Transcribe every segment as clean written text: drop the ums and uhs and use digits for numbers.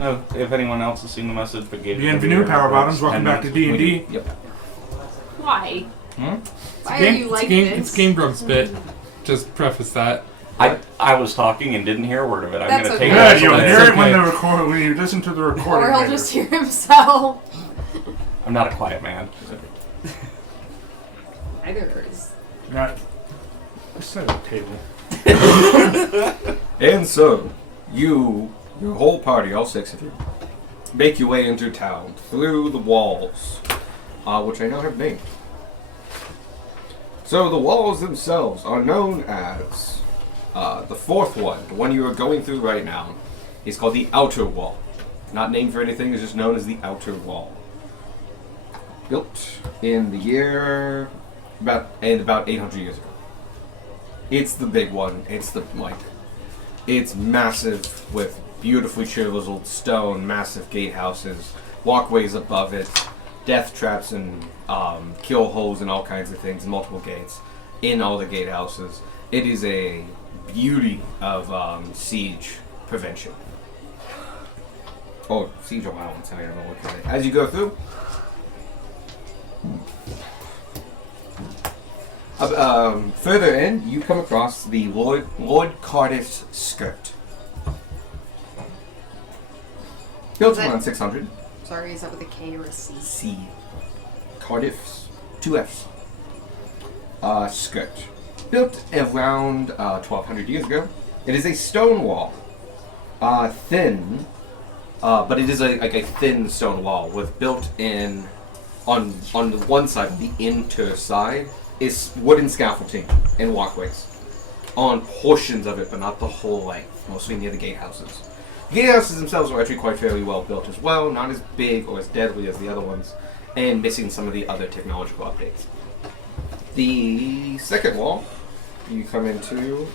know if anyone else has seen the message, but gave Bienvenue, Power Bottoms. Welcome back to D&D. Yep. Why? Hmm? Why are you like this? It's Game Grumps bit. Just preface that. I was talking and didn't hear a word of it. I'm That's going to okay. take Yeah, it. you'll as hear it it when okay. when you listen to the recording. Or he'll later. just hear himself. I'm not a quiet man. Neither is. Not. Let's set a table. And so, your whole party, all 6 of you, make your way into town through the walls, which I now have named. So the walls themselves are known as the 4th one, the one you are going through right now, is called the Outer Wall. Not named for anything, it's just known as the Outer Wall. Built in the year about 800 years ago. It's the big one. It's massive with beautifully chiseled stone, massive gatehouses, walkways above it, death traps and kill holes and all kinds of things, multiple gates in all the gatehouses. It is a beauty of siege prevention. Or siege allowance, I don't know what to say. As you go through, further in, you come across the Lord Cardiff's skirt. Built around 600. Sorry, is that with a K or a C? C. Cardiff's 2 F's. Skirt. Built around 1200 years ago. It is a stone wall. Thin, but it is a thin stone wall with built in on the one side, the inner side, is wooden scaffolding and walkways on portions of it, but not the whole length, mostly near the gatehouses. The gatehouses themselves are actually quite fairly well built as well, not as big or as deadly as the other ones, and missing some of the other technological updates. The second wall you come into,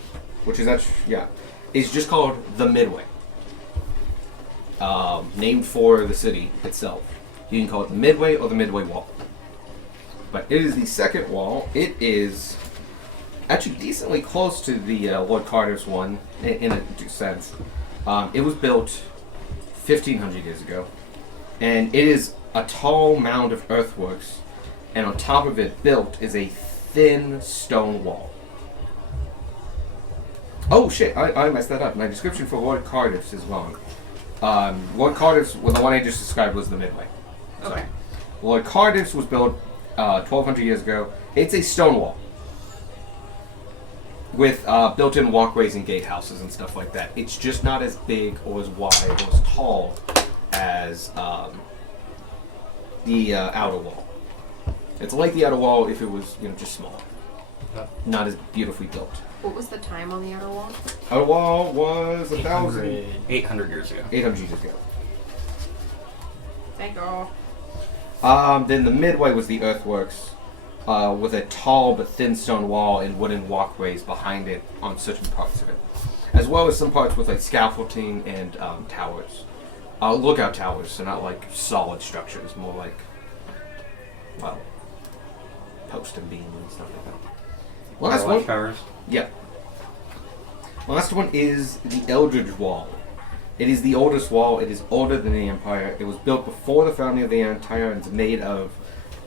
which is actually, is just called the Midway. Named for the city itself. You can call it the Midway or the Midway Wall. But it is the second wall. It is actually decently close to the Lord Cardiff's one in a sense. It was built 1500 years ago, and it is a tall mound of earthworks, and on top of it built is a thin stone wall. Oh shit, I messed that up. My description for Lord Cardiff's is wrong. Lord Cardiff's, well, the one I just described was the Midway. Okay. Lord Cardiff's was built 1200 years ago. It's a stone wall with built-in walkways and gatehouses and stuff like that. It's just not as big or as wide or as tall as the outer wall. It's like the outer wall if it was, just smaller. Not as beautifully built. What was the time on the outer wall? Outer wall was 1,000. 800 years ago. 800 years ago. Thank you. Then the Midway was the earthworks, with a tall but thin stone wall and wooden walkways behind it on certain parts of it, as well as some parts with scaffolding and towers, lookout towers. So not like solid structures, more like post and beam and stuff like that. Last one. Towers. Yeah. Last one is the Eldridge Wall. It is the oldest wall. It is older than the Empire. It was built before the founding of the Empire and is made of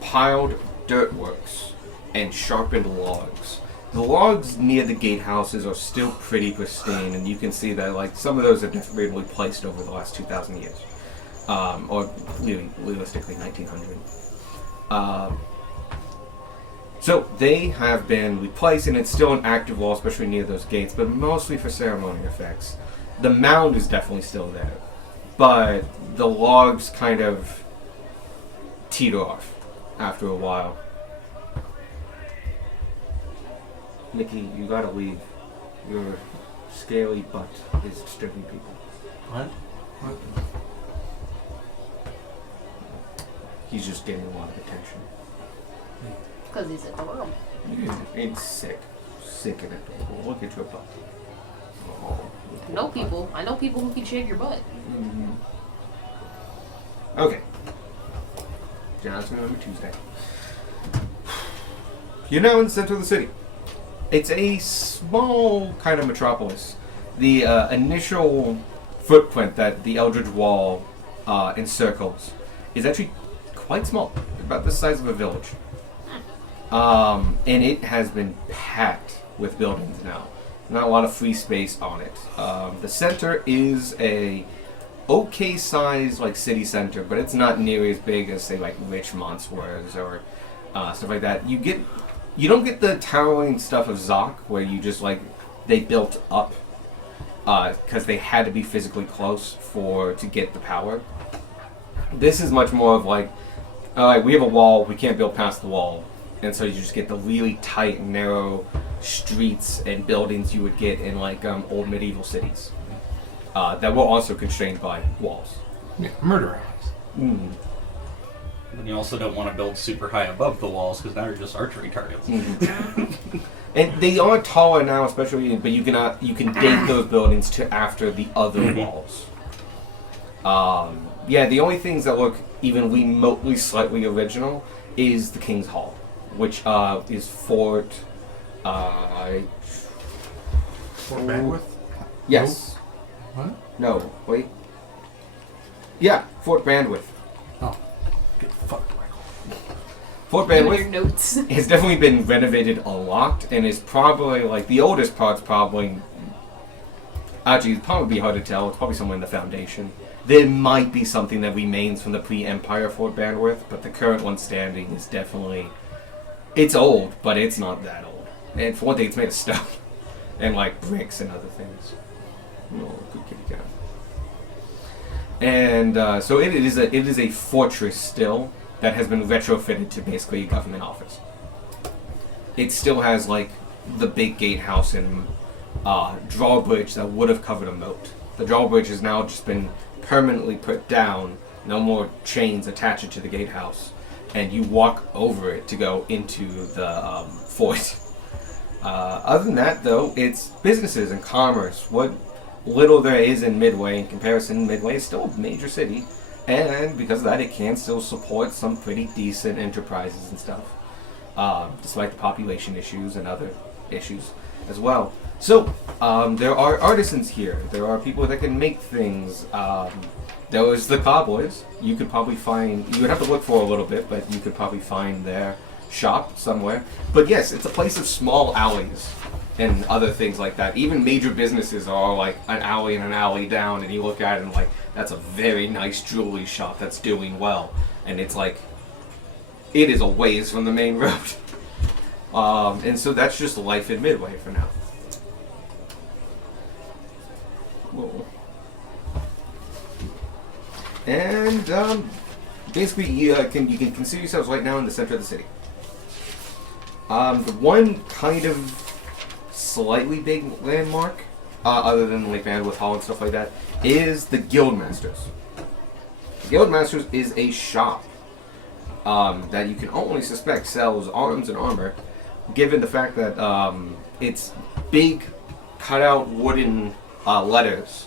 piled dirt works and sharpened logs. The logs near the gatehouses are still pretty pristine, and you can see that some of those have definitely been replaced over the last 2,000 years, or realistically 1900. So they have been replaced, and it's still an active wall, especially near those gates, but mostly for ceremony effects. The mound is definitely still there, but the logs kind of teeter off after a while. Nikki, you gotta leave. Your scaly butt is disturbing people. What? He's just getting a lot of attention. Because he's adorable. It's sick. Sick and adorable. Look at your butt. Oh. I know people who can shave your butt. Mm-hmm. Okay. Johnson number Tuesday. You're now in the center of the city. It's a small kind of metropolis. The initial footprint that the Eldritch Wall encircles is actually quite small, about the size of a village. And it has been packed with buildings now. Not a lot of free space on it. The center is a okay sized like city center, but it's not nearly as big as say like Richmont's was or stuff like that. You don't get the towering stuff of Zoc where you just like they built up because they had to be physically close to get the power. This is much more of like, alright, we have a wall, we can't build past the wall. And so you just get the really tight, narrow streets and buildings you would get in like old medieval cities that were also constrained by walls. Yeah, murder house. Mm. And you also don't want to build super high above the walls because now you're just archery targets. Mm-hmm. And they are taller now, especially, but you can date those buildings to after the other walls. Yeah, the only things that look even remotely slightly original is the King's Hall, which is Fort. Fort Bandwidth? Yes. What? No. Wait. Yeah, Fort Bandwidth. Oh, get fucked, Michael. Fort Give me Bandwidth your notes. has definitely been renovated a lot, and is probably like the oldest part's probably. Actually, it'd probably be hard to tell. It's probably somewhere in the foundation. There might be something that remains from the pre-Empire Fort Bandwidth, but the current one standing is definitely. It's old, but it's not that old. And for one thing, it's made of stone and like bricks and other things. Oh, good kitty cat. And so it is a fortress still that has been retrofitted to basically a government office. It still has like the big gatehouse and drawbridge that would have covered a moat. The drawbridge has now just been permanently put down. No more chains attach it to the gatehouse, and you walk over it to go into the fort. Other than that, though, it's businesses and commerce. What little there is in Midway, in comparison, Midway is still a major city, and because of that, it can still support some pretty decent enterprises and stuff, despite the population issues and other issues as well. So, there are artisans here. There are people that can make things. There was the Cowboys. You could probably find. You would have to look for a little bit, but you could probably find their shop somewhere. But yes, it's a place of small alleys and other things like that. Even major businesses are like an alley and an alley down, and you look at it and like, that's a very nice jewelry shop that's doing well. And it's like, it is a ways from the main road. And so that's just life in Midway for now. Whoa. And basically, you can consider yourselves right now in the center of the city. The one kind of slightly big landmark, other than like Bandwidth Hall and stuff like that, is the Guildmasters. The Guildmasters is a shop that you can only suspect sells arms and armor, given the fact that it's big, cut-out wooden letters,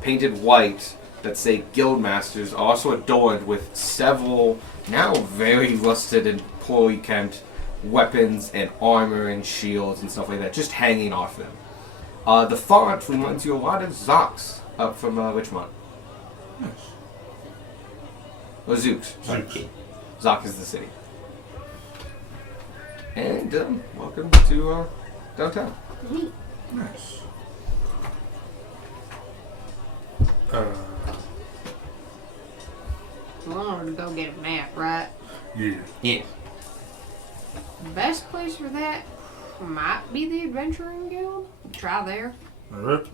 painted white, that say Guildmasters, are also adorned with several, now very rusted and poorly kept, weapons and armor and shields and stuff like that, just hanging off them. The font reminds you a lot of Zox up from Richmont. Nice. Or Zooks. Sorry. Zuki. Zoc is the city. And welcome to downtown. Nice. Well, to go get a map, right? Yeah. Yeah. Best place for that might be the Adventuring Guild. Try there. Alright.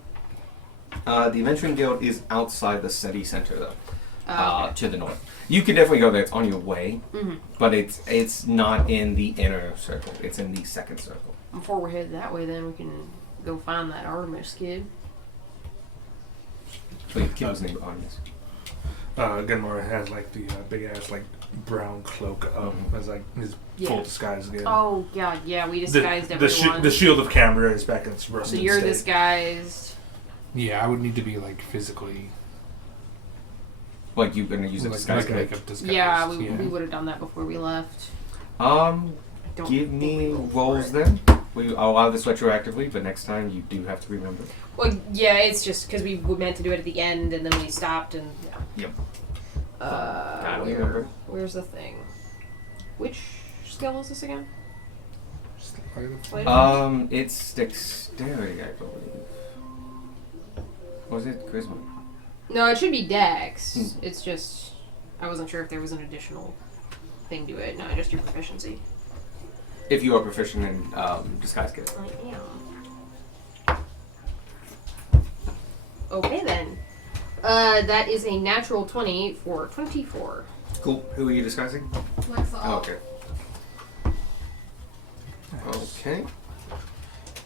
The Adventuring Guild is outside the city center, though, Okay. to the north. You can definitely go there. It's on your way, Mhm. but it's not in the inner circle. It's in the second circle. Before we head that way, then we can go find that Artemis kid. Wait, keep his name behind this. Gunmar has like the big ass like brown cloak as like his full Yeah. disguise again. Oh god, yeah, we disguised the everyone. the shield of Canberra is back in its So rusted you're state. disguised. Yeah, I would need to be like physically Like you're gonna use a disguise like kit. a disguise. Yeah, we would have done that before we left. Um, Don't give me roll for rolls it. then. I'll allow this retroactively, but next time you do have to remember. Well, yeah, it's just because we meant to do it at the end and then we stopped and. Yeah. Gotta remember. Where's the thing? Which skill is this again? It's dexterity, I believe. Or was it charisma? No, it should be Dex. It's just I wasn't sure if there was an additional thing to it. No, just your proficiency. If you are proficient in disguise kit. I am. Okay then. That is a natural 20 for 24. Cool. Who are you disguising? Lexel. Oh, okay. Okay.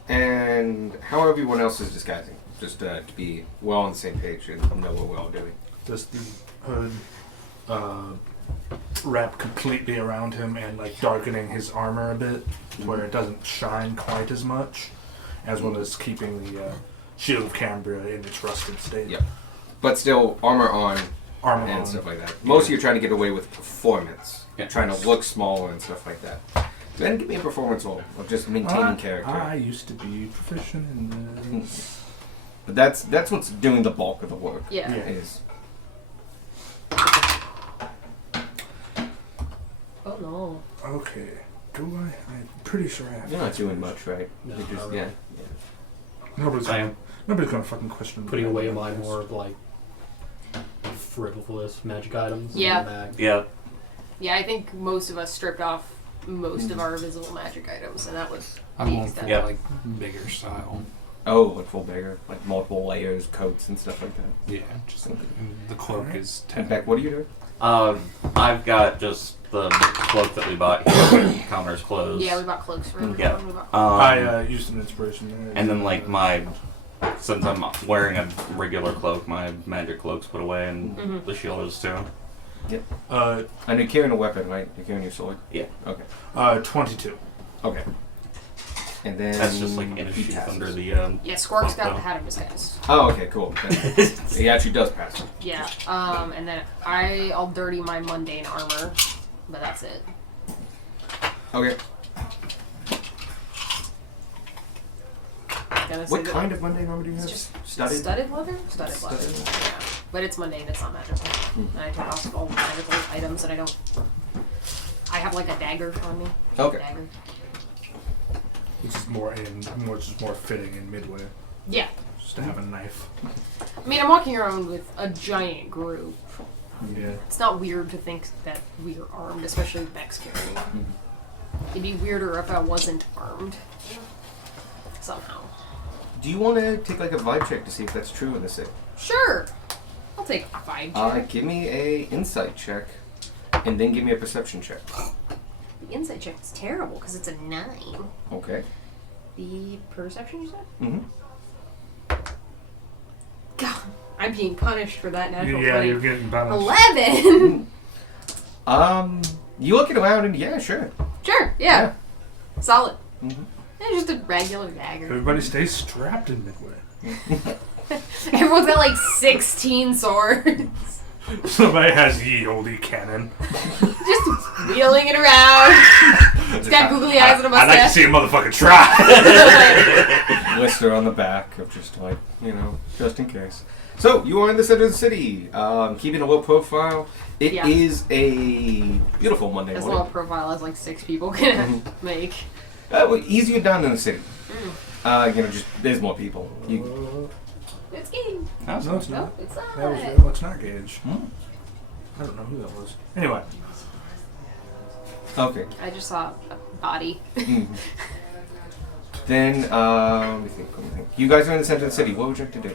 And how are everyone else is disguising? Just to be well on the same page and know what we're all doing. Does the hood wrap completely around him and like darkening his armor a bit, where it doesn't shine quite as much, as well as keeping the shield of Cambria in its rusted state. Yep. But still, armor on Armor and on. stuff like that. Most of you are trying to get away with performance. Yeah. Trying to look smaller and stuff like that. Then give me a performance roll of just maintaining character. I used to be proficient in But that's what's doing the bulk of the work. Yeah. Yeah. Is Oh no. Okay. Do I? I'm pretty sure I have. you're not doing much, right? No, You're just, not yeah. Nobody's I gonna, am. nobody's gonna fucking question. putting me. away my more like frivolous magic items. in Yeah. the bag. Yeah. Yeah, I think most of us stripped off most of our visible magic items, and that was I'm the going for extent. Yep. like bigger style. Oh, like full bigger, like multiple layers, coats, and stuff like that. Yeah, just like, the cloak is And 10. Beck, what are you doing? I've got just the cloak that we bought here, Commerce Clothes. Yeah, we bought cloaks for everyone. Yeah. We bought I used an inspiration there. And then like since I'm wearing a regular cloak, my magic cloak's put away, and the shield is too. Uh, And you're carrying a weapon, right? You're carrying your sword? Yeah. Okay. 22. Okay. And then That's just like in a he sheath passes. under the. Yeah, Squark's got Oh, the hat of disguise. Oh, okay, cool. Then he actually does pass. Yeah. And then I'll dirty my mundane armor, but that's it. Okay. Gonna say What that kind of mundane armor do you It's have? just Studded? studded leather? Studded leather. Studded. Yeah. But it's mundane, it's not magical. And I took off all the magical items that I don't. I have like a dagger on me. Okay. Dagger. Which is more fitting in Midway, Yeah. just to have a knife. I mean, I'm walking around with a giant group. Yeah. It's not weird to think that we are armed, especially with Bex carrying. It'd be weirder if I wasn't armed. Somehow. Do you want to take like a vibe check to see if that's true in the city? Sure. I'll take a 5 check. Give me a insight check, and then give me a perception check. The insight check is terrible because it's a 9. Okay. The perception, you said? Mm-hmm. God, I'm being punished for that natural Yeah, 20. you're getting balanced. 11! You looking around and yeah, sure. Sure, yeah. Solid. Mhm. It's just a regular dagger. Everybody stays strapped in Midway. Everyone's got like 16 swords. Somebody has ye olde cannon. Just wheeling it around. It's got googly eyes and a I'd like to mustache. see a motherfucker try. Blister on the back of just like, just in case. So, you are in the center of the city, keeping a low profile. It is Yeah. a beautiful Monday As morning. low profile as like 6 people can make. Well, easier done in the city. Just there's more people. It's game. No, it's not. No, it's not. Let's not gauge. I don't know who that was. Anyway. Okay. I just saw a body. Then, let me think. You guys are in the center of the city. What would you like to do?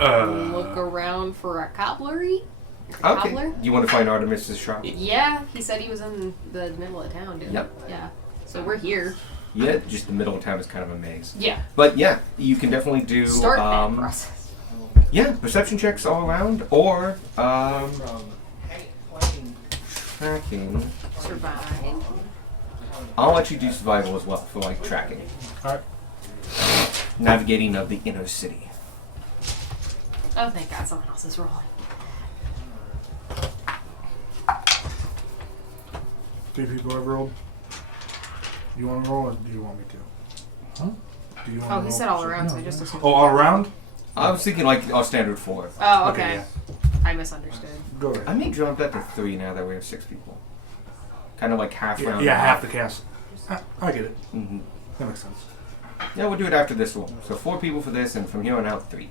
Look around for a cobblery. Okay. Cobbler? You want to find Artemis' shop? Yeah, he said he was in the middle of town, didn't Yep. he? Yeah. So we're here. Yeah, just the middle of town is kind of a maze. Yeah. But yeah, you can definitely do Start that process. yeah, perception checks all around, or tracking. Survive. I'll let you do survival as well for like tracking. Alright. Navigating of the inner city. Oh, thank God, someone else is rolling. 3 people have rolled. You want to roll, or do you want me to? Huh? Do you want Oh, to he roll? said all around, so I No, just no. assumed. Oh, all around? I was thinking like our standard 4. Oh, okay. yeah. I misunderstood. Go I ahead. may drop that to 3 now that we have 6 people. Kind of like half Yeah, round. yeah, half the cast. I get it. Mm-hmm. That makes sense. Yeah, we'll do it after this one. So 4 people for this, and from here on out 3.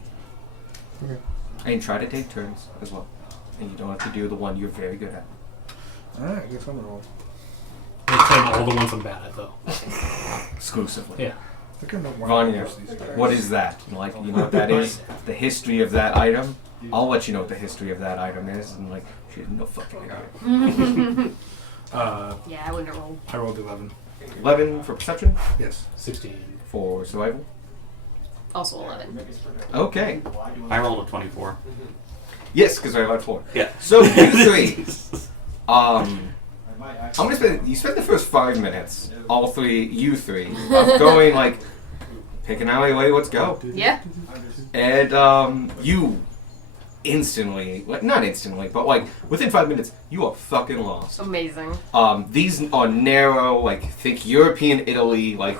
Okay. And try to take turns as well. And you don't have to do the one you're very good at. Alright, I guess I'm gonna roll. They claim all the ones I'm bad at, though. Exclusively. Yeah. I think I know why Vanya, I use these guys. what is that? Like, you know what that is? The history of that item? I'll let you know what the history of that item is. And like, she has no fucking idea. Yeah, I wouldn't have rolled. I rolled 11. 11 for perception, Yes. 16. for survival. Also 11. Okay. I rolled a 24. Yes, because I allowed 4. Yeah. So you 3, I'm gonna spend. You spend the first 5 minutes, all 3, you 3, of going like, pick an alleyway, let's go. Yeah. And you instantly, like not instantly, but like within 5 minutes, you are fucking lost. Amazing. These are narrow, like think European Italy, like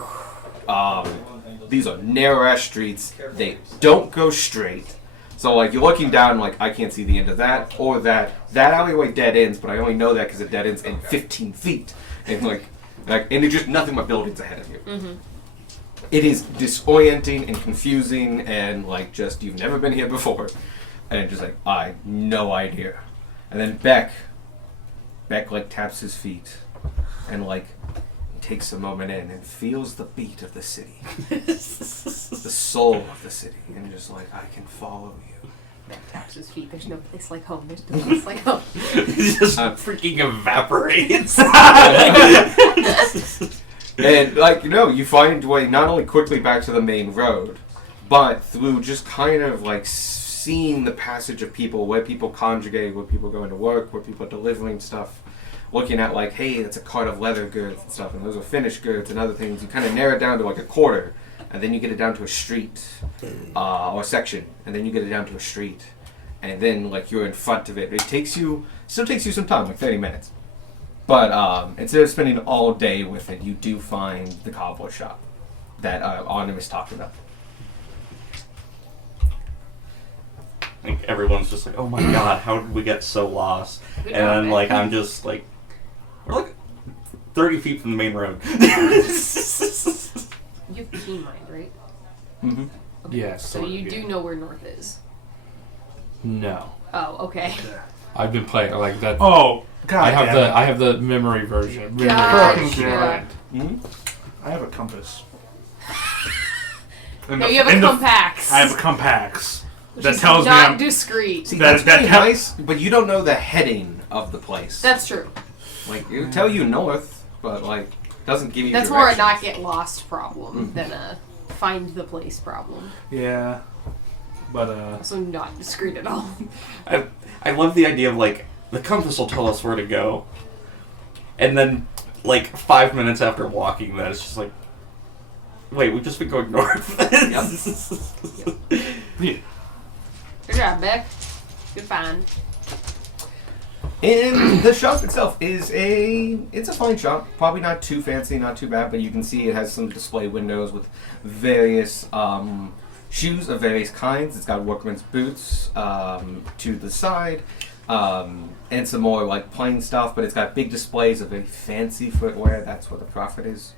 these are narrow ass streets. They don't go straight. So like you're looking down, like I can't see the end of that or that. That alleyway dead ends, but I only know that because it dead ends in 15 feet, and like and there's just nothing but buildings ahead of you. Mm-hmm. It is disorienting and confusing, and like just you've never been here before, and just like I no idea. And then Beck like taps his feet, and like takes a moment in and feels the beat of the city, the soul of the city, and just like I can follow you. Matt taps his feet. There's no place like home. There's no place like home. It just freaking evaporates. And like you find your way not only quickly back to the main road, but through just kind of like seeing the passage of people, where people congregate, where people going to work, where people are delivering stuff, looking at like, hey, that's a cart of leather goods and stuff, and those are finished goods and other things. You kind of narrow it down to like a quarter, and then you get it down to a street or a section, and then you get it down to a street, and then like you're in front of it. It still takes you some time, like 30 minutes. But instead of spending all day with it, you do find the cobbler shop that Artemis talked about. Like everyone's just like, oh my god, how did we get so lost? Good And job, then man. like I'm just like, we're like 30 feet from the main road. You have keen mind, right? Mm-hmm. Okay. Yeah, So sort of, you yeah. do know where north is. No. Oh, okay. I've been playing like that. Oh, God. I have the memory version. Memory Gotcha. version. Yeah. Mm-hmm. I have a compass. No, you have a compax. I have a compax Which that is tells me not I'm. discreet. See, That- that's that pretty hel- nice, but you don't know the heading of the place. That's true. Like it'll tell you north, but like doesn't give you. That's more a directions. not get lost problem than a find the place problem. Yeah. But, Also not discreet at all. I love the idea of like, the compass will tell us where to go. And then, like, 5 minutes after walking that, it's just like, wait, we've just been going north. yeah. Good job, Beck. Good find. And the shop itself is it's a fine shop. Probably not too fancy, not too bad, but you can see it has some display windows with various shoes of various kinds. It's got workman's boots to the side, and some more like plain stuff, but it's got big displays of very fancy footwear. That's where the profit is.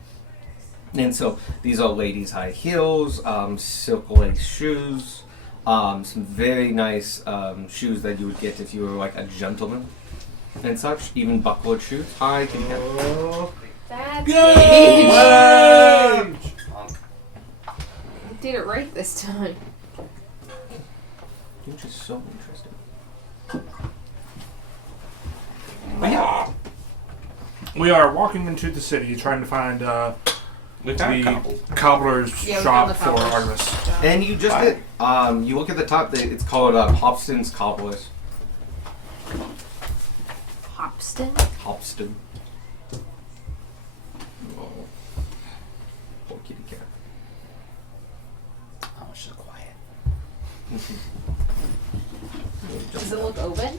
And so these are ladies' high heels, silk lace shoes, some very nice shoes that you would get if you were like a gentleman and such, even buckled shoes. Hi, can you have That's Yay! Gage. You did it right this time. Which is so interesting. But yeah, We are walking into the city trying to find We found a the couple. cobbler's Yeah, we shop found the for cobbler's Artemis. shop. and you just did. You look at the top. It's called Hobson's Cobblers. Hopston? Hobston. Oh, poor kitty cat. Oh, it's just quiet. Does it look open?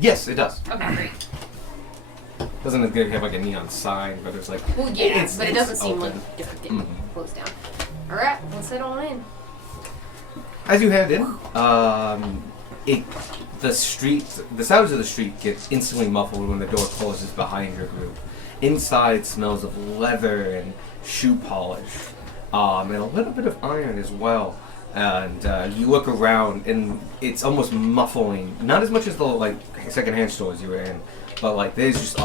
Yes, it does. Okay, great. Doesn't have like a neon sign, but it's like. Well, yeah, but it doesn't seem open. like it's getting closed down. All right, let's head on in. As you head in, the sounds of the street get instantly muffled when the door closes behind your group. Inside smells of leather and shoe polish, and a little bit of iron as well. And you look around, and it's almost muffling. Not as much as the like secondhand stores you were in, but like there's just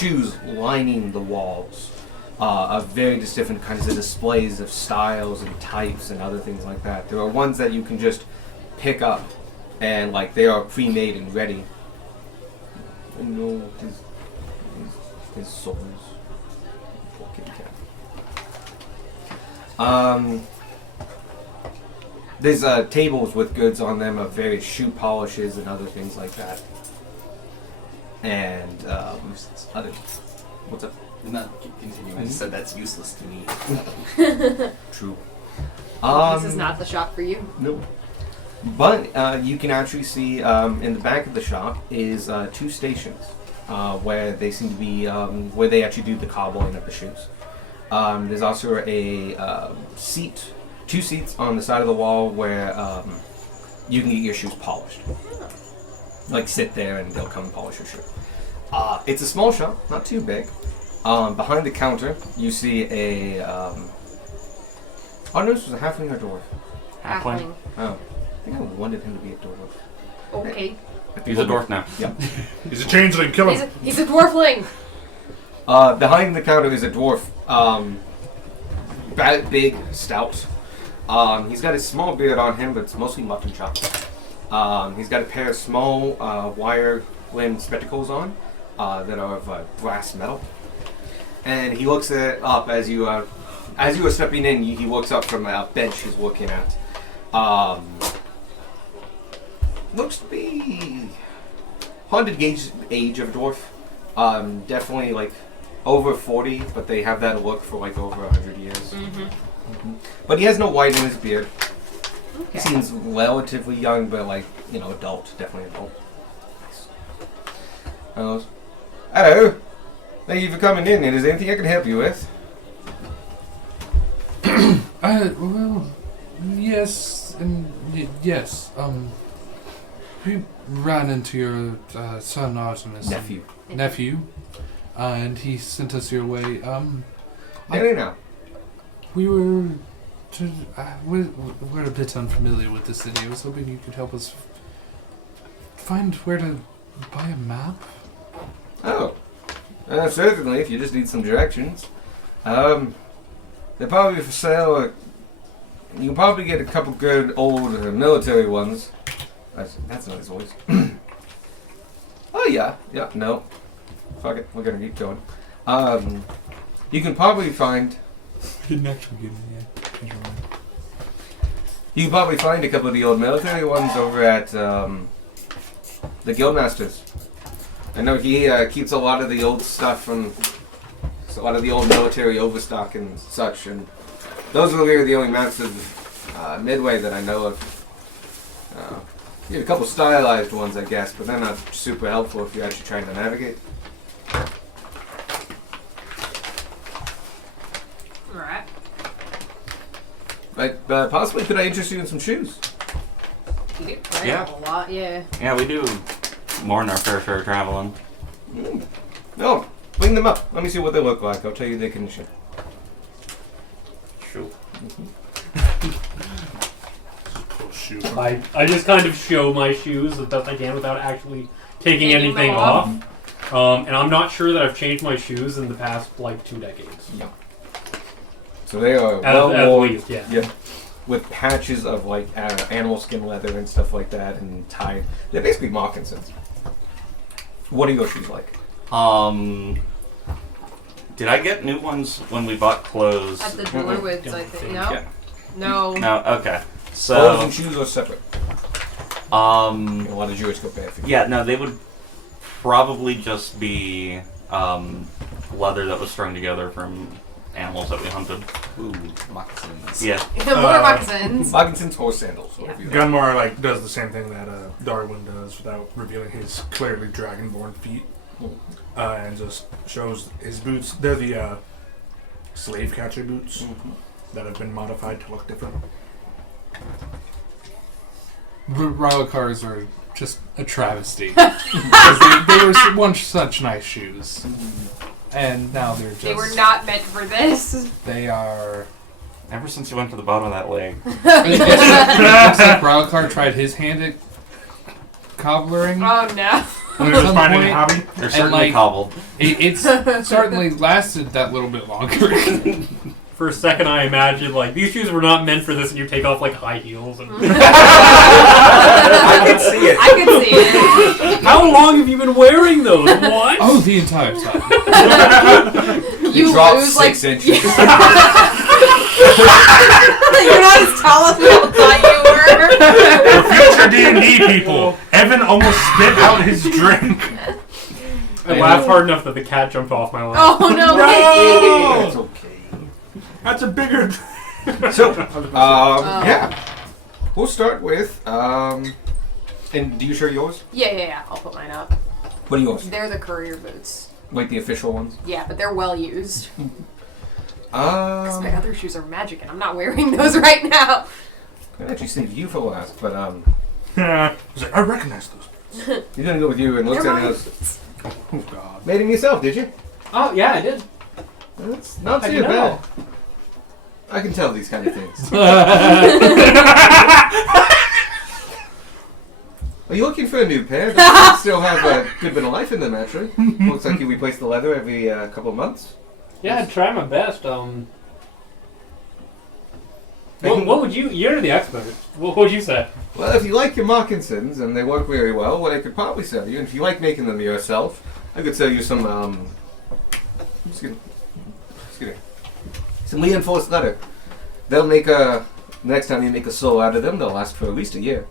shoes lining the walls. Of very different kinds of displays of styles and types and other things like that. There are ones that you can just pick up, and like they are pre-made and ready. No, his souls. Poor kitty cat. There's tables with goods on them of various shoe polishes and other things like that. And other. What's up? Not continue. I just said that's useless to me. True. This is not the shop for you. No. But you can actually see in the back of the shop is 2 stations where they seem to be where they actually do the cobbling of the shoes. There's also a 2 seats on the side of the wall where you can get your shoes polished. Like sit there and they'll come and polish your shoe. It's a small shop, not too big. Behind the counter, you see a. Oh no, this was a halfling or dwarf. Halfling. Oh, I think I wanted him to be a dwarf. Okay. He's a dwarf now. Yep. He's a changeling. Kill him. He's a dwarfling. Behind the counter is a dwarf. Big, stout. He's got a small beard on him, but it's mostly mutton chop. He's got a pair of small wire-rimmed spectacles on that are of brass metal. And he looks up as you are stepping in. He looks up from a bench he's working at. Looks to be haunted age of dwarf. Definitely like over 40, but they have that look for like over 100 years. Mm-hmm. But he has no white in his beard. Okay. He seems relatively young, but like adult, definitely adult. Nice. Hello. Thank you for coming in. Is there anything I can help you with? Well, yes, and yes. We ran into your son Artemis. Nephew. And he sent us your way. Now. We were. We're a bit unfamiliar with the city. I was hoping you could help us find where to buy a map. Oh. Certainly, if you just need some directions. They're probably for sale. You can probably get a couple good old military ones. That's not his voice. Oh, yeah. Yeah, no. Fuck it. We're going to keep going. You can probably find... I didn't actually get it yet. You can probably find a couple of the old military ones over at the Guildmasters. I know he keeps a lot of the old stuff from a lot of the old military overstock and such, and those are really the only maps of Midway that I know of. You have a couple stylized ones, I guess, but they're not super helpful if you're actually trying to navigate. Alright. But possibly could I interest you in some shoes? You do play Yeah. a lot, yeah. Yeah, we do more than our fair share of traveling. No, bring them up. Let me see what they look like. I'll tell you their condition. Shoot. Oh, shoot. I just kind of show my shoes as best I can without actually taking anything them off. And I'm not sure that I've changed my shoes in the past like 2 decades. Yeah. So they are At well worn. least, yeah. Yep. With patches of like animal skin leather and stuff like that, and tied. They're basically moccasins. What are your shoes like? Did I get new ones when we bought clothes? At the Druids, I think. No? Yeah. No. No. Okay. Clothes So, and shoes are separate. A lot of Druids go barefoot. yeah, no, they would probably just be leather that was strung together from animals that we hunted. Ooh, moccasins. Yeah. More moccasins. Moccasins or sandals. Yeah. Whatever you like. Gunmar does the same thing that Darwin does without revealing his clearly dragonborn feet. And just shows his boots. They're the slave catcher boots that have been modified to look different. Rylacars are just a travesty. 'Cause they were once such nice shoes. And now they're just... They were not meant for this. They are... Ever since you went to the bottom of that lake. It looks like Rylacar tried his hand at cobblering. Oh no. We're At just some finding a point, hobby. They're certainly like- cobbled. It's certainly lasted that little bit longer. For a second, I imagined like these shoes were not meant for this, and you take off like high heels. And I can see it. I could see it. how long have you been wearing those? What? Oh, the entire time. You dropped lose like 6 inches. You're not as tall as I thought you were. For future D&D people, Evan almost spit out his drink. I laughed hard enough that the cat jumped off my lap. Oh no! That's okay. That's a bigger... So, yeah. We'll start with, and do you share yours? Yeah. I'll put mine up. What are yours? They're the courier boots. Like the official ones? Yeah, but they're well used. Because my other shoes are magic, and I'm not wearing those right now. I'd actually save you for last, but I was like, I recognize those. he's gonna go with you and looks They're at it and mine. goes, Oh, God. made him yourself, did you? Oh yeah, I did. That's not How'd too you know? bad. I can tell these kind of things. Are you looking for a new pair? They still have a good bit of life in them, actually. Looks like you replace the leather every couple of months. Yeah, I try my best. What would you? You're the expert. What would you say? Well, if you like your moccasins and they work very well, what I could probably sell you, and if you like making them yourself, I could sell you some, just kidding. Some reinforced leather. They'll make next time you make a sole out of them, they'll last for at least a year.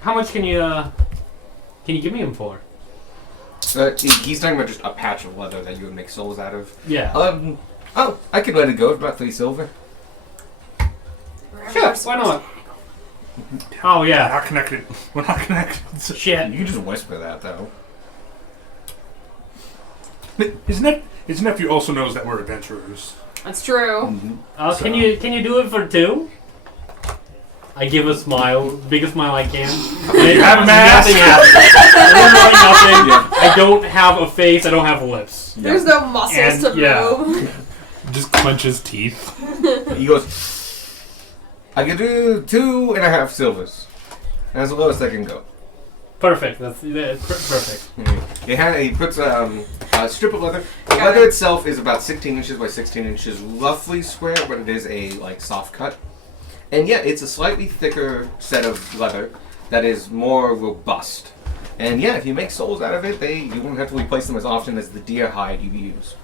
How much can you give me them for? He's talking about just a patch of leather that you would make soles out of. Yeah. I could let it go for about 3 silver. Sure. Why not? Oh We're yeah. not connected. We're not connected. Shit. You can just whisper that, though. His nephew also knows that we're adventurers. That's true. Can you do it for 2? I give a smile, the biggest smile I can. You have a mask. Nothing happens. Literally nothing. I don't have a face. I don't have lips. There's no muscles And- to yeah. move. Just clenches teeth. He goes, I can do 2.5 silvers. That's the lowest I can go. Perfect. That's perfect. He puts a strip of leather. The Got leather it. itself is about 16 inches by 16 inches, roughly square, but it is a soft cut. And yeah, it's a slightly thicker set of leather that is more robust. And yeah, if you make soles out of it, you won't have to replace them as often as the deer hide you use.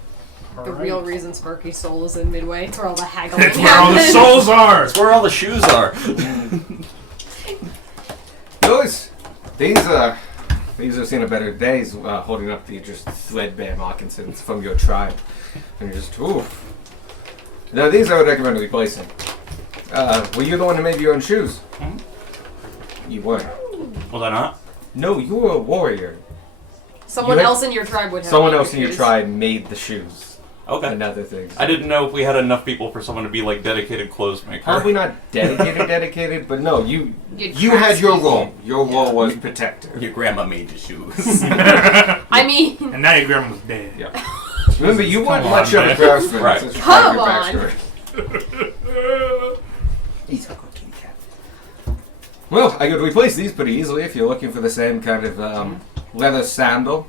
The real reason Sparky's soul is in Midway. It's where all the haggling That's where all the happens. souls are. That's where all the shoes are. These have seen a better days holding up the just threadbare moccasins from your tribe. And you're just, ooh. Now these I would recommend replacing. Were you the one who made your own shoes? You weren't. Was I not? No, you were a warrior. Someone You had- else in your tribe would have. Someone made else in your shoes. tribe made the shoes Okay. and other things. I didn't know if we had enough people for someone to be like dedicated clothes maker. Probably not dedicated, but no, you You'd had your craft role. Your role was protector. Your grandma made your shoes. I mean, And now your grandma's dead. Yeah. Remember, you weren't Come much on, of a man. craftsman. Right. That's just Come your on. backstory. He's a good kitty cat. Well, I could replace these pretty easily if you're looking for the same kind of leather sandal.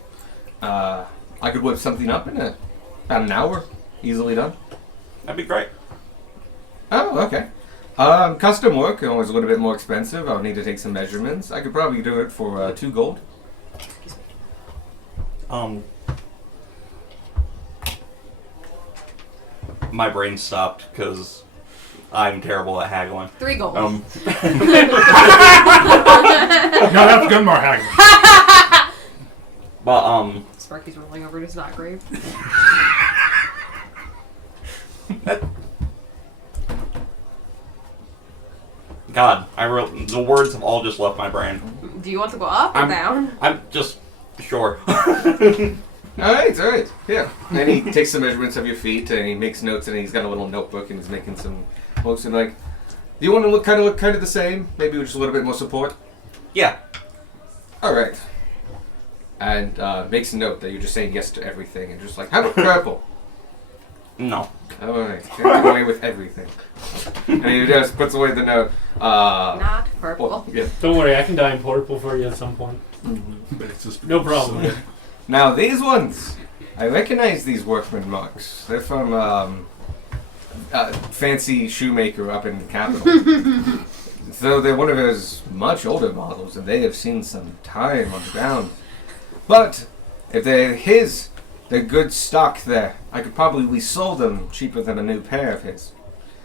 I could whip something up in about an hour. Easily done. That'd be great. Oh, okay. Custom work, always a little bit more expensive. I'll need to take some measurements. I could probably do it for 2 gold. My brain stopped because I'm terrible at haggling. 3 gold. No, that's Gunmar haggling. But Sparky's rolling over in his knot grave. God, the words have all just left my brain. Do you want to go up or I'm- down? I'm just Sure. Alright. Yeah. And he takes some measurements of your feet and he makes notes and he's got a little notebook and he's making some notes and like, do you want to look kind of the same? Maybe with just a little bit more support? Yeah. Alright. And makes a note that you're just saying yes to everything and just like, how about purple? No. Alright. Can't get away with everything. And he just puts away the note. Not purple. Well, yeah. Don't worry, I can dye in purple for you at some point. But it's just No problem. Now these ones, I recognize these workman marks. They're from fancy shoemaker up in the capital. So they're one of his much older models, and they have seen some time on the ground. But if they're his, they're good stock there. I could probably sell them cheaper than a new pair of his.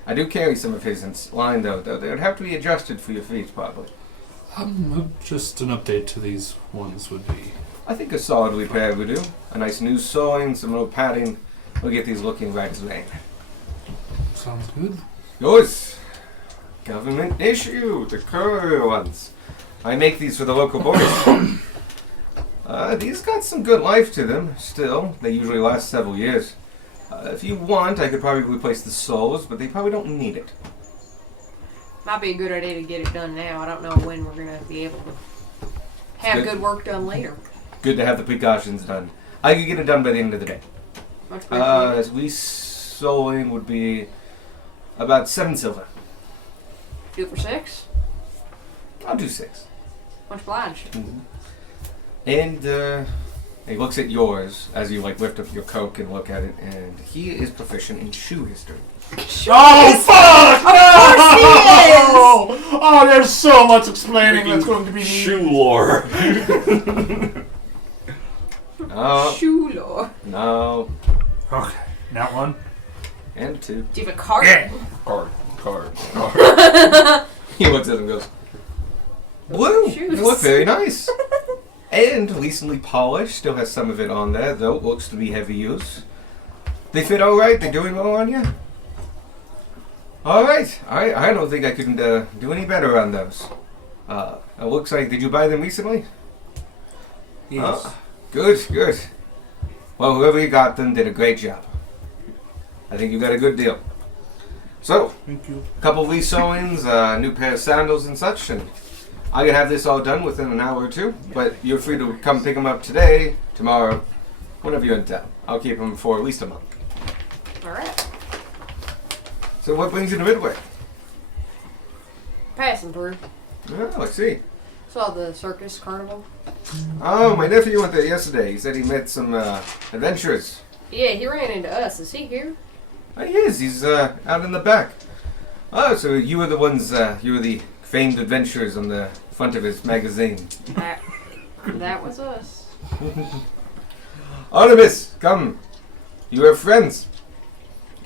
I do carry some of his in line though they would have to be adjusted for your feet probably. Just an update to these ones would be. I think a solid repair would do. A nice new sewing, some little padding. We'll get these looking right as rain. Sounds good. Yours. Government issue. The courier ones. I make these for the local boys. These got some good life to them, still. They usually last several years. If you want, I could probably replace the soles, but they probably don't need it. Might be a good idea to get it done now. I don't know when we're gonna be able to have good work done later. Good to have the precautions done. I could get it done by the end of the day. Much appreciated. As we sewing would be about 7 silver. Do it for 6. I'll do 6. Much obliged. And he looks at yours as you like lift up your coke and look at it, and he is proficient in shoe history. Oh fuck! Of course he is! Oh, there's so much explaining that's going to be needed. Shoe lore. No, Shoe lore. no, Okay, that one. and 2. Do you have a cart? Yeah. Card. He looks at him and goes, blue, Shoes. they look very nice. And recently polished, still has some of it on there, though it looks to be heavy use. They fit alright, they're doing well on you? Alright, I don't think I can do any better on those. It looks like, did you buy them recently? Yes. Good. Well, whoever you got them did a great job. I think you got a good deal. So, Thank you. a couple of re-sewings, a new pair of sandals and such, and I can have this all done within an hour or 2, but you're free to come pick them up today, tomorrow, whenever you're in town. I'll keep them for at least a month. Alright. So what brings you to Midway? Passing through. Oh, I see. Saw the circus carnival. Oh, my nephew went there yesterday. He said he met some adventurers. Yeah, he ran into us. Is he here? Oh, he is. He's out in the back. Oh, so you were the ones, you were the famed adventurers on the front of his magazine. That was us. Artemis, come. You have friends.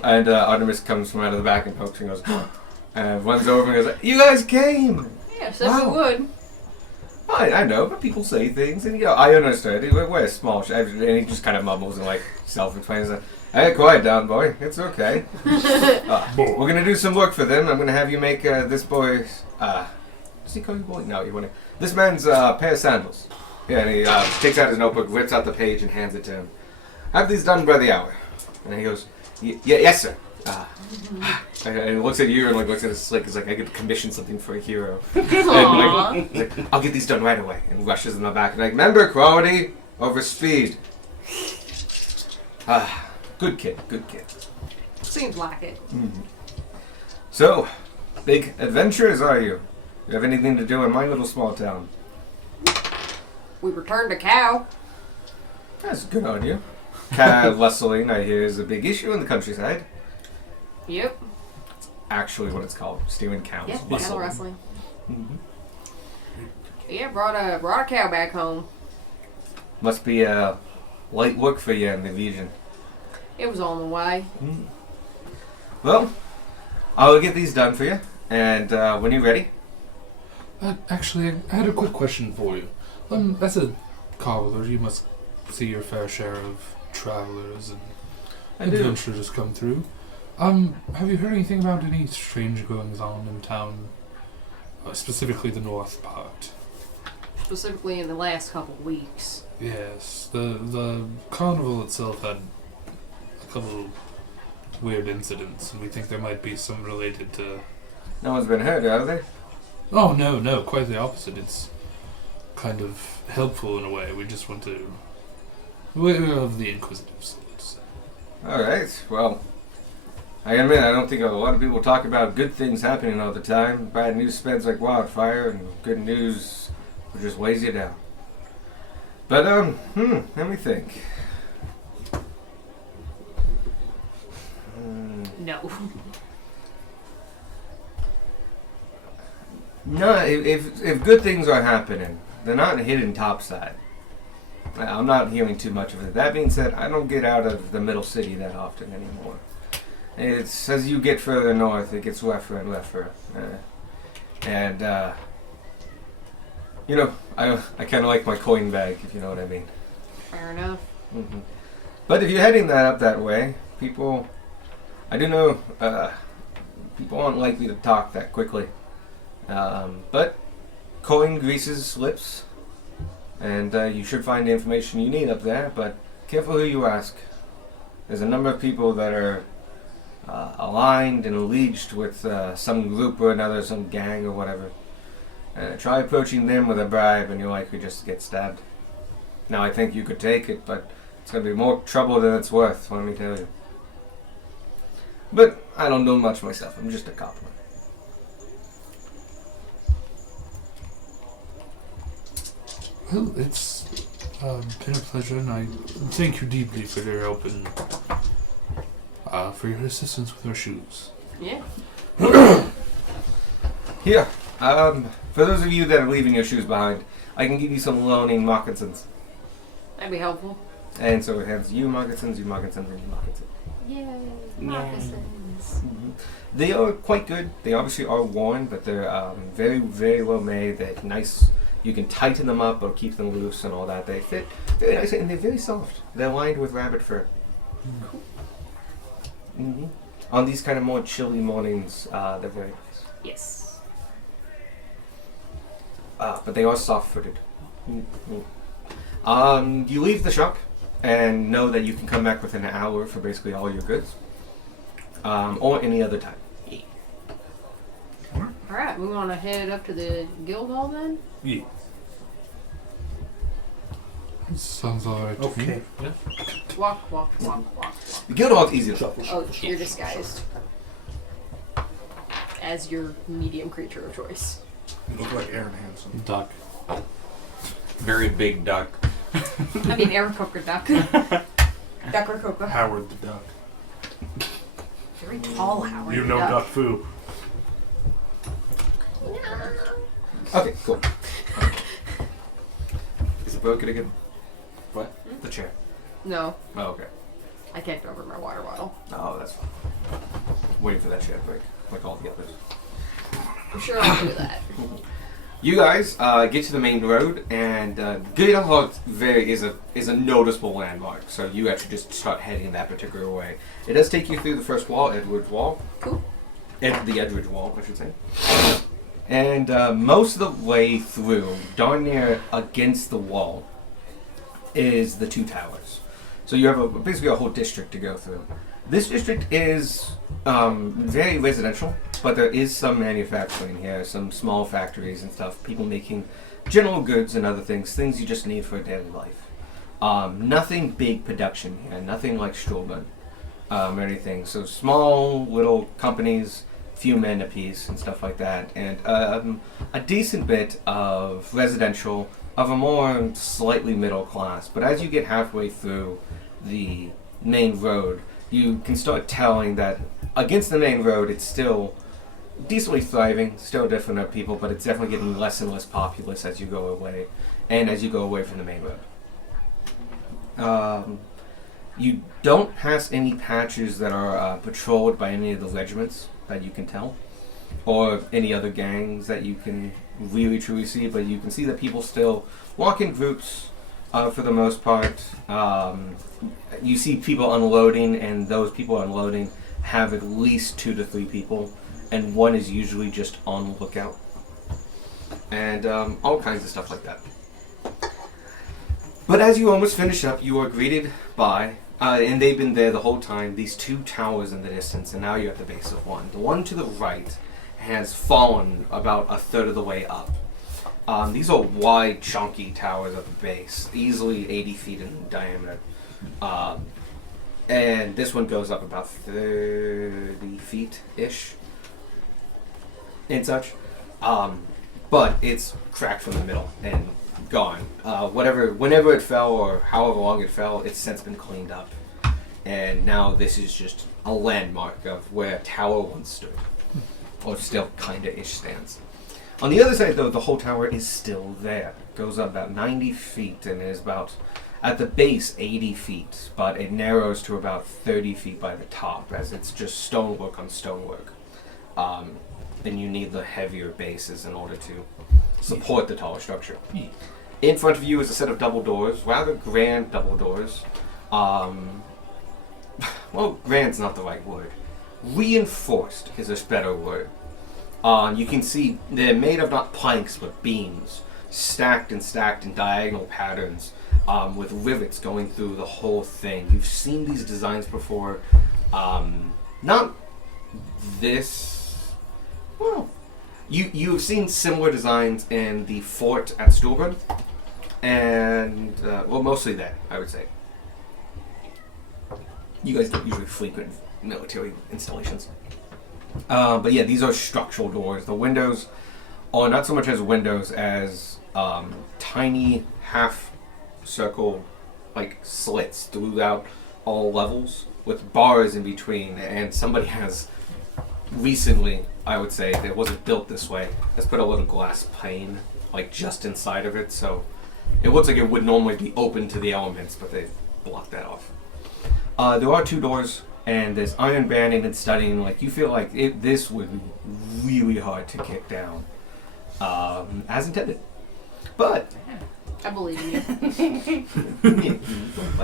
And Artemis comes from out of the back and pokes and goes, and runs over and goes, you guys came! Yeah, said Wow. we would. I know, but people say things, and I understand. We're a small shop, and he just kind of mumbles and like self-explains. Hey, quiet down, boy. It's okay. We're gonna do some work for them. I'm gonna have you make this boy's. Does he call you boy? No, you want to. This man's pair of sandals. Yeah, and he takes out his notebook, rips out the page, and hands it to him. Have these done by the hour. And he goes, yes, sir. And he looks at you and like looks at his slick. He's like, I could commission something for a hero. Aww. And he's like, I'll get these done right away. And rushes in the back. And like, remember, quality over speed. Good kid. Seems like it. So, big adventurers are you? You have anything to do in my little small town? We returned a cow. That's good on you. Cat rustling, I hear, is a big issue in the countryside. Yep. Actually, what it's called, stealing cows. Yep. Cattle wrestling. Mhm. Yeah, brought a cow back home. Must be a light work for you in the region. It was on the way. Well, I'll get these done for you, and when you're ready. Actually, I had a quick question for you. As a cobbler, you must see your fair share of travelers and I do. adventurers come through. Have you heard anything about any strange goings on in town, specifically the north part? Specifically in the last couple weeks. Yes, the carnival itself had a couple weird incidents, and we think there might be some related to. No one's been hurt, have they? Oh no, quite the opposite. It's kind of helpful in a way. We just want to. We're of the Inquisitives. So. Alright, well, I admit I don't think a lot of people talk about good things happening all the time. Bad news spreads like wildfire, and good news just weighs you down. But, let me think. No. No, if good things are happening, they're not hidden topside. I'm not hearing too much of it. That being said, I don't get out of the middle city that often anymore. It's as you get further north, it gets rougher and rougher. I kind of like my coin bag, if you know what I mean. Fair enough. Hmm. But if you're heading that up that way, I do know, people aren't likely to talk that quickly. But coin greases lips, and you should find the information you need up there, but careful who you ask. There's a number of people that are aligned and alleged with some group or another, some gang or whatever. Try approaching them with a bribe and you'll likely just get stabbed. Now I think you could take it, but it's going to be more trouble than it's worth, let me tell you. But I don't know much myself, I'm just a cop. Well, it's been a pleasure, and I thank you deeply for your help and for your assistance with our shoes. Yeah. Here, for those of you that are leaving your shoes behind, I can give you some loaning moccasins. That'd be helpful. And so it has you moccasins, and you moccasins. Yay. Moccasins. Mm-hmm. They are quite good. They obviously are worn, but they're very, very well made. They're nice. You can tighten them up or keep them loose and all that. They fit very nicely, and they're very soft. They're lined with rabbit fur. Cool. Mm-hmm. On these kind of more chilly mornings, they're very nice. Yes. But they are soft-footed. Mm-hmm. You leave the shop and know that you can come back within an hour for basically all your goods, or any other time. Alright, we want to head up to the guild hall then? Yeah. Sounds alright to me. Okay. Walk. The guild hall is easy to shuffle. Oh, you're disguised as your medium creature of choice. You look like Aaron Hansen. Duck. Very big duck. I mean, Aarakocra duck. Duckracoca. Howard the Duck. Very tall Howard You the know duck. Duck Foo. Okay, cool. Is it broken again? What? The chair. No, Oh, okay. I kicked over my water bottle. Oh, that's fine. Waiting for that chair to break, like all the others. I'm sure I'll do that. You guys get to the main road, and Guild Hall is a noticeable landmark. So you actually just start heading that particular way. It does take you through the first wall, Edward's Wall. Cool. The Edridge Wall, I should say. And most of the way through, darn near against the wall, is the two towers. So you have basically a whole district to go through. This district is very residential, but there is some manufacturing here, some small factories and stuff, people making general goods and other things you just need for daily life. Nothing big production here, nothing like Strobel or anything. So small little companies, few men apiece and stuff like that, and a decent bit of residential of a more slightly middle class. But as you get halfway through the main road, you can start telling that against the main road it's still decently thriving, still different people, but it's definitely getting less and less populous as you go away, and as you go away from the main road. You don't pass any patches that are patrolled by any of the regiments that you can tell, or any other gangs that you can really truly see, but you can see that people still walk in groups for the most part. You see people unloading, and those people unloading have at least 2 to 3 people, and one is usually just on the lookout, and all kinds of stuff like that. But as you almost finish up, you are greeted by, and they've been there the whole time, these two towers in the distance, and now you're at the base of one. The one to the right has fallen about a third of the way up. These are wide, chunky towers at the base, easily 80 feet in diameter. And this one goes up about 30 feet-ish and such. But it's cracked from the middle and gone. Whenever it fell or however long it fell, it's since been cleaned up. And now this is just a landmark of where a tower once stood. Or still kinda-ish stands. On the other side, though, the whole tower is still there. It goes up about 90 feet and is about, at the base, 80 feet. But it narrows to about 30 feet by the top, as it's just stonework on stonework. And you need the heavier bases in order to support the taller structure. In front of you is a set of double doors, rather grand double doors. Well, grand's not the right word. Reinforced is a better word. You can see they're made of not planks but beams, stacked in diagonal patterns, with rivets going through the whole thing. You've seen these designs before. Not this. Well, you've seen similar designs in the fort at Stulbrun, and well, mostly that, I would say. You guys don't usually frequent military installations. But yeah, these are structural doors. The windows are not so much as windows as tiny half-circle like slits throughout all levels with bars in between. And somebody has recently, I would say, that wasn't built this way, has put a little glass pane like just inside of it, so it looks like it would normally be open to the elements, but they've blocked that off. There are two doors. And there's iron banding and studding. Like, you feel like this would be really hard to kick down, as intended. But I believe you.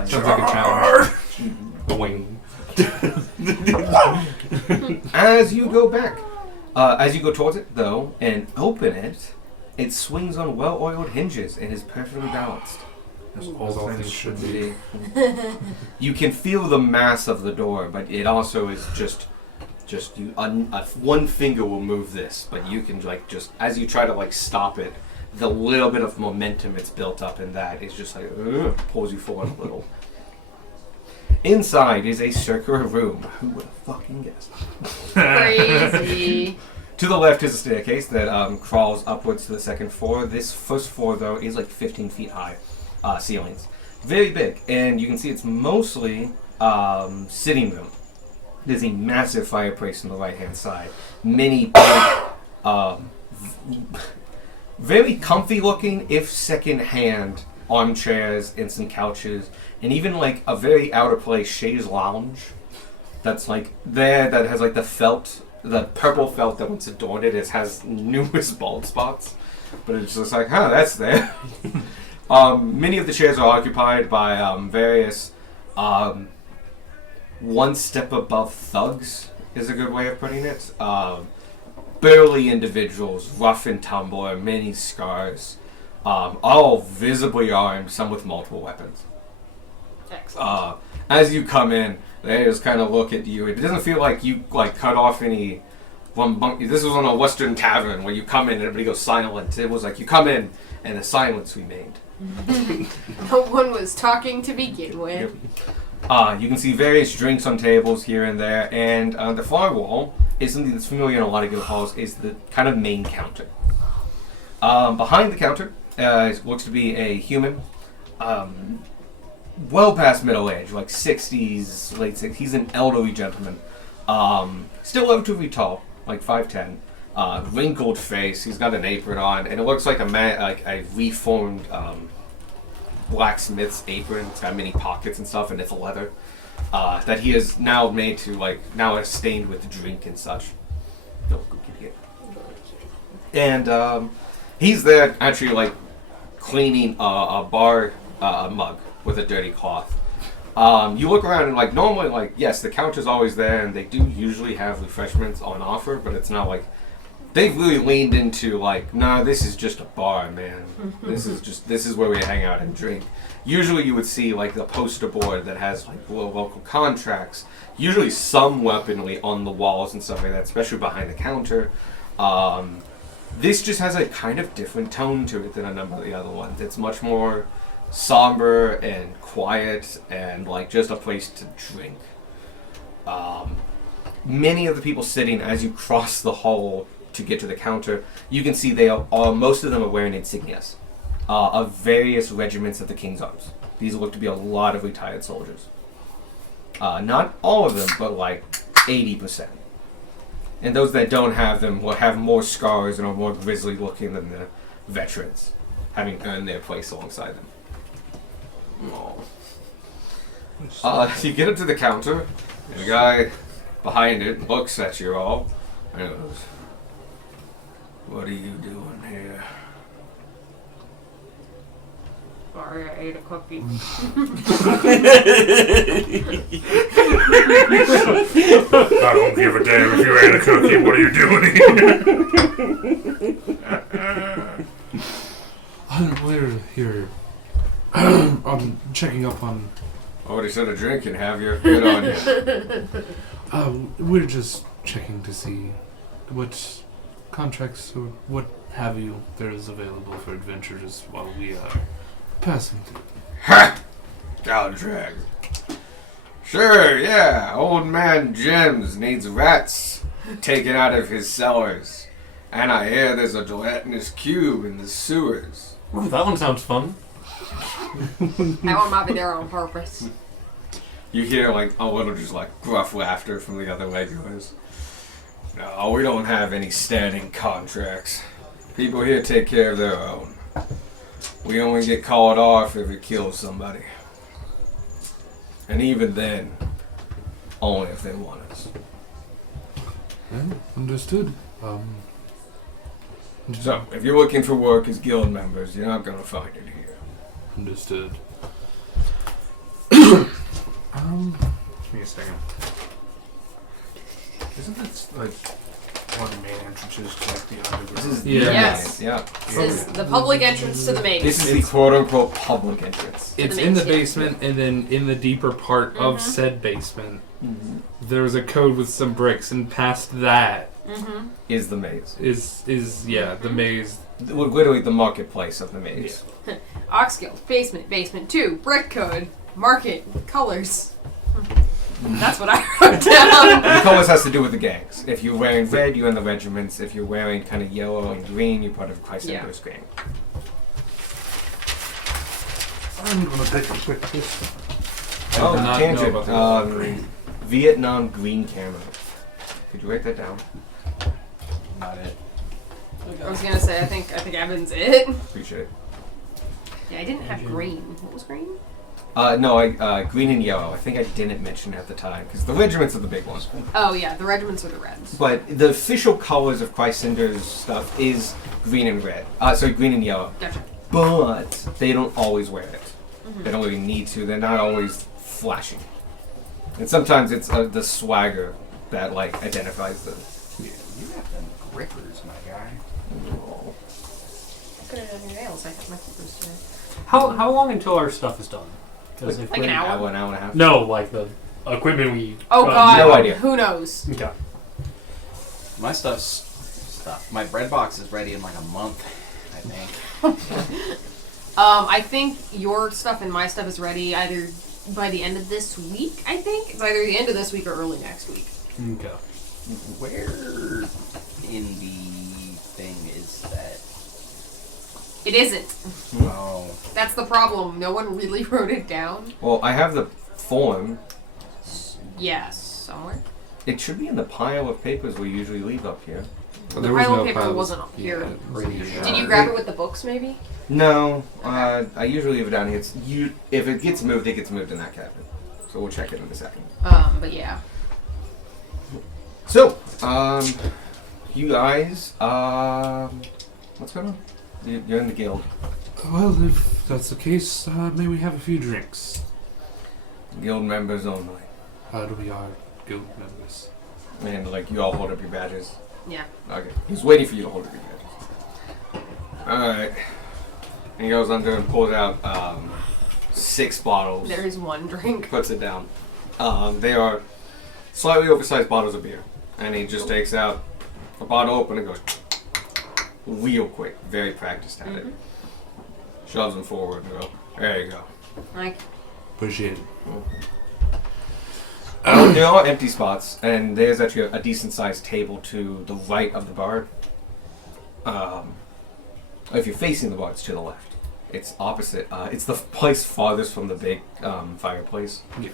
Sounds like a challenge. Going. As you go back, as you go towards it, though, and open it, it swings on well-oiled hinges and is perfectly balanced. As all things should be. You can feel the mass of the door, but it also is just you. One finger will move this, but you can just as you try to stop it, the little bit of momentum it's built up in that is just pulls you forward a little. Inside is a circular room. Who would have fucking guessed? Crazy. To the left is a staircase that crawls upwards to the second floor. This first floor, though, is like 15 feet high. Ceilings. Very big, and you can see it's mostly sitting room. There's a massive fireplace on the right-hand side. Many big, very comfy-looking, if second-hand, armchairs and some couches, and even like a very out-of-place chaise lounge that's like there that has like the purple felt that once adorned it has numerous bald spots, but it's just like, that's there. Many of the chairs are occupied by various one step above thugs is a good way of putting it. Burly individuals, rough and tumble, many scars, all visibly armed, some with multiple weapons. Excellent. As you come in, they just kind of look at you. It doesn't feel like you cut off any one bunk. This was on a Western tavern where you come in and everybody goes silent. It was like you come in and the silence remained. No one was talking to begin with. You can see various drinks on tables here and there, and the far wall is something that's familiar in a lot of guild halls, is the kind of main counter. Behind the counter looks to be a human, well past middle age, like 60s, late 60s. He's an elderly gentleman, still relatively tall, like 5'10", wrinkled face. He's got an apron on, and it looks like a reformed blacksmith's apron. It's got many pockets and stuff, and it's leather that he has now made to now is stained with drink and such. And he's there actually cleaning a bar mug with a dirty cloth. You look around and normally yes, the counter's always there, and they do usually have refreshments on offer, but it's not they've really leaned into like, nah, this is just a bar, man. This is where we hang out and drink. Usually you would see like the poster board that has like local contracts, usually some weaponry on the walls and stuff like that, especially behind the counter. This just has a kind of different tone to it than a number of the other ones. It's much more somber and quiet and like just a place to drink. Many of the people sitting as you cross the hall to get to the counter, you can see they are most of them are wearing insignias of various regiments of the King's Arms. These look to be a lot of retired soldiers. Not all of them, but like 80%. And those that don't have them will have more scars and are more grisly looking than the veterans, having earned their place alongside them. You get up to the counter, and the guy behind it looks at you all and goes, "What are you doing here?" Sorry, I ate a cookie. I don't give a damn if you ate a cookie. What are you doing here? We're here. I'm checking up on. Already said a drinking, have you? Good on you. We're just checking to see what contracts or what have you there is available for adventurers while we are passing through. Ha! Galdrag. Sure, yeah. Old man Jims needs rats taken out of his cellars. And I hear there's a gelatinous cube in the sewers. Ooh, that one sounds fun. That one might be there on purpose. You hear like a little just like gruff laughter from the other regulars. No, we don't have any standing contracts. People here take care of their own. We only get called off if it kills somebody. And even then, only if they want us. Yeah, understood. So, if you're looking for work as guild members, you're not gonna find it here. Understood. Give me a second. Isn't this like one of the main entrances to like the underground? This is Yeah. Yes. Yeah. This is the public entrance to the maze. This is the quote-unquote public entrance. It's the in the main- yeah. basement, and then in the deeper part of said basement, Mm-hmm. there's a code with some bricks, and past that Mm-hmm. Is the maze. is the maze. Literally the marketplace of the maze. Ox Guild, basement, basement 2, brick code, market, colors. That's what I wrote down. The colors has to do with the gangs. If you're wearing red, you're in the regiments. If you're wearing kind of yellow and green, you're part of Chrysanthemum's gang. I'm gonna take a quick piss. I did not know tangent. about the green. Vietnam green camera. Could you write that down? Not it. I was gonna say, I think Evan's it. Appreciate it. Yeah, I didn't have green. What was green? No, green and yellow. I think I didn't mention at the time because the regiments are the big ones. Oh yeah, the regiments are the reds. But the official colors of Chrysander's stuff is green and red. Sorry, green and yellow. Gotcha. But they don't always wear it. They don't really need to. They're not always flashing. And sometimes it's the swagger that like identifies them. You have them grippers, my guy. Could have done your nails. I got my clippers today. How long until our stuff is done? 'Cause if Like we- an hour? An hour and a half. No, like the equipment we. Oh god. No idea. Who knows? Okay. My stuff. My bread box is ready in like a month, I think. I think your stuff and my stuff is ready either by the end of this week. I think it's either the end of this week or early next week. Okay. Where in the thing is that? It isn't. Oh. That's the problem. No one really wrote it down. Well, I have the form. Yes, somewhere. It should be in the pile of papers we usually leave up here. The pile of paper wasn't up here. Pretty sure. Did you grab it with the books, maybe? No, I usually leave it down here. If it gets moved, it gets moved in that cabinet. So we'll check it in a second. But yeah. So, you guys, what's going on? You're in the guild. Well, if that's the case, may we have a few drinks? Guild members only. How do we are guild members? And, like, you all hold up your badges. Yeah. Okay. He's waiting for you to hold your magic. Alright. And he goes under and pulls out 6 bottles. There is one drink. Puts it down. They are slightly oversized bottles of beer. And he just takes out a bottle open and goes real quick. Very practiced at it. Shoves them forward and go, there you go. Like, Appreciate it. There are empty spots, and there's actually a decent sized table to the right of the bar. If you're facing the bar, it's to the left. It's opposite. It's the place farthest from the big fireplace. Yeah.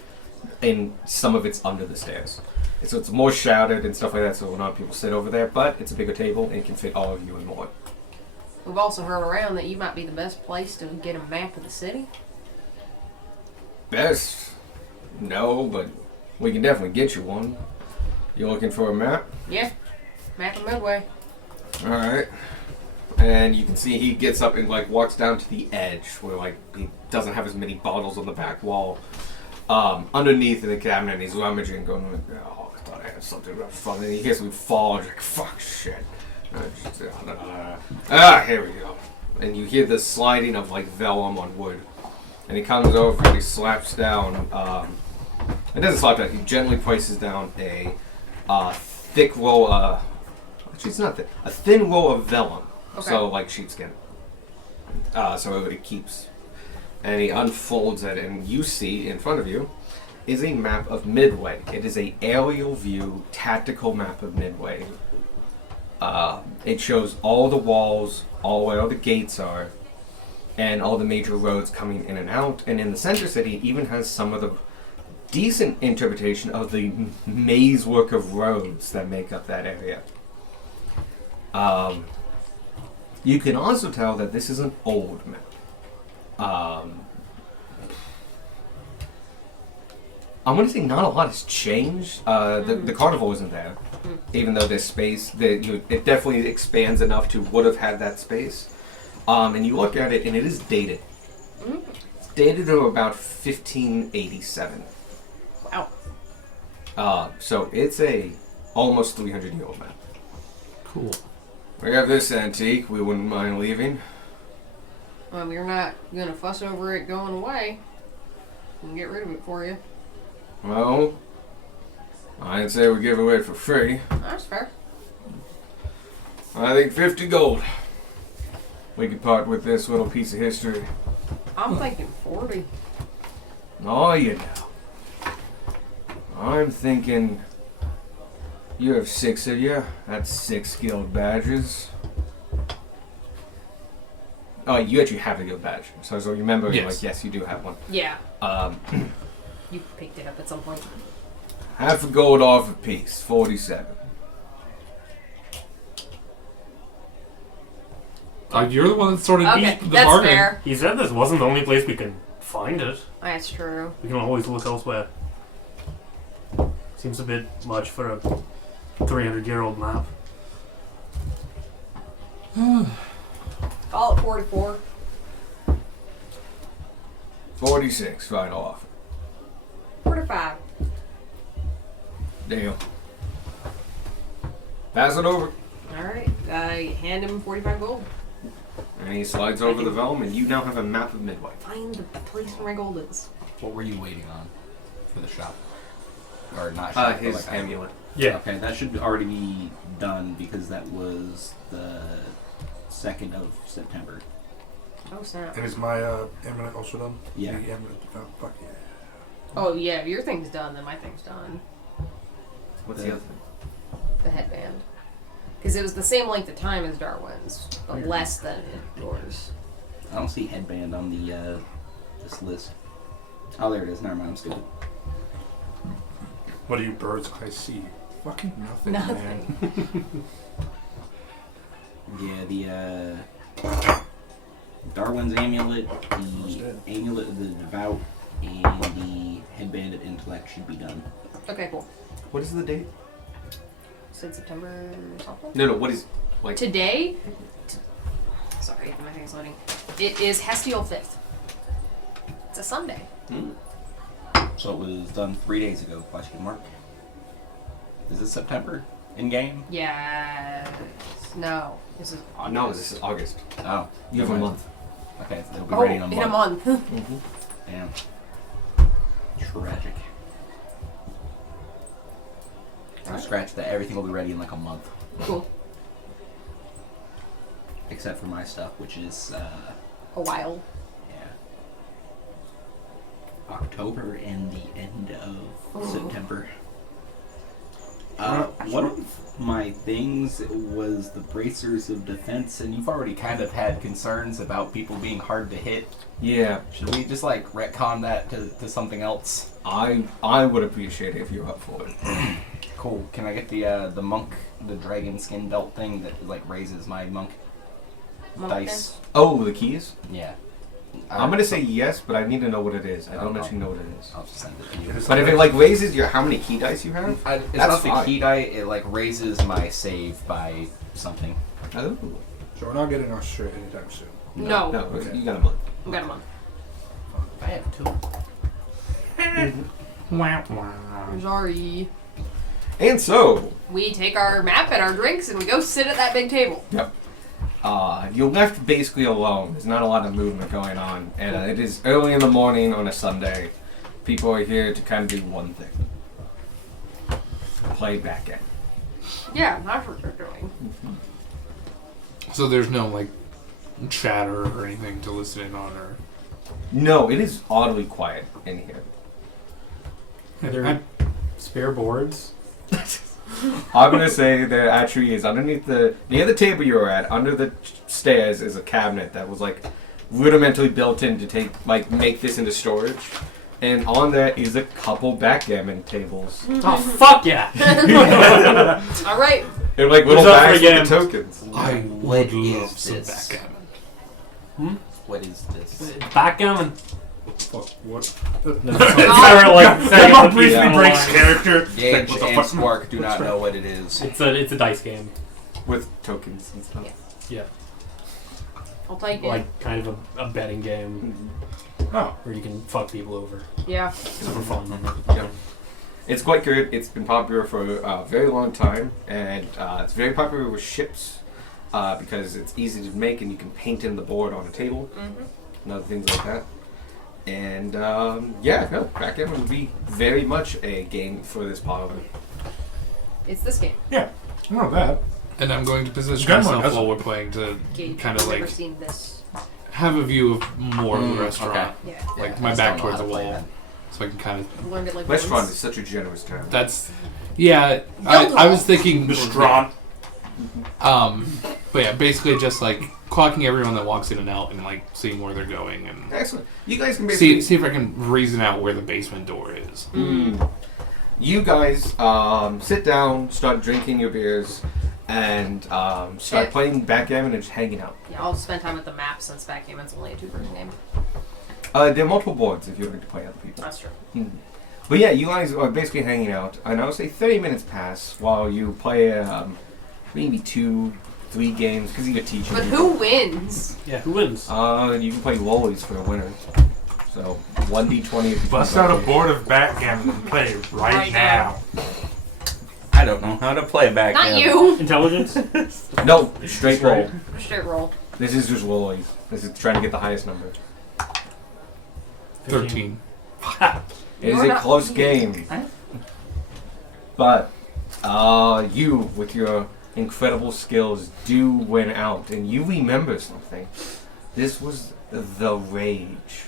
And some of it's under the stairs. So it's more shadowed and stuff like that, so a lot of people sit over there, but it's a bigger table and it can fit all of you and more. we've also heard around that you might be the best place to get a map of the city. Best? No, but we can definitely get you one. You looking for a map? Yeah. Map of Midway. Alright. And you can see he gets up and like walks down to the edge where like he doesn't have as many bottles on the back wall. Underneath in the cabinet, and he's rummaging, going like, oh, I thought I had something about fun. And he hears me fall, and he's like, fuck shit. Here we go. And you hear the sliding of like vellum on wood. And he comes over and he slaps down, it doesn't slap down, he gently places down a thick roll, actually it's not thick, a thin roll of vellum. Okay. So like sheepskin. So it keeps. And he unfolds it, and you see in front of you is a map of Midway. It is a aerial view, tactical map of Midway. It shows all the walls, all where all the gates are, and all the major roads coming in and out. And in the center city, it even has some of the decent interpretation of the maze work of roads that make up that area. You can also tell that this is an old map. I'm going to say not a lot has changed. The carnival isn't there, even though there's space. It definitely expands enough to would have had that space. And you look at it, and it is dated. It's dated to about 1587. Wow. So it's a almost 300-year-old map. Cool. We have this antique we wouldn't mind leaving. You're not gonna fuss over it going away. We can get rid of it for you. Well, I didn't say we give it away for free. That's fair. I think 50 gold. We could part with this little piece of history. I'm thinking 40. Oh, you know. I'm thinking you have 6 of you. That's 6 guild badges. Oh, you actually have a guild badge. So remember, Yes. like, yes, you do have one. Yeah. You picked it up at some point. Half a gold off a piece, 47. You're the one that started Okay, the that's bargain. fair. He said this wasn't the only place we can find it. That's true. We can always look elsewhere. Seems a bit much for a 300-year-old map. Call it 44. 46, final offer. 45. Deal. Pass it over. Alright. I hand him 45 gold. And he slides over the vellum, and you now have a map of Midway. Find the place where my gold is. What were you waiting on for the shop? Or not shop, but His like amulet. Yeah. Okay, that should already be done because that was the 2nd of September. Oh, snap. And is my amulet also done? Yeah. The amulet. Oh, fuck yeah. Oh, yeah. If your thing's done, then my thing's done. What's the other thing? The headband. Because it was the same length of time as Darwin's, but Weird. less than yours. I don't see headband on the this list. Oh, there it is. Never mind. I'm stupid. What do you birds I see? Fucking nothing, man. Nothing. Yeah, the Darwin's amulet, the amulet of the devout, and the headband of intellect should be done. Okay, cool. What is the date? Said September something? No, what is, like... Today? Sorry, my thing's loading. It is Hestial 5th. It's a Sunday. So it was done 3 days ago? Question mark. Is it September? in game? Yes. No. This is August. No, this is August. Oh, You have a month. Okay, so it'll be Oh, ready in a month. in a month. Mm-hmm. Damn. Tragic. I'll scratch that. Everything will be ready in like a month, Cool. except for my stuff, which is A while. yeah, October and the end of Ooh. September. One of my things was the bracers of defense, and you've already kind of had concerns about people being hard to hit. Yeah, Should we just like retcon that to something else? I would appreciate it if you're up for it. Cool. Can I get the monk, the dragon skin belt thing that like raises my monk dice? Oh, the keys? Yeah. I'm gonna say yes, but I need to know what it is. I don't actually know what it is. I'll just send it to you. But if it like raises your how many key dice you have? It's That's not the fine. key die. It like raises my save by something. Oh. So we're not getting our straight anytime soon. No. No, Okay. you got a month. We got a month. I have two. Sorry. And so, We take our map and our drinks and we go sit at that big table. you're left basically alone. There's not a lot of movement going on, and it is early in the morning on a Sunday. People are here to kind of do one thing: play backgammon. Yeah, that's what they're doing. So there's no like chatter or anything to listen in on, or No, it is oddly quiet in here. Are there spare boards? I'm gonna say there actually is underneath near the table you were at, under the stairs, is a cabinet that was like rudimentally built in to make this into storage, and on there is a couple backgammon tables. Oh fuck yeah! All right. They're like Who's little up for bags a game? with the tokens. I What would love is some this? backgammon. What is this? Backgammon. Fuck, what? Sarah, like, saying Emma it briefly yeah. breaks character. Gage What the and fuck? Spark do not know what it is. It's a dice game. With tokens and stuff. Yeah, I'll take it. like kind of a betting game Oh, where you can fuck people over. Yeah. Super fun. Yeah. It's quite good. It's been popular for a very long time, and it's very popular with ships because it's easy to make and you can paint in the board on a table Mm-hmm. and other things like that. And backgammon would be very much a game for this parlor. It's this game. yeah. I know that. And I'm going to position Gunman myself has while it. we're playing to Gage, kind of I've never like seen this. have a view of more of the Mm, restaurant, okay. Yeah. like Yeah, my I back still know towards how the to play wall, that. so I can kind of. I've learned it like Restaurant is once. such a generous term. That's yeah. I was thinking Restaurant. But yeah, basically just like clocking everyone that walks in and out and like seeing where they're going and Excellent. You guys can basically see if I can reason out where the basement door is. You guys sit down, start drinking your beers, and start Yeah. playing backgammon and just hanging out. Yeah, I'll spend time with the map since backgammon's only a two-person game. There are multiple boards if you're going to play other people. That's true. But yeah, you guys are basically hanging out, and I would say 30 minutes pass while you play maybe 2-3 games because you're teaching. But people. who wins? Yeah, who wins? You can play lollies for a winner. So 1d20 if you Bust out a board of backgammon and play right Right now. I don't know how to play backgammon. Not you. Intelligence? No, straight roll. Straight roll. This is just lollies. This is trying to get the highest number. 13. It is You're a not- close game. But you, with your incredible skills, do win out. And you remember something. This was the rage.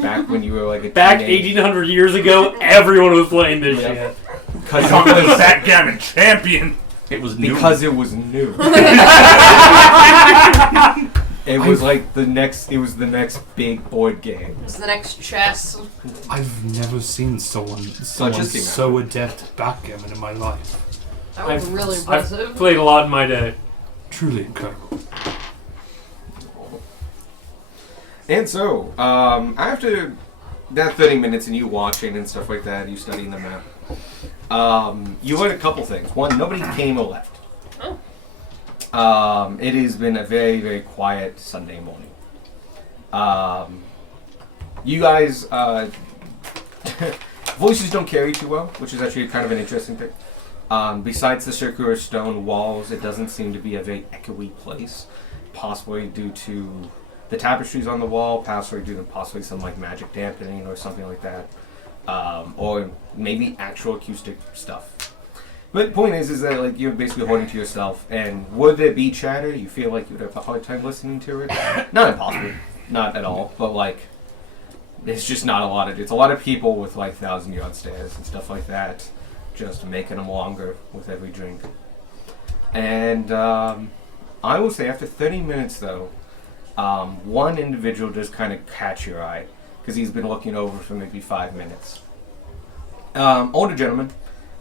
Back when you were like a Back teenager. 1800 years ago, everyone was playing this Yep. shit. Because I'm it the was, backgammon champion. It was new. because it was new. It was like the next. It was the next big board game. It's the next chess. I've never seen someone just came out. so adept at backgammon in my life. That was really I've impressive. played a lot in my day. Truly incredible. And so, after that 30 minutes and you watching and stuff like that, you studying the map, you learn a couple things. One, nobody came or left. Oh. It has been a very, very quiet Sunday morning. You guys, voices don't carry too well, which is actually kind of an interesting thing. Besides the circular stone walls, it doesn't seem to be a very echoey place, possibly due to the tapestries on the wall, possibly due to possibly some like magic dampening or something like that, or maybe actual acoustic stuff. But the point is that like you're basically holding to yourself, and would there be chatter, you feel like you'd have a hard time listening to it. Not impossible, not at all, but like it's just not a lot of. It's a lot of people with like 1,000-yard stares and stuff like that, just making them longer with every drink. And I will say after 30 minutes though, one individual does kind of catch your eye because he's been looking over for maybe 5 minutes. Older gentleman.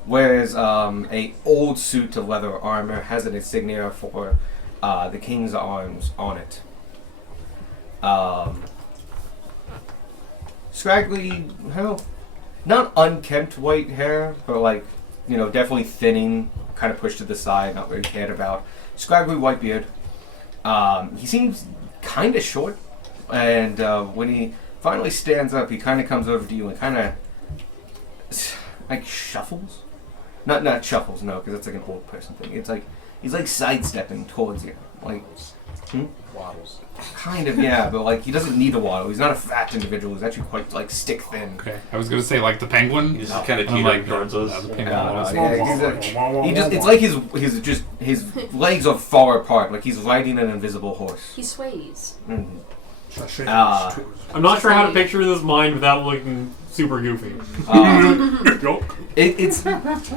Wears a old suit of leather armor, has an insignia for the king's arms on it. Scraggly, not unkempt white hair, but like, definitely thinning, kind of pushed to the side, not very cared about. Scraggly white beard. He seems kind of short, and when he finally stands up, he kind of comes over to you and kind of like shuffles. Not shuffles, no, because that's like an old person thing. It's like he's like sidestepping towards you, like Waddles. kind of, yeah, but like he doesn't need a waddle. He's not a fat individual. He's actually quite like stick thin. Okay, I was gonna say like the penguin. He's just kind of I'm teetering like, towards no, us. the penguin No, was- yeah, it's like his legs are far apart, like he's riding an invisible horse. He sways. Mhm. Uh, I'm not sure how to picture this mind without looking super goofy. It's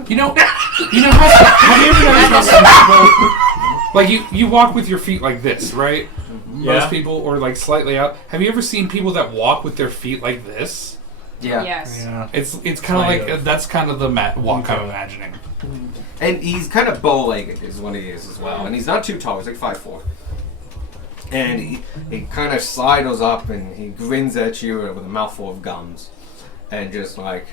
You know have you ever noticed how some people, like you walk with your feet like this, right? Yeah. Most people, or like slightly out. Have you ever seen people that walk with their feet like this? yeah. Yes. Yeah. It's kind of Kind like of. that's kind of the walk I'm imagining. And he's kind of bow-legged is what he is as well. And he's not too tall. He's like 5'4". And he kind of sidles up and he grins at you with a mouthful of gums. And just like,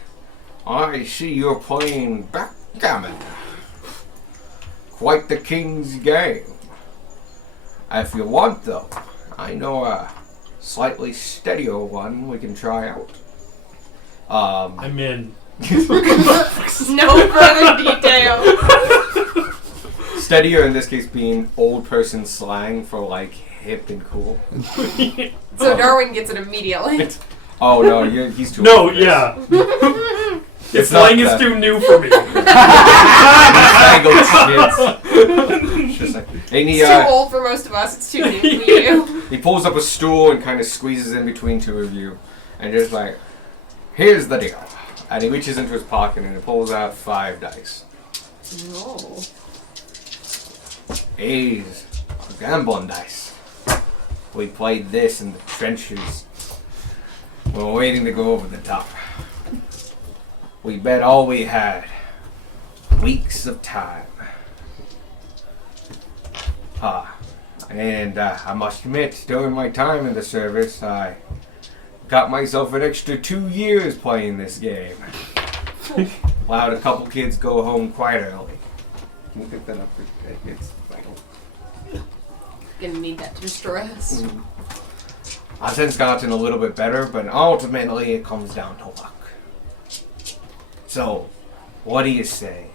I see you're playing backgammon. Quite the king's game. If you want, though, I know a slightly steadier one we can try out. I'm in. No further detail. Steadier in this case being old person slang for like hip and cool. So Darwin gets it immediately. Oh no, he's too No, old for this. yeah. It's Slang not is that. too new for me. It's just like, and It's too old for most of us. It's too new for you. he pulls up a stool and kind of squeezes in between two of you, and just like, here's the deal. And he reaches into his pocket and he pulls out 5 dice. No. These are gambling dice. We played this in the trenches. We were waiting to go over the top. We bet all we had. Weeks of time. And I must admit, during my time in the service, I got myself an extra 2 years playing this game. Allowed a couple kids go home quite early. We'll pick that up. It's vital. Gonna need that to destroy us. I've since gotten a little bit better, but ultimately it comes down to luck. So, what do you say?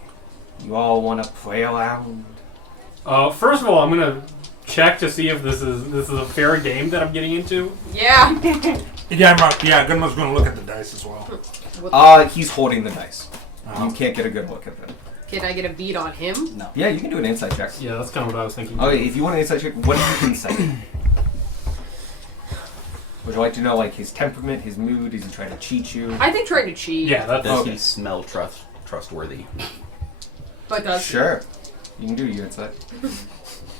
You all want to play around? First of all, I'm gonna check to see if this is a fair game that I'm getting into. Yeah. Yeah, Gunmar's gonna look at the dice as well. He's holding the dice. You can't get a good look at them. Can I get a beat on him? No. Yeah, you can do an insight check. Yeah, that's kind of what I was thinking. Okay, if you want an insight check, what do you insight? Would you like to know, like, his temperament, his mood? Is he trying to cheat you? I think trying to cheat. Yeah, that's Does Okay. he smell trustworthy? But does Sure. You can do your insight.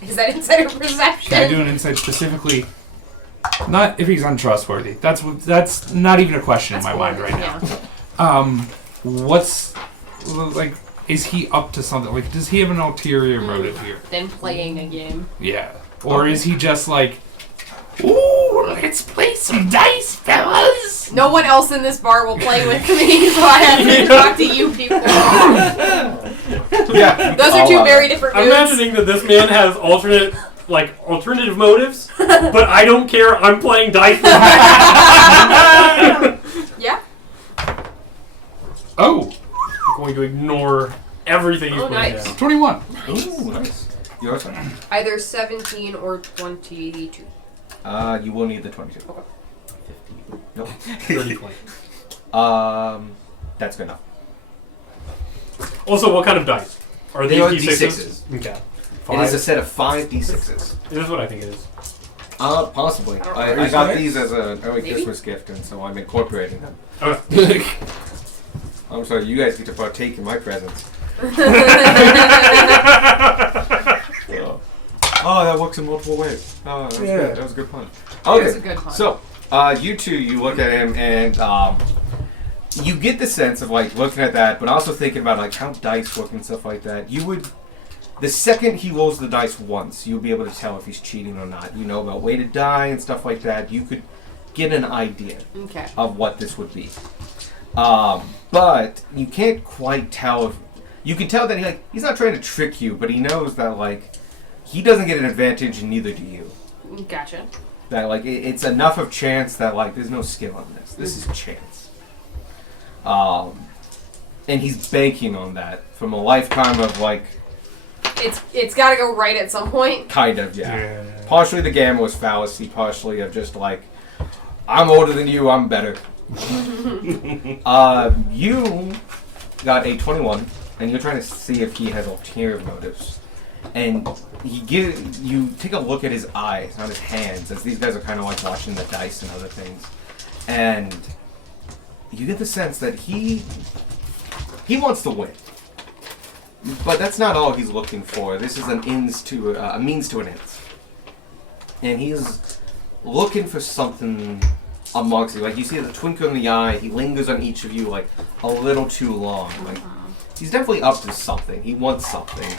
is that insider perception? Can I do an insight specifically? Not if he's untrustworthy. That's not even a question That's in my mind right now. Yeah. What's like? Is he up to something? Like, does he have an ulterior motive here? Then playing a game. Yeah. Or is he just like, ooh, let's play some dice, fellas? No one else in this bar will play with me, so I have to talk to you people. Yeah. Those are two very different I'm moods. imagining that this man has alternative motives, but I don't care. I'm playing dice. Yeah. Oh, I'm going to ignore everything he's Oh, putting nice. down. 21. Ooh, nice. Yours? Either 17 or 22. You will need the 22. Nope. 30, 20. That's good enough. Also, what kind of dice? Are They these are D6s? Okay. It is a set of 5 d6s. This is what I think it is. Possibly. I Nice. got these as a early Maybe? Christmas gift, and so I'm incorporating them. Okay. I'm sorry, you guys get to partake in my presents. Oh, that works in multiple ways. Oh, that was Yeah. good. That was a good pun. It was a Okay, good one. so you two, you look at him, and you get the sense of like looking at that, but also thinking about like how dice work and stuff like that. You would, the second he rolls the dice once, you'll be able to tell if he's cheating or not. You know about weighted die and stuff like that. You could get an idea Okay. of what this would be. But you can't quite tell if you can tell that he's not trying to trick you, but he knows that like he doesn't get an advantage and neither do you. Gotcha. That like it's enough of chance that like there's no skill on this. This is chance. And he's banking on that from a lifetime of like It's got to go right at some point. kind of yeah. Partially the gambler's fallacy, partially of just like I'm older than you, I'm better. You got a 21, and you're trying to see if he has ulterior motives. And you take a look at his eyes, not his hands, as these guys are kind of like watching the dice and other things. And you get the sense that he wants to win. But that's not all he's looking for. This is a means to an end. And he's looking for something amongst you. Like you see the twinkle in the eye. He lingers on each of you like a little too long. Like he's definitely up to something. He wants something.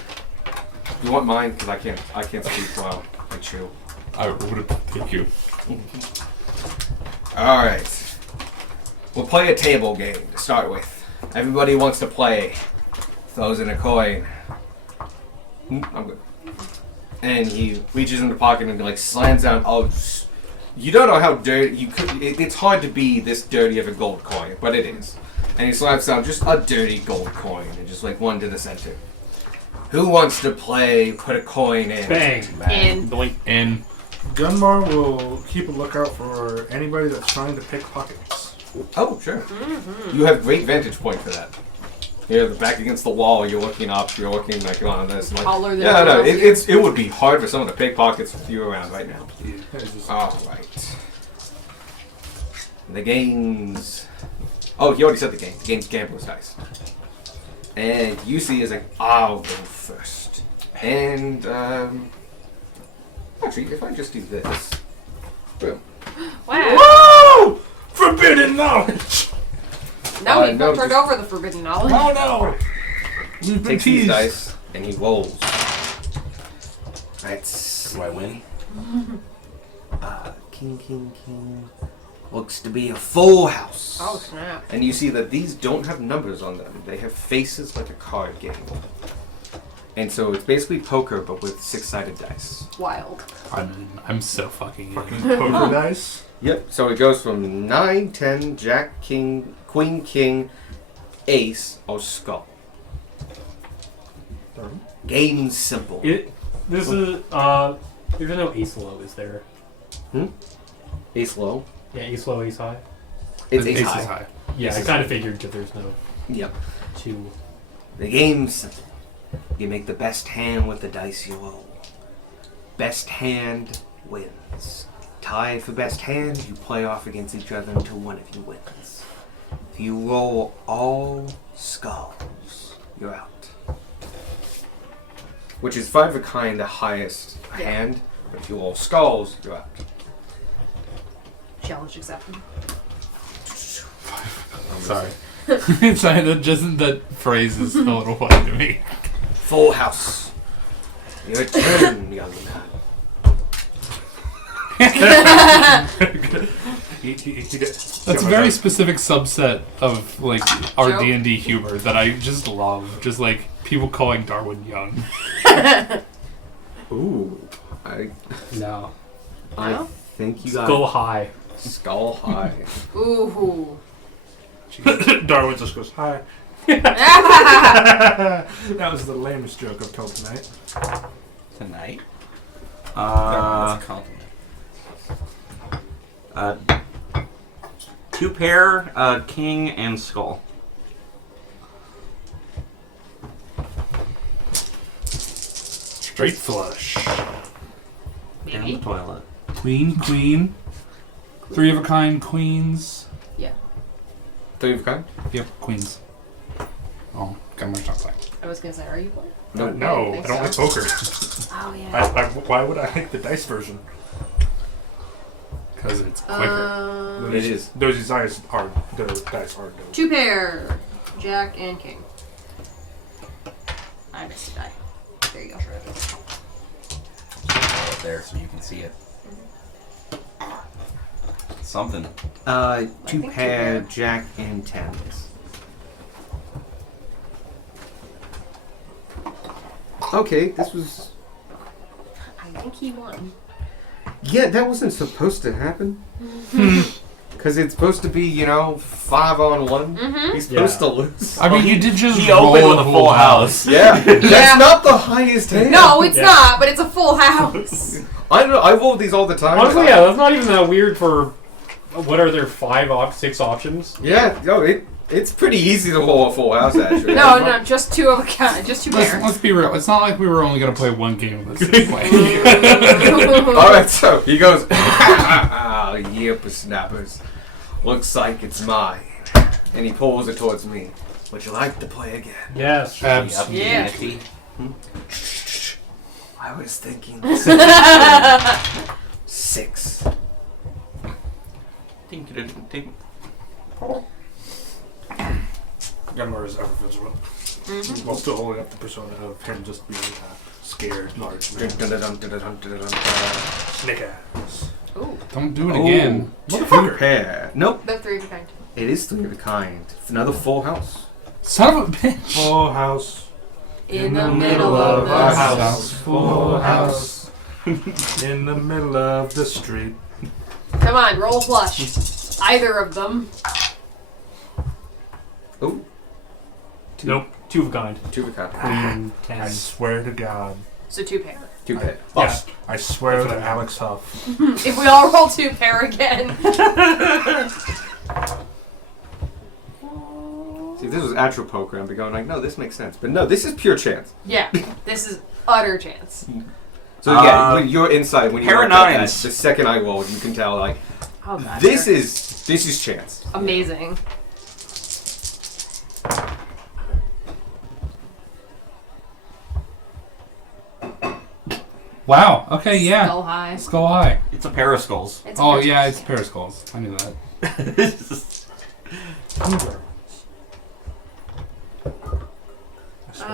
You want mine? Because I can't speak while I chew. I would thank you. All right. We'll play a table game to start with. Everybody wants to play. Throws in a coin. I'm good. And he reaches in the pocket and like slams down. Oh, you don't know how dirty you could. It's hard to be this dirty of a gold coin, but it is. And he slams down just a dirty gold coin and just like one to the center. Who wants to play? Put a coin in. Bang. And And Gunmar will keep a lookout for anybody that's trying to pick pockets. Oh, sure. You have great vantage point for that. You're back against the wall. You're looking up. You're looking like on this. Like, Taller than yeah, no, everyone else. it would be hard for someone to pick pockets with you around right now. It's just- All right. The game's. Oh, he already said the game. The game's Gambler's Dice. And UC is like, I'll go first. And actually, if I just do this, boom. wow. Woo! Forbidden knowledge! Now we've no, turned just- over the forbidden knowledge. Oh no! We've been Takes these teased. dice and he rolls. That's Do I win? King. Looks to be a full house. Oh snap! And you see that these don't have numbers on them. They have faces like a card game. And so it's basically poker, but with 6-sided dice. Wild. I'm so fucking Fucking in. poker dice. Yep. So it goes from 9, 10, Jack, King, Queen, King, Ace, or Skull. Game's simple. This is there's no ace low, is there? Ace low. Yeah, ace low, ace high. It's Ace ace is high. high. Yeah, I kind of figured that there's no Yep. two. The game's simple. You make the best hand with the dice you roll. Best hand wins. Tie for best hand, you play off against each other until one of you wins. If you roll all skulls, you're out. Which is 5 of a kind, the highest hand. But if you roll skulls, you're out. Challenge accepted. Sorry. Sorry, that phrase is a little funny to me. Full house. Your turn, young man. That's a very specific subset of like our Joke? D&D humor that I just love. Just like people calling Darwin young. Ooh. No. I No? think you got Go high. skull high. Ooh. Darwin just goes, hi. That was the lamest joke I've told tonight. Tonight? Uh, That's a compliment. 2 pair, king and skull. Straight flush. Down Maybe. the toilet. Queen, queen. 3 of a kind queens. Yeah. 3 of a kind? Yep, queens. Oh, got my chocolate. I was gonna say, are you playing? No, I don't like poker. Oh yeah. Why would I like the dice version? Because it's quicker. It is. Those dice are dope. 2 pair. Jack and king. I missed a die. There you go. Up there so you can see it. Something. 2 think two pair, pair. jack and tens. Okay, this was. I think he won. Yeah, that wasn't supposed to happen. Because it's supposed to be, 5 on 1. Mm-hmm. He's supposed to lose. I mean, you did just He roll opened with a full house. Yeah, Yeah. that's not the highest hand. No, it's not, but it's a full house. I don't know. I roll these all the time. Honestly, yeah, that's not even that weird for. What are there, 6 options? Yeah, it's pretty easy to roll a full house, actually. No, just 2 of a kind. Just 2 pair. Let's be real. It's not like we were only going to play one game of this way. Alright, so he goes, Yippersnappers. Looks like it's mine. And he pulls it towards me. Would you like to play again? Yes. Absolutely. Yeah. Nifty. I was thinking 6. Tink. Gunmar is ever vigilant. While still holding up the persona of him just being scared, large man. Snake ass. Ooh, Don't do it again. Two pair. Nope, the 3 of a kind. it is 3 of a kind. Another full house. Son of a bitch. Full house. In the middle of the our house. Full house. In the middle of the street. Come on, roll flush. Either of them. Oh, Nope. 2 of a kind. 2 of a kind. Queen, I 10. swear to God. So 2 pair. 2 pair. Yes. I swear to Alex Huff. If we all roll 2 pair again. See, if this was actual poker, I'd be going like, no, this makes sense. But no, this is pure chance. Yeah, this is utter chance. So yeah, when you're inside, when you pair look of at that, nines. the second I rolled, you can tell like Oh god. this they're is chance. amazing. Wow. Okay, yeah. Skull high. Skull high. It's a pair of skulls. It's a Oh, good yeah, choice. it's pair of skulls. I knew that.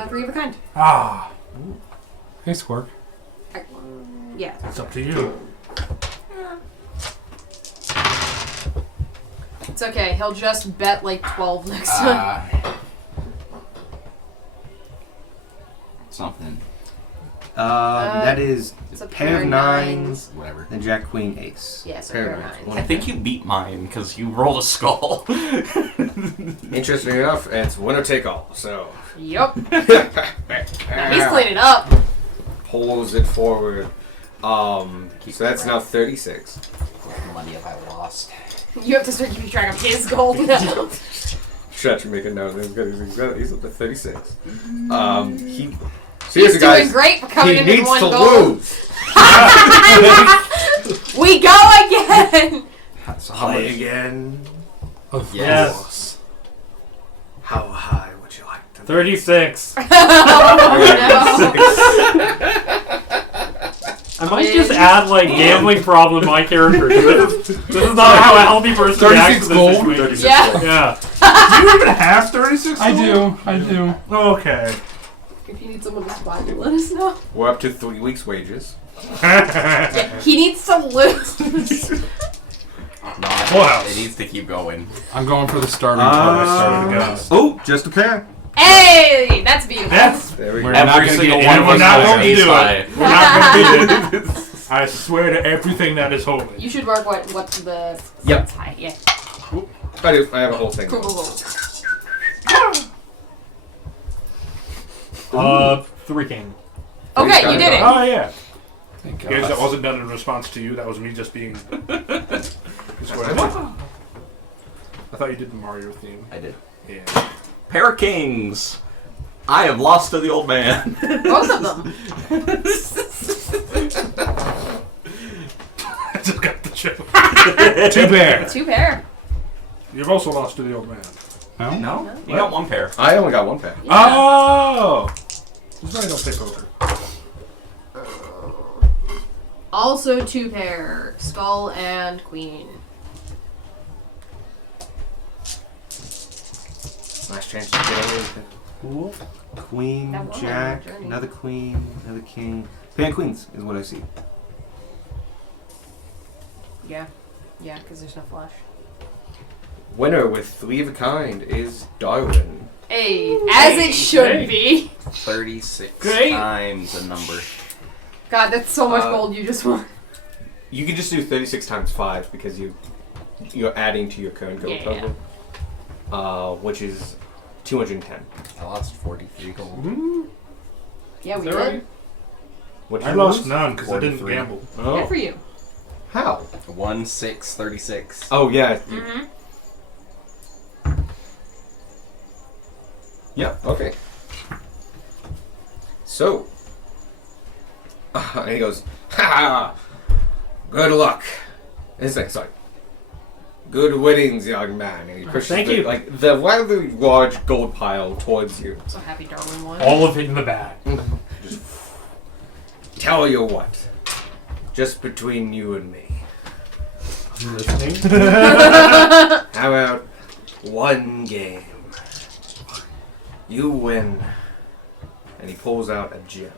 Three of a kind. Ah, Hey, Squirk. Yeah. it's up to you. It's okay. He'll just bet like 12 next time. Something. That is It's a pair of nines Whatever. and Jack Queen Ace. Yeah, so Pair pair of of nines. nines. I think you beat mine because you rolled a skull. Interesting enough, it's winner take all. So Yup. Now he's cleaning up. pulls it forward. So that's now 36. What money have I lost? You have to start keeping track of his gold now. Stretch and make a note. He's up to 36. He He's seriously, doing guys, great for coming he in with needs one to gold. lose. We go again. So play again. Of Yes. course. How high would you like to? 36. Oh no. I might just add like gambling problem to my character. This is not how a healthy person reacts to 36 this gold? situation. Yeah. Yeah. Do you even have 36? I do. Okay. If you need someone to spot you, let us know. We're up to 3 weeks' wages. Yeah, he needs to lose. No, Full house. it needs to keep going. I'm going for the starting I target. started to go. Oh, just a pair. Hey, that's beautiful. That's There we We're go. not Every gonna single get one any of we're us not has gonna an ace do high. it. We're not gonna do it. I swear to everything that is holy. You should mark what's the Yep. that's high. Yeah. I do. I have a whole thing. Cool, cool, cool. 3 king. Okay, you did it. Oh yeah. Thank Guys, that God. wasn't done in response to you. That was me just being. That's what I did. I thought you did the Mario theme. I did. Yeah. Pair of kings. I have lost to the old man. Both of them. I just got the joke. 2 pair. 2 pair. You've also lost to the old man. No? No? You got 1 pair. I only got 1 pair. Oh! That's why I don't play poker. Also 2 pair. Skull and queen. Last chance to get away with it. Cool. Queen, That woman Jack, on the journey. another queen, another king. Pan queens is what I see. Yeah. Yeah, because there's no flush. Winner with 3 of a kind is Darwin. Hey, as it should Hey. be. 36 Great. times a number. God, that's so much Uh, gold you just won. You can just do 36 times 5 because you're adding to your current gold Yeah. total, which is 210. I lost 43 gold. Yeah, we Is did. that right? What I you lost lose? none because I didn't 43. gamble. Good Oh, for you. how? 1, 6, 36. Oh yeah. Mm-hmm. Yeah. Okay. So, and he goes, "Ha! Good luck." He's like, sorry. Good winnings, young man. And he pushes thank the, you. like the rather large gold pile towards you. I'm so happy Darwin won. All of it in the bag. Tell you what, just between you and me, I'm listening. how about 1 game? You win, and he pulls out a gem.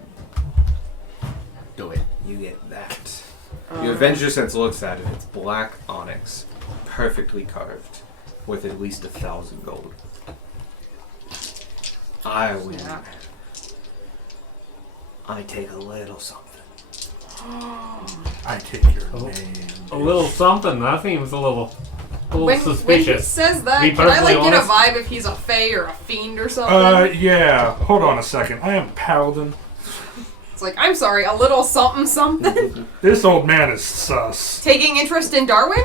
Do it. You get that. Your Avenger Sense looks at it. It's black onyx, perfectly carved, with at least 1,000 gold. I win. Snap. I take a little something. I take your name. A little something. That seems a little When he suspicious. says that, Be can I like perfectly get a honest. vibe if he's a fae or a fiend or something? Yeah. Hold on a second. I am Paladin. It's like, I'm sorry, a little something something? This old man is sus. Taking interest in Darwin?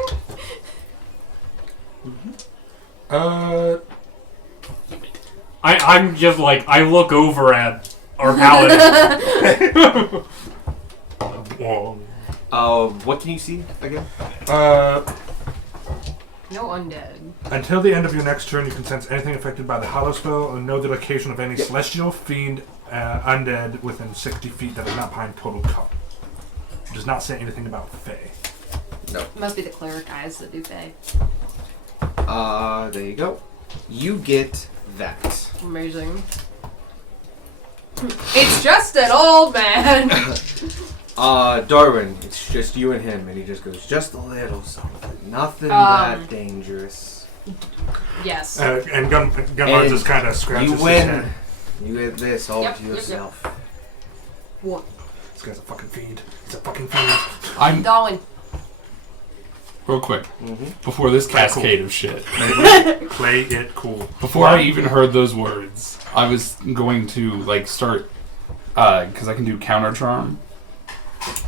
I'm just like, I look over at our paladin. Whoa. What can you see again? No undead. Until the end of your next turn, you can sense anything affected by the Hollow spell and know the location of any celestial, fiend, undead within 60 feet that is not behind total cover. It does not say anything about Fae. Must be the cleric eyes that do fae. There you go. You get that. Amazing. It's just an old man! Darwin, it's just you and him, and he just goes, just a little something. Nothing Um, that dangerous. Yes. And Gunmar And just kind of scratches You his win. head. You get this all Yep, to yep, yep. yourself. What? This guy's a fucking fiend. He's a fucking fiend. I'm Darwin. real quick Mm-hmm. before this Play it cascade of shit. Play it cool. Before I even heard those words, I was going to like start because I can do counter charm.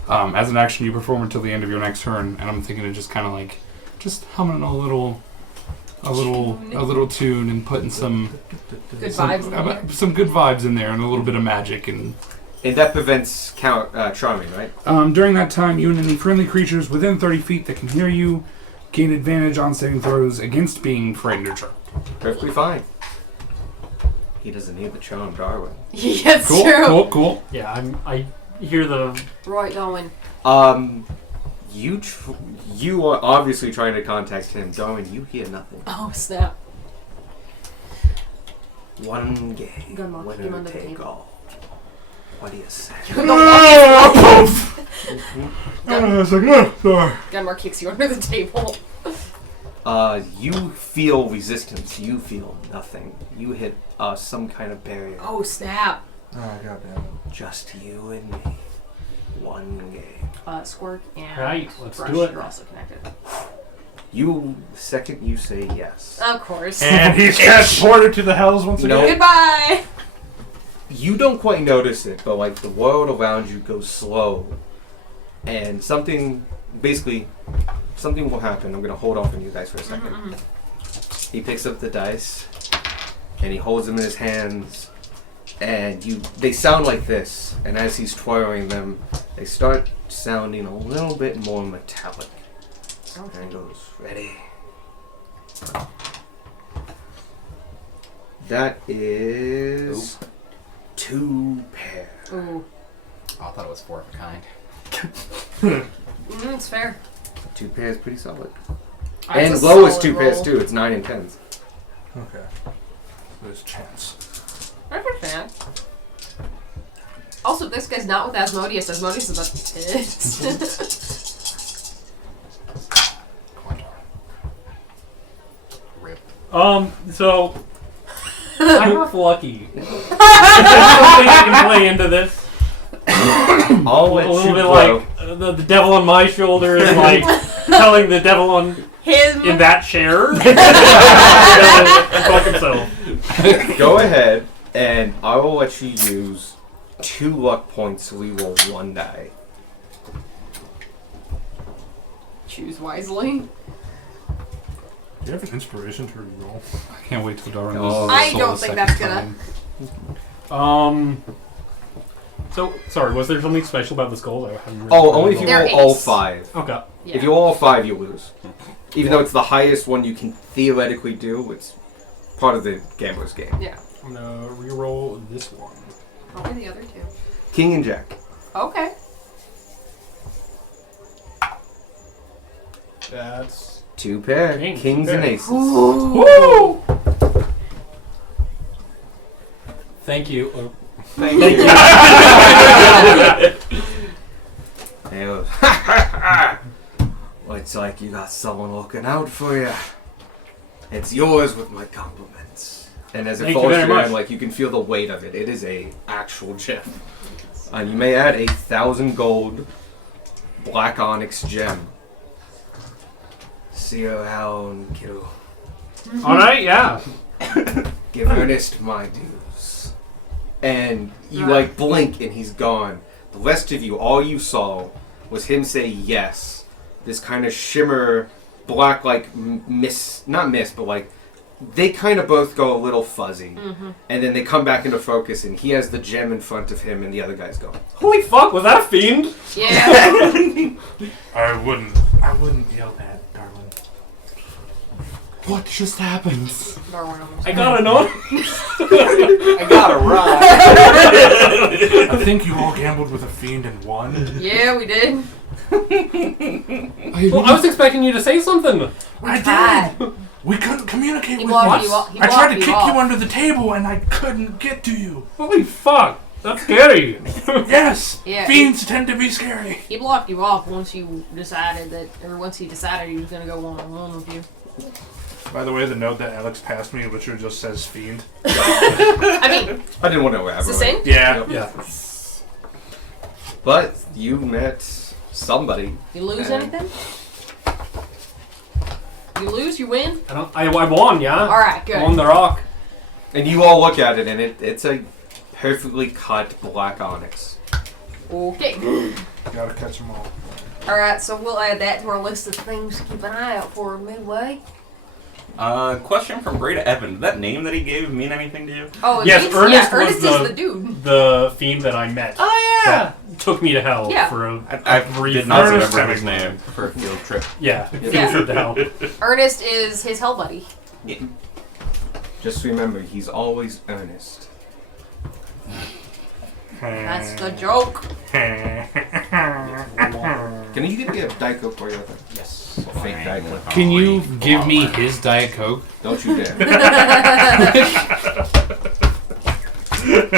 As an action, you perform until the end of your next turn, and I'm thinking of just kind of like just humming a little tune and putting some Good vibes in there. some good vibes in there and a little bit of magic. And And that prevents charming, right? during that time, you and any friendly creatures within 30 feet that can hear you gain advantage on saving throws against being frightened or charmed. Perfectly fine. He doesn't need the charm, Darwin. Yeah, it's Cool, true. cool. Yeah, I hear the. Right, Darwin. You are obviously trying to contact him. Darwin, you hear nothing. Oh, snap. 1 game. Gunmar, kick him Winner under the take table. all. What do you say? It's like, no, sorry. Gunmar kicks you under the table. You feel resistance. You feel nothing. You hit some kind of barrier. Oh, snap. Oh, goddamn. Just you and me. 1 game. Squirk and Right, let's Brush do it. are also connected. You, the second you say yes, Of course. And he's transported to the hells once No. again. Goodbye! you don't quite notice it, but like the world around you goes slow, and something will happen. I'm gonna hold off on you guys for a second. He picks up the dice, and he holds them in his hands, and they sound like this. And as he's twirling them, they start sounding a little bit more metallic. And he goes, ready. That is 2 pair. Ooh. Oh, I thought it was 4 of a kind. It's fair. 2 pairs, pretty solid. That's And a low is solid 2 pairs roll. too. It's 9 and 10s. Okay. There's a chance. I'm a fan. Also, this guy's not with Asmodeus. Asmodeus is about to be pissed. Rip. So I'm half lucky. Is there something I can play into this? I'll A let little you bit blow. like the devil on my shoulder is like telling the devil on Him. in that chair. Fuck himself. Go ahead, and I will let you use 2 luck points to reroll 1 die. Choose wisely. Do you have an inspiration to reroll? I can't wait till Darwin Oh. loses I his soul don't a think second that's gonna- time. So sorry. Was there something special about the skulls? I haven't Oh, only if you They're roll all ace. 5. Okay. Yeah. If you roll all 5, you lose. Even though it's the highest one you can theoretically do, it's part of the gambler's game. Yeah. I'm gonna reroll this one. What were the other 2? King and Jack. Okay. That's 2 pair. King, Kings 2 and pair. aces. woo. Thank you. Thank Thank you. you. Looks like you got someone looking out for you. It's yours with my compliments. And as it Thank you falls to very your much. hand, like you can feel the weight of it. It is a actual gem. And you may add 1,000 gold black onyx gem. See you around, kiddo. All right. Yeah. Give Ernest my dues. And you like blink and he's gone. The rest of you, all you saw was him say yes. This kind of shimmer, black like mist, not mist, but like they kind of both go a little fuzzy. And then they come back into focus and he has the gem in front of him and the other guy's gone. Holy fuck! Was that a fiend? Yeah. I wouldn't yell that, darling. What just happened? Darwin almost. I got an on. I got a ride. I think you all gambled with a fiend and won. Yeah, we did. Well, I was expecting you to say something. I tried. did. We couldn't communicate He with blocked you. you off- he I tried blocked to you kick off. you under the table and I couldn't get to you. Holy fuck! That's scary. Yes. Yeah. Fiends tend to be scary. He blocked you off once you decided that, or once he decided he was gonna go one-on-one with you. By the way, the note that Alex passed me literally just says fiend. I mean, I didn't want to elaborate. it's the same. Yeah. Yeah. But you met somebody. You lose Uh, anything? You lose, you win. I won. Yeah. All right, good. On the rock. And you all look at it and it's a perfectly cut black onyx. Okay. Gotta catch them all. All right, so we'll add that to our list of things to keep an eye out for midway. Question from Breda Evan. Did that name that he gave mean anything to you? Oh, it Yes, means- Ernest yeah, Ernest was is the dude. The fiend that I met. Oh That took me to hell Yeah. for a I brief. did not Ernest remember his Hemingway. name. For a field trip. Yeah. Field Yeah. trip to hell. Ernest is his hell buddy. Just remember, he's always earnest. That's the joke. Can you give me a Diet Coke for you? Yes. A fake Diet Coke. Can you give me his Diet Coke? Don't you dare.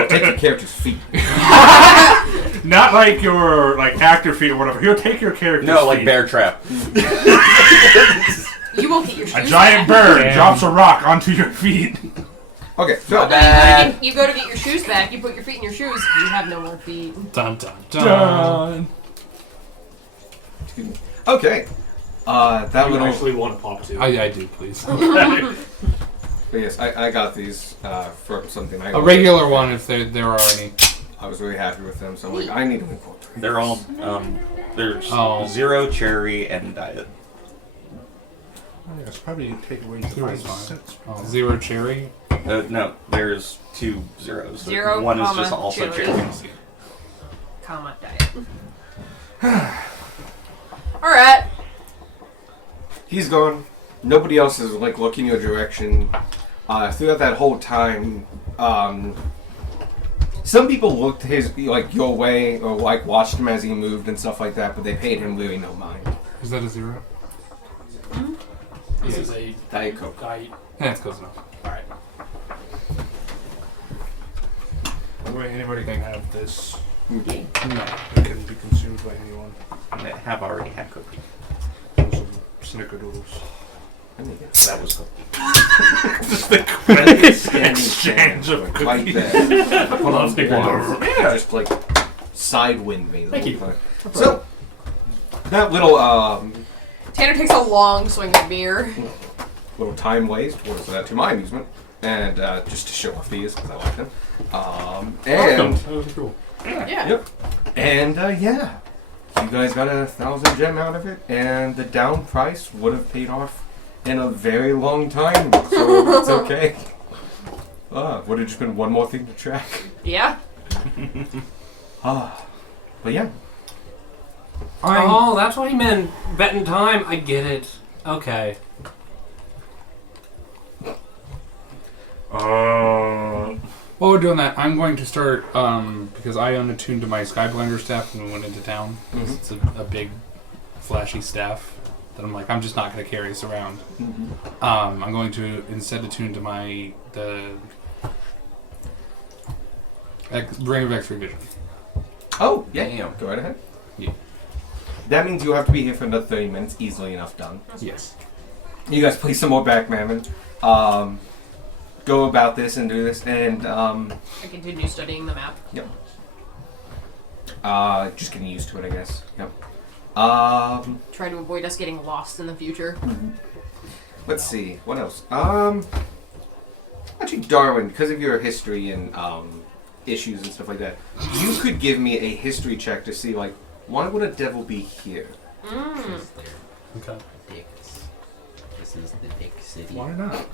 Take your character's feet. Not like your actor feet or whatever. He'll take your character's No, like feet. Bear Trap. You won't get your shoes A giant back. bird Damn. drops a rock onto your feet. Okay, No, so you go to get your shoes back. You put your feet in your shoes. You have no more feet. Dun dun dun. Dun. okay. That I would little actually want to pop too. I do, please. But yes, I got these from something. A regular one, if there are any. I was really happy with them, so I'm like, I need to incorporate. They're all there's Oh. zero, cherry, and diet. It's probably take away the Zero's 5 fine. cents. Oh, zero cherry. No, there's 2 zeros. Zero, One is comma, just also cherry. cherry. Comma diet. Alright. He's gone. Nobody else is like looking your direction. Throughout that whole time, some people looked your way or like watched him as he moved and stuff like that, but they paid him really no mind. Is that a zero? This is a Diet Coke. diet. Yeah, it's close enough. Alright. By the way, anybody can have this. No. It can be consumed by anyone. They have already had cookie. Some snickerdoodles. That was cookie. Just the exchange of Right cookies. there. Put on Love snickerdoodles. yeah. Just like sidewind me. the Thank whole you. time. So that little Tanner takes a long swing at beer. time waste was to my amusement, and just to show off these because I like them. And That was cool. Yeah. yep, and yeah, you guys got 1,000 gem out of it, and the down price would have paid off in a very long time, so it's okay. Would have just been one more thing to track. Yeah. But yeah, Oh, that's what he meant. Betting time. I get it. Okay. While we're doing that, I'm going to start because I unattuned to my Skyblinder staff when we went into town. Mhm. It's a big, flashy staff that I'm just not going to carry this around. I'm going to instead attune to the Ring of X-Ray Vision. oh yeah, Damn. go right ahead. Yeah. That means you have to be here for another 30 minutes, easily enough done. Yes. You guys play some more backgammon. Go about this and do this, and I continue studying the map. just getting used to it, I guess. Yep. Try to avoid us getting lost in the future. Let's see, what else? Actually, Darwin, because of your history and issues and stuff like that, you could give me a history check to see, like, why would a devil be here? Mm. Okay. Dicks. This is the Dick City. Why not?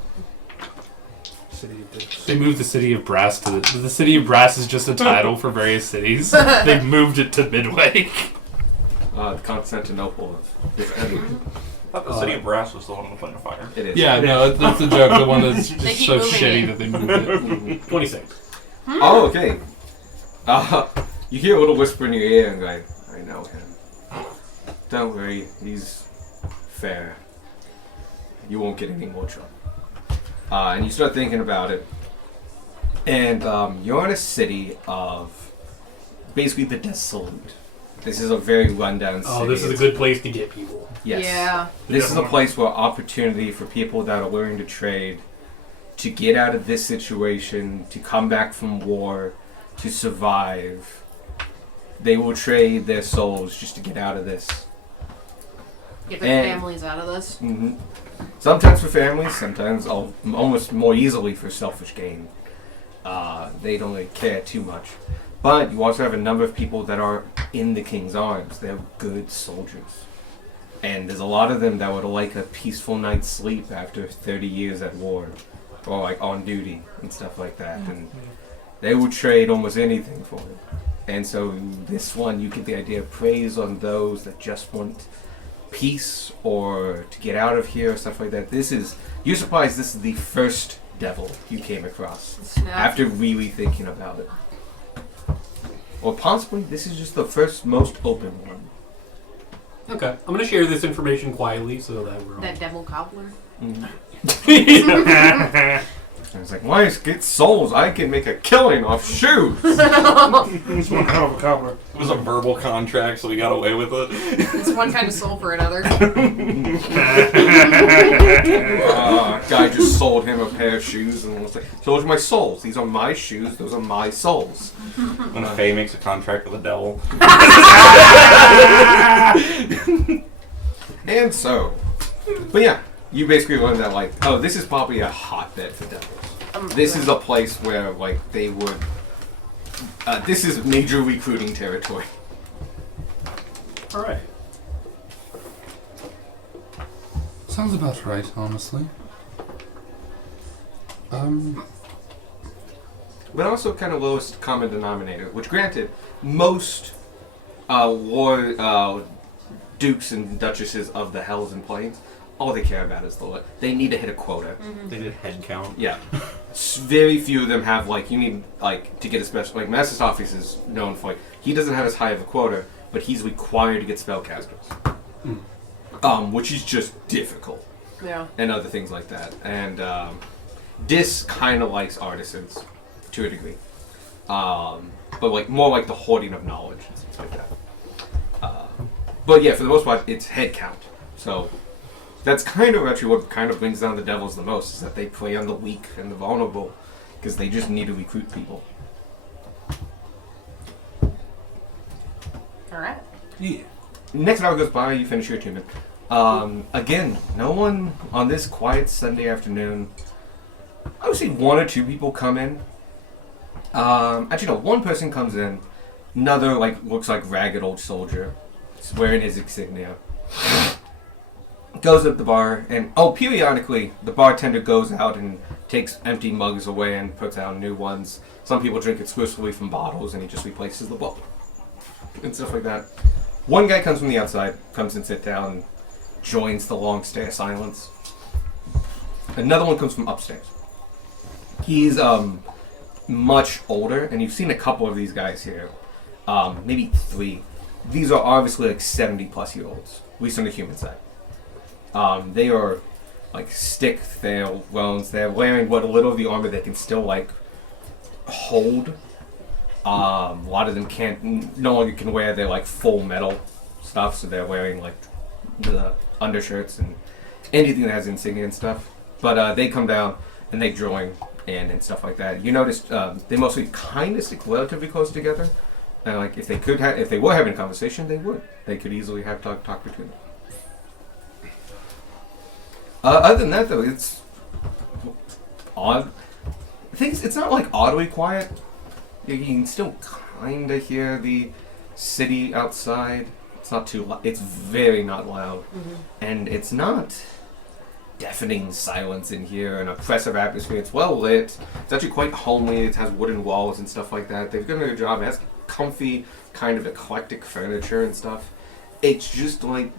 City of Dicks. They moved the city of Brass to the city of Brass is just a title for various cities. They've moved it to Midway. Constantinople. I thought the city of Brass was the one with the fire. It is. Yeah, no, that's the joke. The one that's They just keep so moving shitty it. that they moved it. Mhm. 26. Oh, okay. You hear a little whisper in your ear and go, I know him. Don't worry, he's fair. You won't get any more trouble. And you start thinking about it. And you're in a city of basically the desolate. This is a very rundown city. Oh, this is a good place to get people. Yes. Yeah. This is a place where opportunity for people that are willing to trade, to get out of this situation, to come back from war, to survive. They will trade their souls just to get out of this. Get their And- families out of this. hmm Sometimes for families, sometimes almost more easily for selfish gain. They don't really care too much. But you also have a number of people that are in the King's Arms. They're good soldiers. And there's a lot of them that would like a peaceful night's sleep after 30 years at war. Or like on duty and stuff like that. And they would trade almost anything for it. And so this one, you get the idea, preys on those that just want peace or to get out of here or stuff like that. You're surprised this is the first devil you came across Snap. after really thinking about it. Or possibly this is just the first most open one. Okay. I'm going to share this information quietly so that we're all... That devil cobbler. I was like, why get souls? I can make a killing off shoes. It's one hell of a cobbler. It was a verbal contract, so we got away with it. It's one kind of soul for another. Guy just sold him a pair of shoes and was like, those are my souls. These are my shoes. Those are my souls. When Faye makes a contract with the devil. And so, but yeah, you basically learn that like, oh, this is probably a hotbed for devils. This is a place where like they would. This is major recruiting territory. All right. Sounds about right, honestly. But also kind of lowest common denominator, which granted, most war dukes and duchesses of the Hells and Plains, all they care about is they need to hit a quota. They did head count. Yeah. Very few of them have, like, you need, like, to get a special, like, Master Office is known for, like, he doesn't have as high of a quota, but he's required to get spellcasters. Which is just difficult. Yeah. And other things like that. And, Dis kind of likes artisans, to a degree. But, like, more like the hoarding of knowledge and things like that. But, yeah, for the most part, it's head count. So, that's kind of actually what kind of brings down the devils the most, is that they prey on the weak and the vulnerable, because they just need to recruit people. Alright. Yeah. Next hour goes by, you finish your attunement. Again, no one on this quiet Sunday afternoon. I would say one or two people come in. Actually, no, one person comes in. Another, like, looks like ragged old soldier. He's wearing his insignia. Goes up the bar, and periodically the bartender goes out and takes empty mugs away and puts out new ones. Some people drink exclusively from bottles, and he just replaces the bottle and stuff like that. One guy comes from the outside, comes and sits down, and joins the long stare of silence. Another one comes from upstairs. He's much older, and you've seen a couple of these guys here, maybe 3. These are obviously like 70-plus-year-olds, at least on the human side. They are like stick their bones. They're wearing what little of the armor they can still like hold. A lot of them no longer can wear their like full metal stuff, so they're wearing like the undershirts and anything that has insignia and stuff. But they come down and they join and stuff like that. You notice they mostly kind of stick relatively close together. And like if they were having a conversation, they would. They could easily have talk between them. Other than that, though, it's odd. I think it's not like oddly quiet. You can still kind of hear the city outside. It's not too loud. It's very not loud. And it's not deafening silence in here, an oppressive atmosphere. It's well lit. It's actually quite homely. It has wooden walls and stuff like that. They've done a good job. It has comfy, kind of eclectic furniture and stuff. It's just like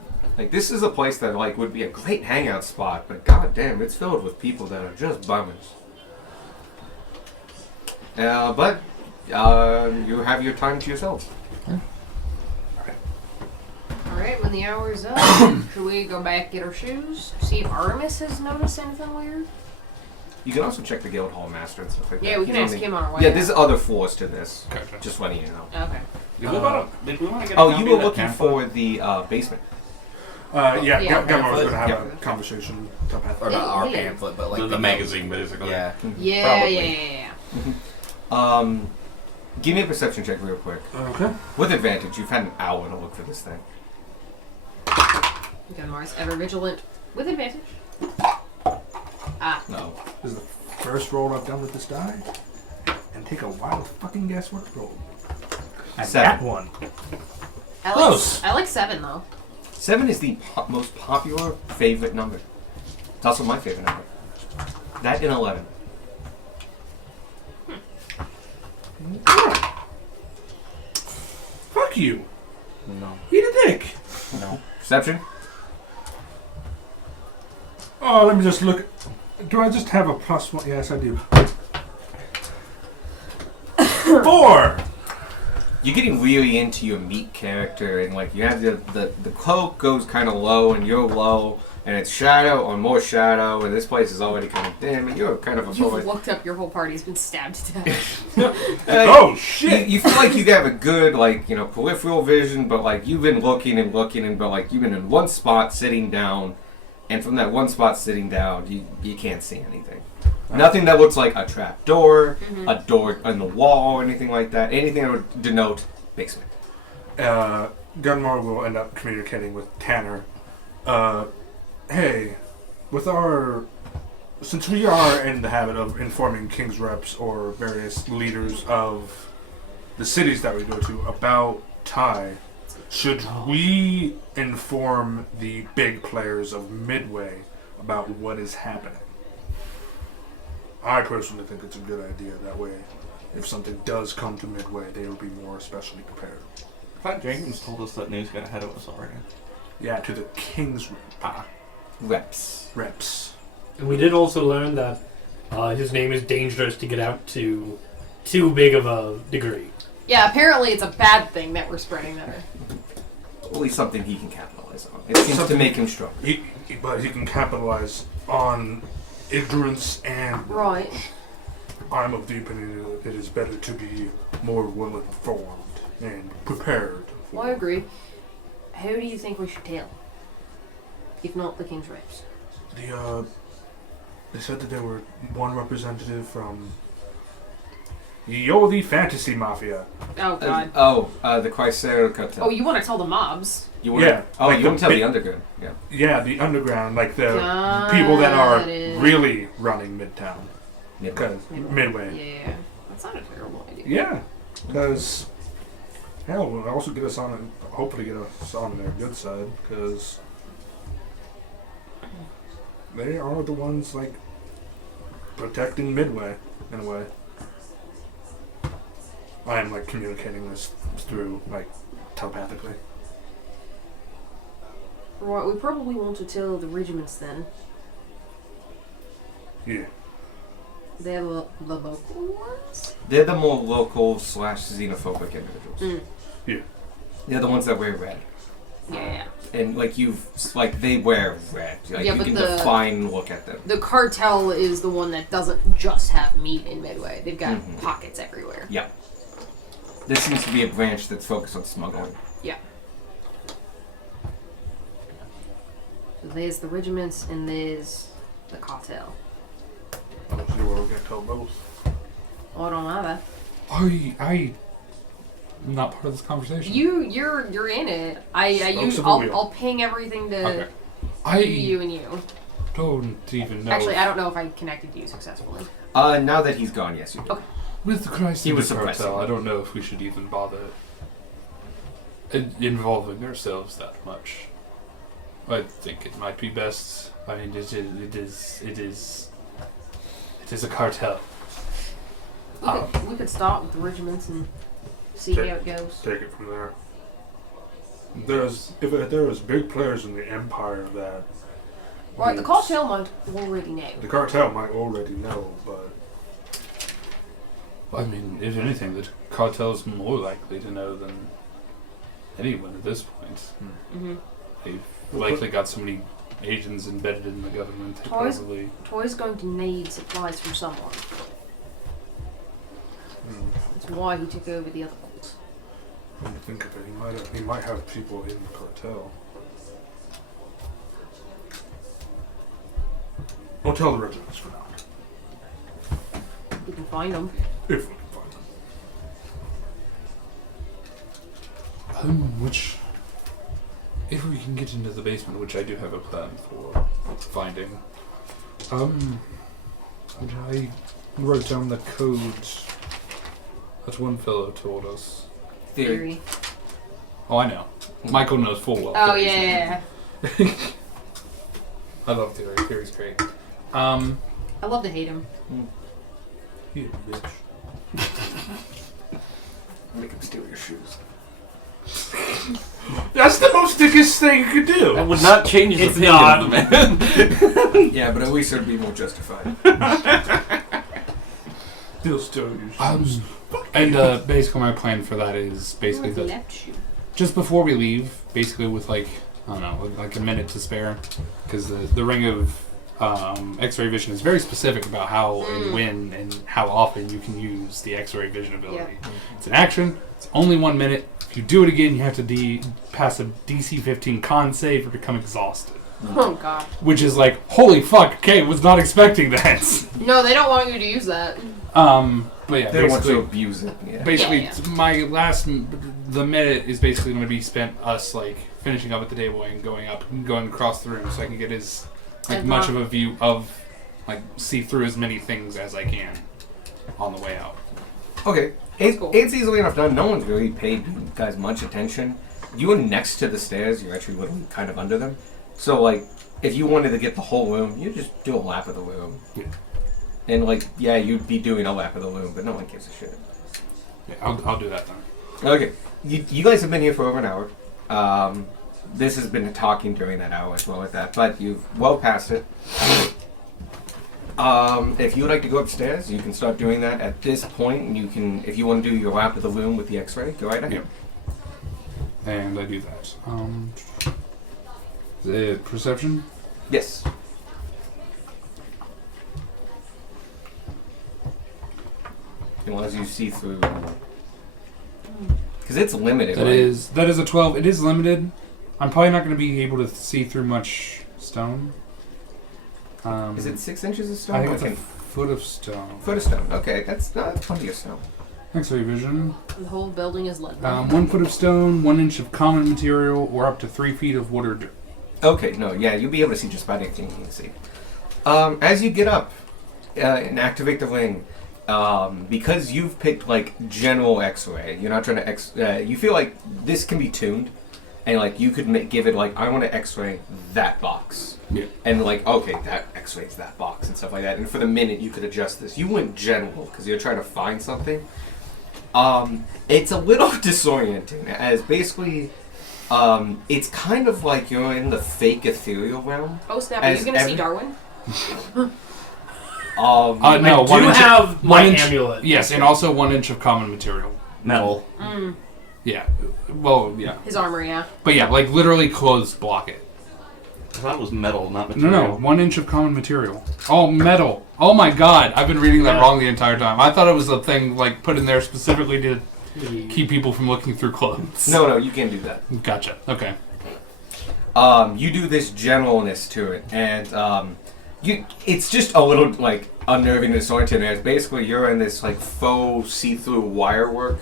this is a place that like would be a great hangout spot, but goddamn, it's filled with people that are just bummers. But you have your time to yourself. Alright, when the hour's up, should we go back, get our shoes? See if Artemis has noticed anything weird? You can also check the Guild Hall Master and stuff like that. Yeah, we can ask him on our way. Yeah, there's other floors to this. Gotcha. Just letting you know. Okay. Did we want to get a Oh, copy you of were that looking pamphlet? for the basement. Yeah, Yeah. Gunmar was going to have Yeah. a conversation. Or not our Yeah. pamphlet, but like The magazine, basically. Yeah. Yeah, Probably. yeah. Give me a perception check real quick. Okay. With advantage, you've had an hour to look for this thing. Gunmar's ever vigilant with advantage. No. This is the first roll I've done with this die. And take a wild fucking guess what it rolled. And 7. that one. Alex, I like 7 though. 7 is the most popular favorite number. It's also my favorite number. That and 11. Fuck you. No. Eat a dick. No. Perception? Oh, let me just look. Do I just have a +1? Yes, I do. 4. You're getting really into your meat character, and like you have the cloak goes kind of low, and you're low, and it's shadow on more shadow, and this place is already kind of dim, and you're kind of a You've boy. looked up your whole party's been stabbed to death. Oh, shit. You feel like you have a good peripheral vision, but like you've been looking, but like you've been in one spot sitting down, and from that one spot sitting down, you can't see anything. Nothing that looks like a trap door, a door on the wall, or anything like that. Anything that would denote basement. Gunmar will end up communicating with Tanner. Hey, since we are in the habit of informing King's reps or various leaders of the cities that we go to about Ty, should we inform the big players of Midway about what is happening? I personally think it's a good idea. That way, if something does come to Midway, they will be more especially prepared. I thought Jenkins told us that news got ahead of us already. Yeah, to the King's Reps. And we did also learn that his name is dangerous to get out to too big of a degree. Yeah, apparently it's a bad thing that we're spreading that. At least something he can capitalize on. It seems to make him stronger. But he can capitalize on ignorance and Right. I'm of the opinion that it is better to be more well informed and prepared. Well, I agree. Who do you think we should tell? If not the King's reps. They said that there were one representative from the Fantasy Mafia. Oh, God. The Chrysler Cartel. Oh, you want to tell the mobs? You want Yeah, Oh, like you want the to tell big- the underground. Yeah. Yeah, the underground, like the Got people that are it. really running Midtown. Yeah. Because Midway. Yeah. That's not a terrible idea. Yeah, because hell, will also get us on. Hopefully, get us on their good side because they are the ones like protecting Midway in a way. I am like communicating this through like telepathically. Right, we probably want to tell the regiments then. Yeah. They're the local ones? They're the more local / xenophobic individuals. Mm. Yeah. They're the ones that wear red. Yeah. And they wear red. Like Yeah, you but can the- define look at them. The cartel is the one that doesn't just have meat in Midway. They've got Mhm. pockets everywhere. Yeah. There seems to be a branch that's focused on smuggling. Yeah. So there's the regiments and there's the cartel. I'm not sure where we're gonna tell both. Oh, I don't know that. I'm not part of this conversation. You're in it. Spokes of the wheel. I'll ping everything to Okay. I you and you. don't even know. Actually, I don't know if I connected to you successfully. Now that he's gone, yes, you do. Okay. With the Christ He and was the suppressing. cartel, I don't know if we should even bother involving ourselves that much. I think it might be best. I mean, it is a cartel. We could start with the regiments and see how it goes. Take it from there. If there is big players in the empire that Right, the cartel might already know. the cartel might already know, but I mean, if anything, the cartel's more likely to know than anyone at this point. Mm-hmm. They've likely got so many agents embedded in the government. They Toys? probably. Toy's going to need supplies from someone. That's why he took over the other ones. when you think of it, he might have people in the cartel. I'll tell the regiments for now, We can find them. if we can find them. Which, if we can get into the basement, which I do have a plan for finding, I wrote down the code that one fellow told us. Theory. Oh, I know. Michael knows full well. Oh, Theory's yeah. I love Theory. Theory's great. I love to hate him. You bitch. Make him steal your shoes. That's the most dickest thing you could do. That would not change his It's opinion not. of the man. Yeah, but at least it would be more justified. He'll steal your shoes. And basically my plan for that is basically Where's the that left shoe? just before we leave, basically with like, I don't know, like a minute to spare, because the ring of X-ray vision is very specific about how and when and how often you can use the X-ray vision ability. It's an action. It's only 1 minute. If you do it again, you have to pass a DC 15 con save or become exhausted. Oh, God. Which is like, holy fuck! Okay, was not expecting that. No, they don't want you to use that. But yeah, They don't want to basically, abuse it. Yeah. basically Yeah, my the minute is basically going to be spent us like finishing up at the table and going across the room so I can get his like And much Ron- of a view of, like, see through as many things as I can on the way out. Okay. That's cool. It's easily enough done. No one's really paid you guys much attention. You are next to the stairs. You're actually literally kind of under them. So, like, if you wanted to get the whole room, you just do a lap of the room. Yeah. And, like, yeah, you'd be doing a lap of the room, but no one gives a shit. Yeah, I'll do that then. Okay. You guys have been here for over an hour. This has been talking during that hour as well with that, but you've well past it. If you would like to go upstairs, you can start doing that at this point. You can, if you want to do your lap of the room with the X-ray, go right ahead. Yep. And I do that. Is it perception? Yes. Unless you see through, because it's limited. That right? is a 12. It is limited. I'm probably not going to be able to see through much stone. Is it 6 inches of stone? I think it's Okay. a foot of stone. Foot of stone. Okay, that's not plenty of stone. X-ray vision. The whole building is lead. 1 foot of stone, 1 inch of common material, or up to 3 feet of wood or dirt. Okay, no, yeah, you'll be able to see just about anything you can see. As you get up and activate the ring, because you've picked like general X-ray, you're not trying to you feel like this can be tuned, and like you could give it like I want to X-ray that box, Yeah. and like okay that X-rays that box and stuff like that, and for the minute you could adjust this. You went general because you're trying to find something. It's a little disorienting as basically. It's kind of like you're in the fake ethereal realm. Oh snap! Are as you gonna see every- Darwin? No, I do 1 inch. have my 1 inch, amulet. Yes, and also 1 inch of common material. Metal. Yeah. Well, yeah. His armor, yeah. But yeah, like literally clothes block it. I thought it was metal, not No, material. 1 inch of common material. Oh, metal. Oh my god, I've been reading that Yeah. wrong the entire time. I thought it was a thing like put in there specifically to The- keep people from looking through clothes. No, you can't do that. Gotcha. Okay. You do this generalness to it, and it's just a little like unnerving and disorienting. As basically you're in this like faux see-through wire work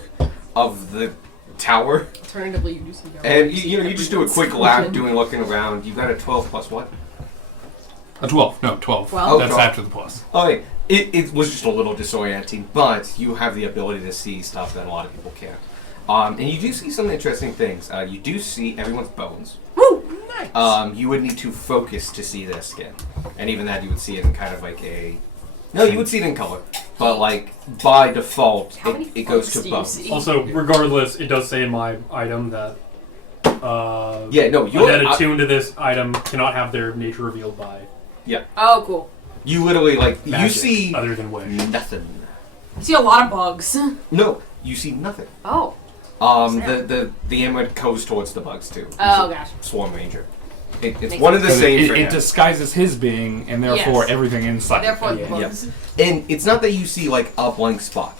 of the tower, Alternatively, you do see Darwin. and you just do a quick lap, looking around. You got a 12 plus what? A 12. No, 12. 12? That's 12. after the plus. Okay, it was just a little disorienting, but you have the ability to see stuff that a lot of people can't. And you do see some interesting things. You do see everyone's bones. Woo! Nice. You would need to focus to see their skin, and even that you would see it in kind of like a. No, you would see it in color, but like by default, How many it goes folks to do you bones. see? Also, regardless, it does say in my item that Yeah, no, undead attuned to this item cannot have their nature revealed by Oh, cool. you literally like magic, you see other than wish. nothing. You see a lot of bugs. No, you see nothing. Oh. The amulet goes towards the bugs too. Oh, He's a gosh. Swarm ranger. It's Makes one of the Because same for it him. disguises his being, and therefore Yes. everything inside. Therefore, the Yeah. bugs. And it's not that you see like a blank spot.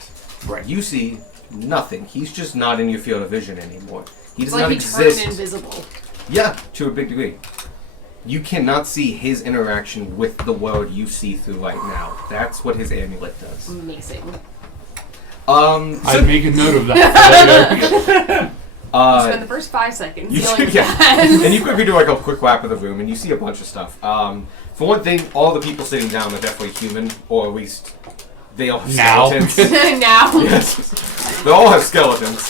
Right. You see nothing. He's just not in your field of vision anymore. He It's does like not he exist. turned invisible. Yeah, to a big degree. You cannot see his interaction with the world you see through right now. That's what his amulet does. Amazing. I'd make a note of that for later. You spend the first 5 seconds You dealing with yeah. that. And you quickly do like a quick lap of the room, and you see a bunch of stuff. For one thing, all the people sitting down are definitely human, or at least they all have Now. skeletons. now. Yes, they all have skeletons.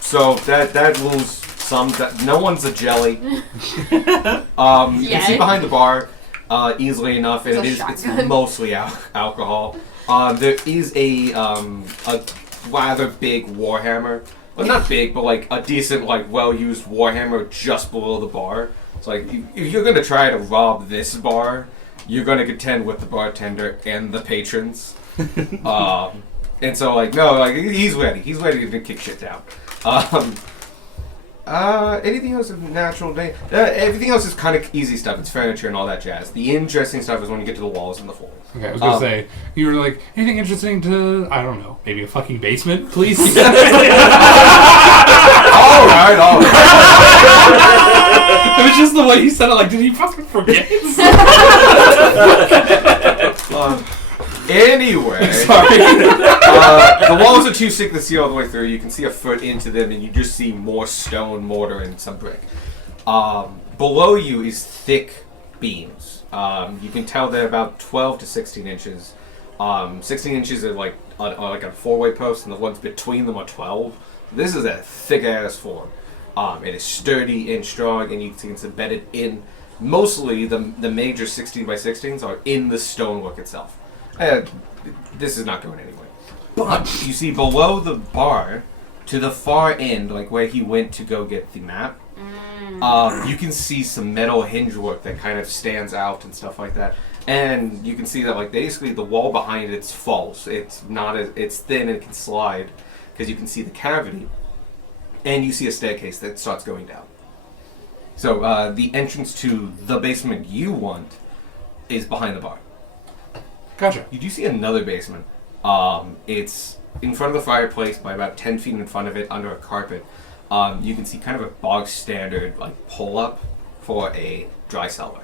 So that rules some. That no one's a jelly. You can see Yet. behind the bar easily enough, and There's a it's shotgun. mostly alcohol. There is a rather big warhammer. Well, not big, but like a decent, like well-used warhammer just below the bar. It's like if you're gonna try to rob this bar, you're gonna contend with the bartender and the patrons. And so like no, like he's ready. He's ready to kick shit down. Anything else of natural day? Everything else is kind of easy stuff. It's furniture and all that jazz. The interesting stuff is when you get to the walls and the floors. Okay, I was gonna say, you were like, anything interesting to, I don't know, maybe a fucking basement, please? All right. It was just the way he said it, like, did he fucking forget? Anyway, Sorry. the walls are too thick to see all the way through. You can see a foot into them, and you just see more stone, mortar, and some brick. Below you is thick beams. You can tell they're about 12 to 16 inches. 16 inches are like a 4-way post, and the ones between them are 12. This is a thick ass floor. It is sturdy and strong, and you can see it's embedded in. Mostly, the major 16 by 16s are in the stonework itself. This is not going anywhere. But you see below the bar, to the far end, like where he went to go get the map, you can see some metal hinge work that kind of stands out and stuff like that. And you can see that, like, basically the wall behind it's false. It's not as it's thin and it can slide because you can see the cavity, and you see a staircase that starts going down. So the entrance to the basement you want is behind the bar. Gotcha. You do see another basement. It's in front of the fireplace by about 10 feet in front of it, under a carpet. You can see kind of a bog standard like pull up for a dry cellar.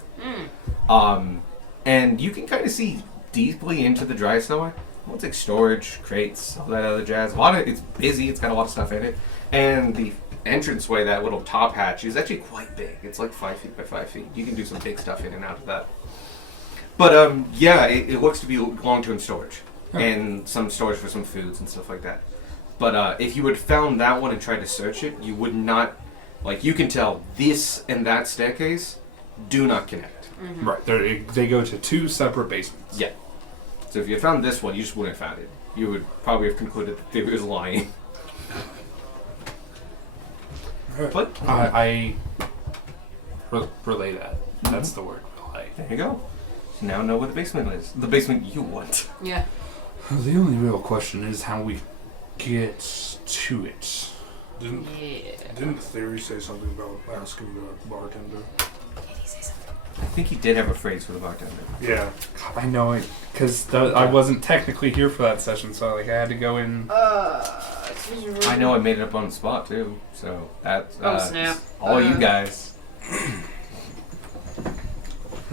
And you can kind of see deeply into the dry cellar. Well, it's like storage, crates, all that other jazz. It's busy, it's got a lot of stuff in it. And the entranceway, that little top hatch, is actually quite big. It's like 5 feet by 5 feet. You can do some big stuff in and out of that. But yeah, it looks to be long-term storage. And some storage for some foods and stuff like that. But if you had found that one and tried to search it, you would not, like, you can tell this and that staircase do not connect. Right. They go to 2 separate basements. Yeah. So if you had found this one, you just wouldn't have found it. You would probably have concluded that they was lying. But I relay that. That's the word. Relay. there you go. So now know what the basement is. The basement you want. Yeah. The only real question is how we get to it. Didn't Yeah. Theory say something about asking the bartender? Did he say something? I think he did have a phrase for the bartender. Yeah. I know it because I wasn't technically here for that session, so like I had to go in. I know I made it up on the spot too. So that's Oh, snap. all you guys.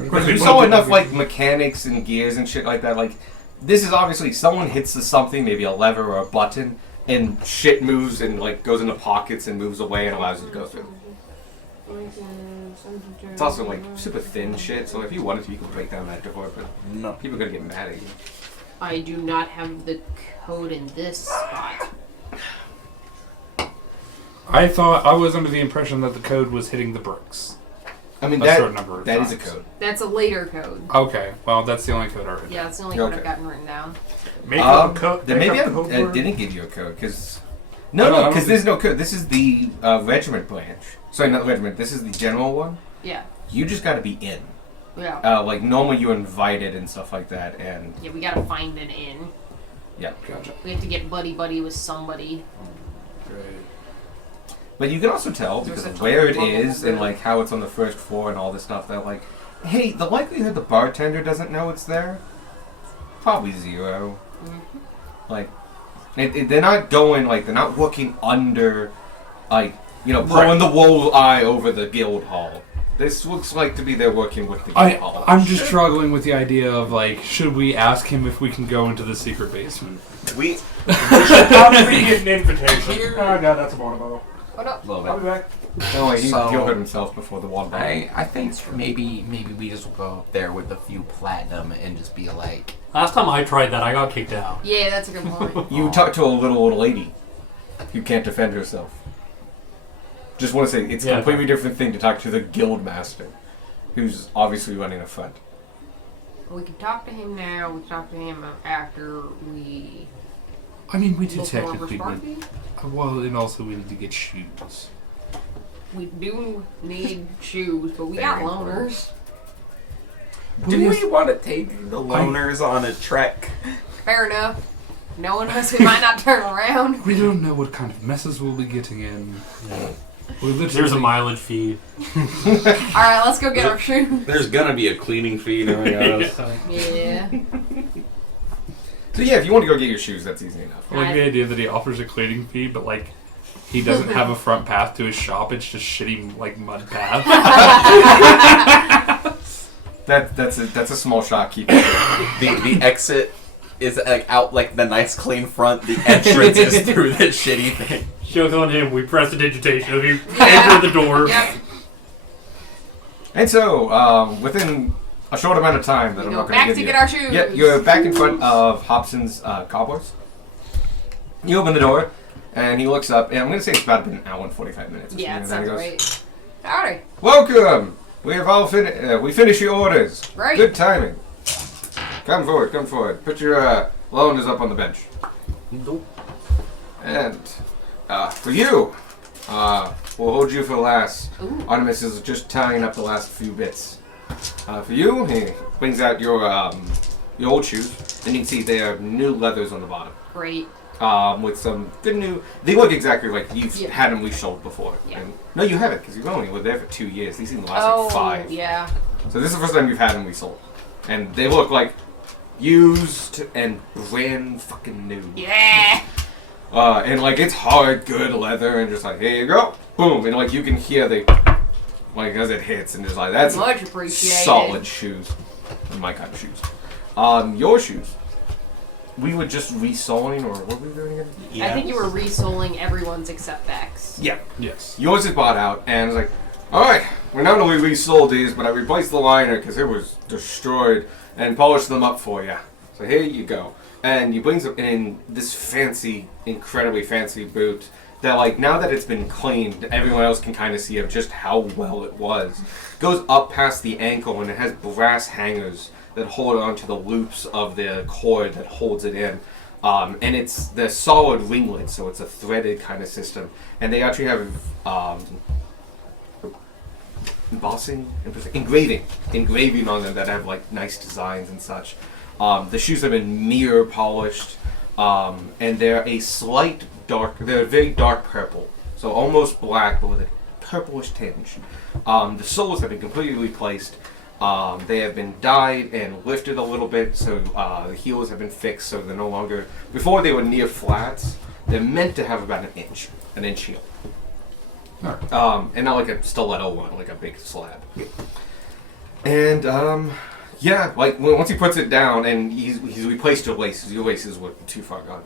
Quickly, You saw enough like mechanics and gears and shit like that. Like this is obviously someone hits the something, maybe a lever or a button, and shit moves and like goes into pockets and moves away and allows you to go through. It's also like super thin shit, so if you wanted to, you could break down that door, but No. people are gonna get mad at you. I do not have the code in this spot. I thought I was under the impression that the code was hitting the bricks. I mean A certain number of that is a times. code. That's a later code. Okay, well that's the only code I read. Yeah, that's the only code Okay. I've gotten written down. Make up a code. Then make maybe up a code I word. didn't give you a code because I don't no, because think- there's no code. This is the regiment branch. Sorry, not the regiment. This is the general one. Yeah. You just got to be in. Yeah. Like normally you're invited and stuff like that, and Yeah, we gotta find an inn. yeah. Gotcha. We have to get buddy with somebody. But you can also tell Is there because such of a where it bubble is there? and like how it's on the first floor and all this stuff that like, hey, the likelihood the bartender doesn't know it's there, probably 0. Like, they're not going like they're not working under, like pulling the wool eye over the guild hall. This looks like to be they're working with the guild hall. I'm just struggling with the idea of like, should we ask him if we can go into the secret basement? We How do we get an invitation? Oh god, that's a water bottle. What up? love I'll be back. No, wait, So- he'll hurt himself before the water bottle. I think maybe we just will go up there with a few platinum and just be like, Last time I tried that, I got kicked out. Yeah, that's a good point. You talk to a little old lady who can't defend herself. Just want to say, it's a Yeah, completely different thing to talk to the guild master, who's obviously running a front. We can talk to him now. We can talk to him after we I mean, we do look over technically need. Sparky. Well, and also we need to get shoes. We do need shoes, but we Very got important. loners. do we want to take the loners on a trek? Fair enough. Knowing us, we might not turn around. We don't know what kind of messes we'll be getting in. We literally There's a mileage fee. Alright, let's go get our shoes. There's gonna be a cleaning fee knowing us. Yeah. So yeah, if you want to go get your shoes, that's easy enough. I like the idea that he offers a cleaning fee, but like he doesn't have a front path to his shop. It's just shitty like mud path. That's a small shopkeeper. The exit is like out like the nice clean front. The entrance is through this shitty thing. Shows on him. We press the digitation. If you Yeah. enter the door. Yep. And so, within a short amount of time that We I'm go not going back give to you. get our shoes. Yeah, you're back in front of Hobson's cobblers. You open the door, and he looks up, and I'm going to say it's about an hour and 45 minutes. or Yeah, it something, and sounds then he goes, right. Howdy. Welcome! We have all we finished your orders. Right. Good timing. Come forward. Put your loaners up on the bench. Nope. And for you, we'll hold you for last. Ooh. Artemis is just tying up the last few bits. For you, he brings out your old shoes, and you can see they are new leathers on the bottom. Great. With some good new. They look exactly like you've Yeah. had them resoled before. Yeah. And, no, you haven't, because you've only lived there for 2 years. These seem to last Oh, like 5. yeah. So this is the first time you've had them resold, and they look like used and brand fucking new. Yeah. And like it's hard, good leather, and just like here you go, boom, and like you can hear the like as it hits, and just like that's Much appreciated. solid shoes, my kind of shoes. Your shoes, we were just resoling, or what were we doing again? Yeah. I think you were resoling everyone's except Bex. Yeah, Yes. yours is bought out, and it's like, all right, we not only resold these, but I replaced the liner because it was destroyed, and polished them up for you. So here you go. And he brings them in this fancy, incredibly fancy boot that, like, now that it's been cleaned, everyone else can kind of see of just how well it was. Goes up past the ankle, and it has brass hangers that hold onto the loops of the cord that holds it in. And it's the solid ringlet, so it's a threaded kind of system. And they actually have engraving on them that have like nice designs and such. The shoes have been mirror polished, and they're they're very dark purple, so almost black but with a purplish tinge. The soles have been completely replaced. They have been dyed and lifted a little bit, so the heels have been fixed, so they're no longer. Before they were near flats, they're meant to have about an inch heel. And not like a stiletto one, like a big slab. And yeah, like once he puts it down and he's replaced your laces were too far gone.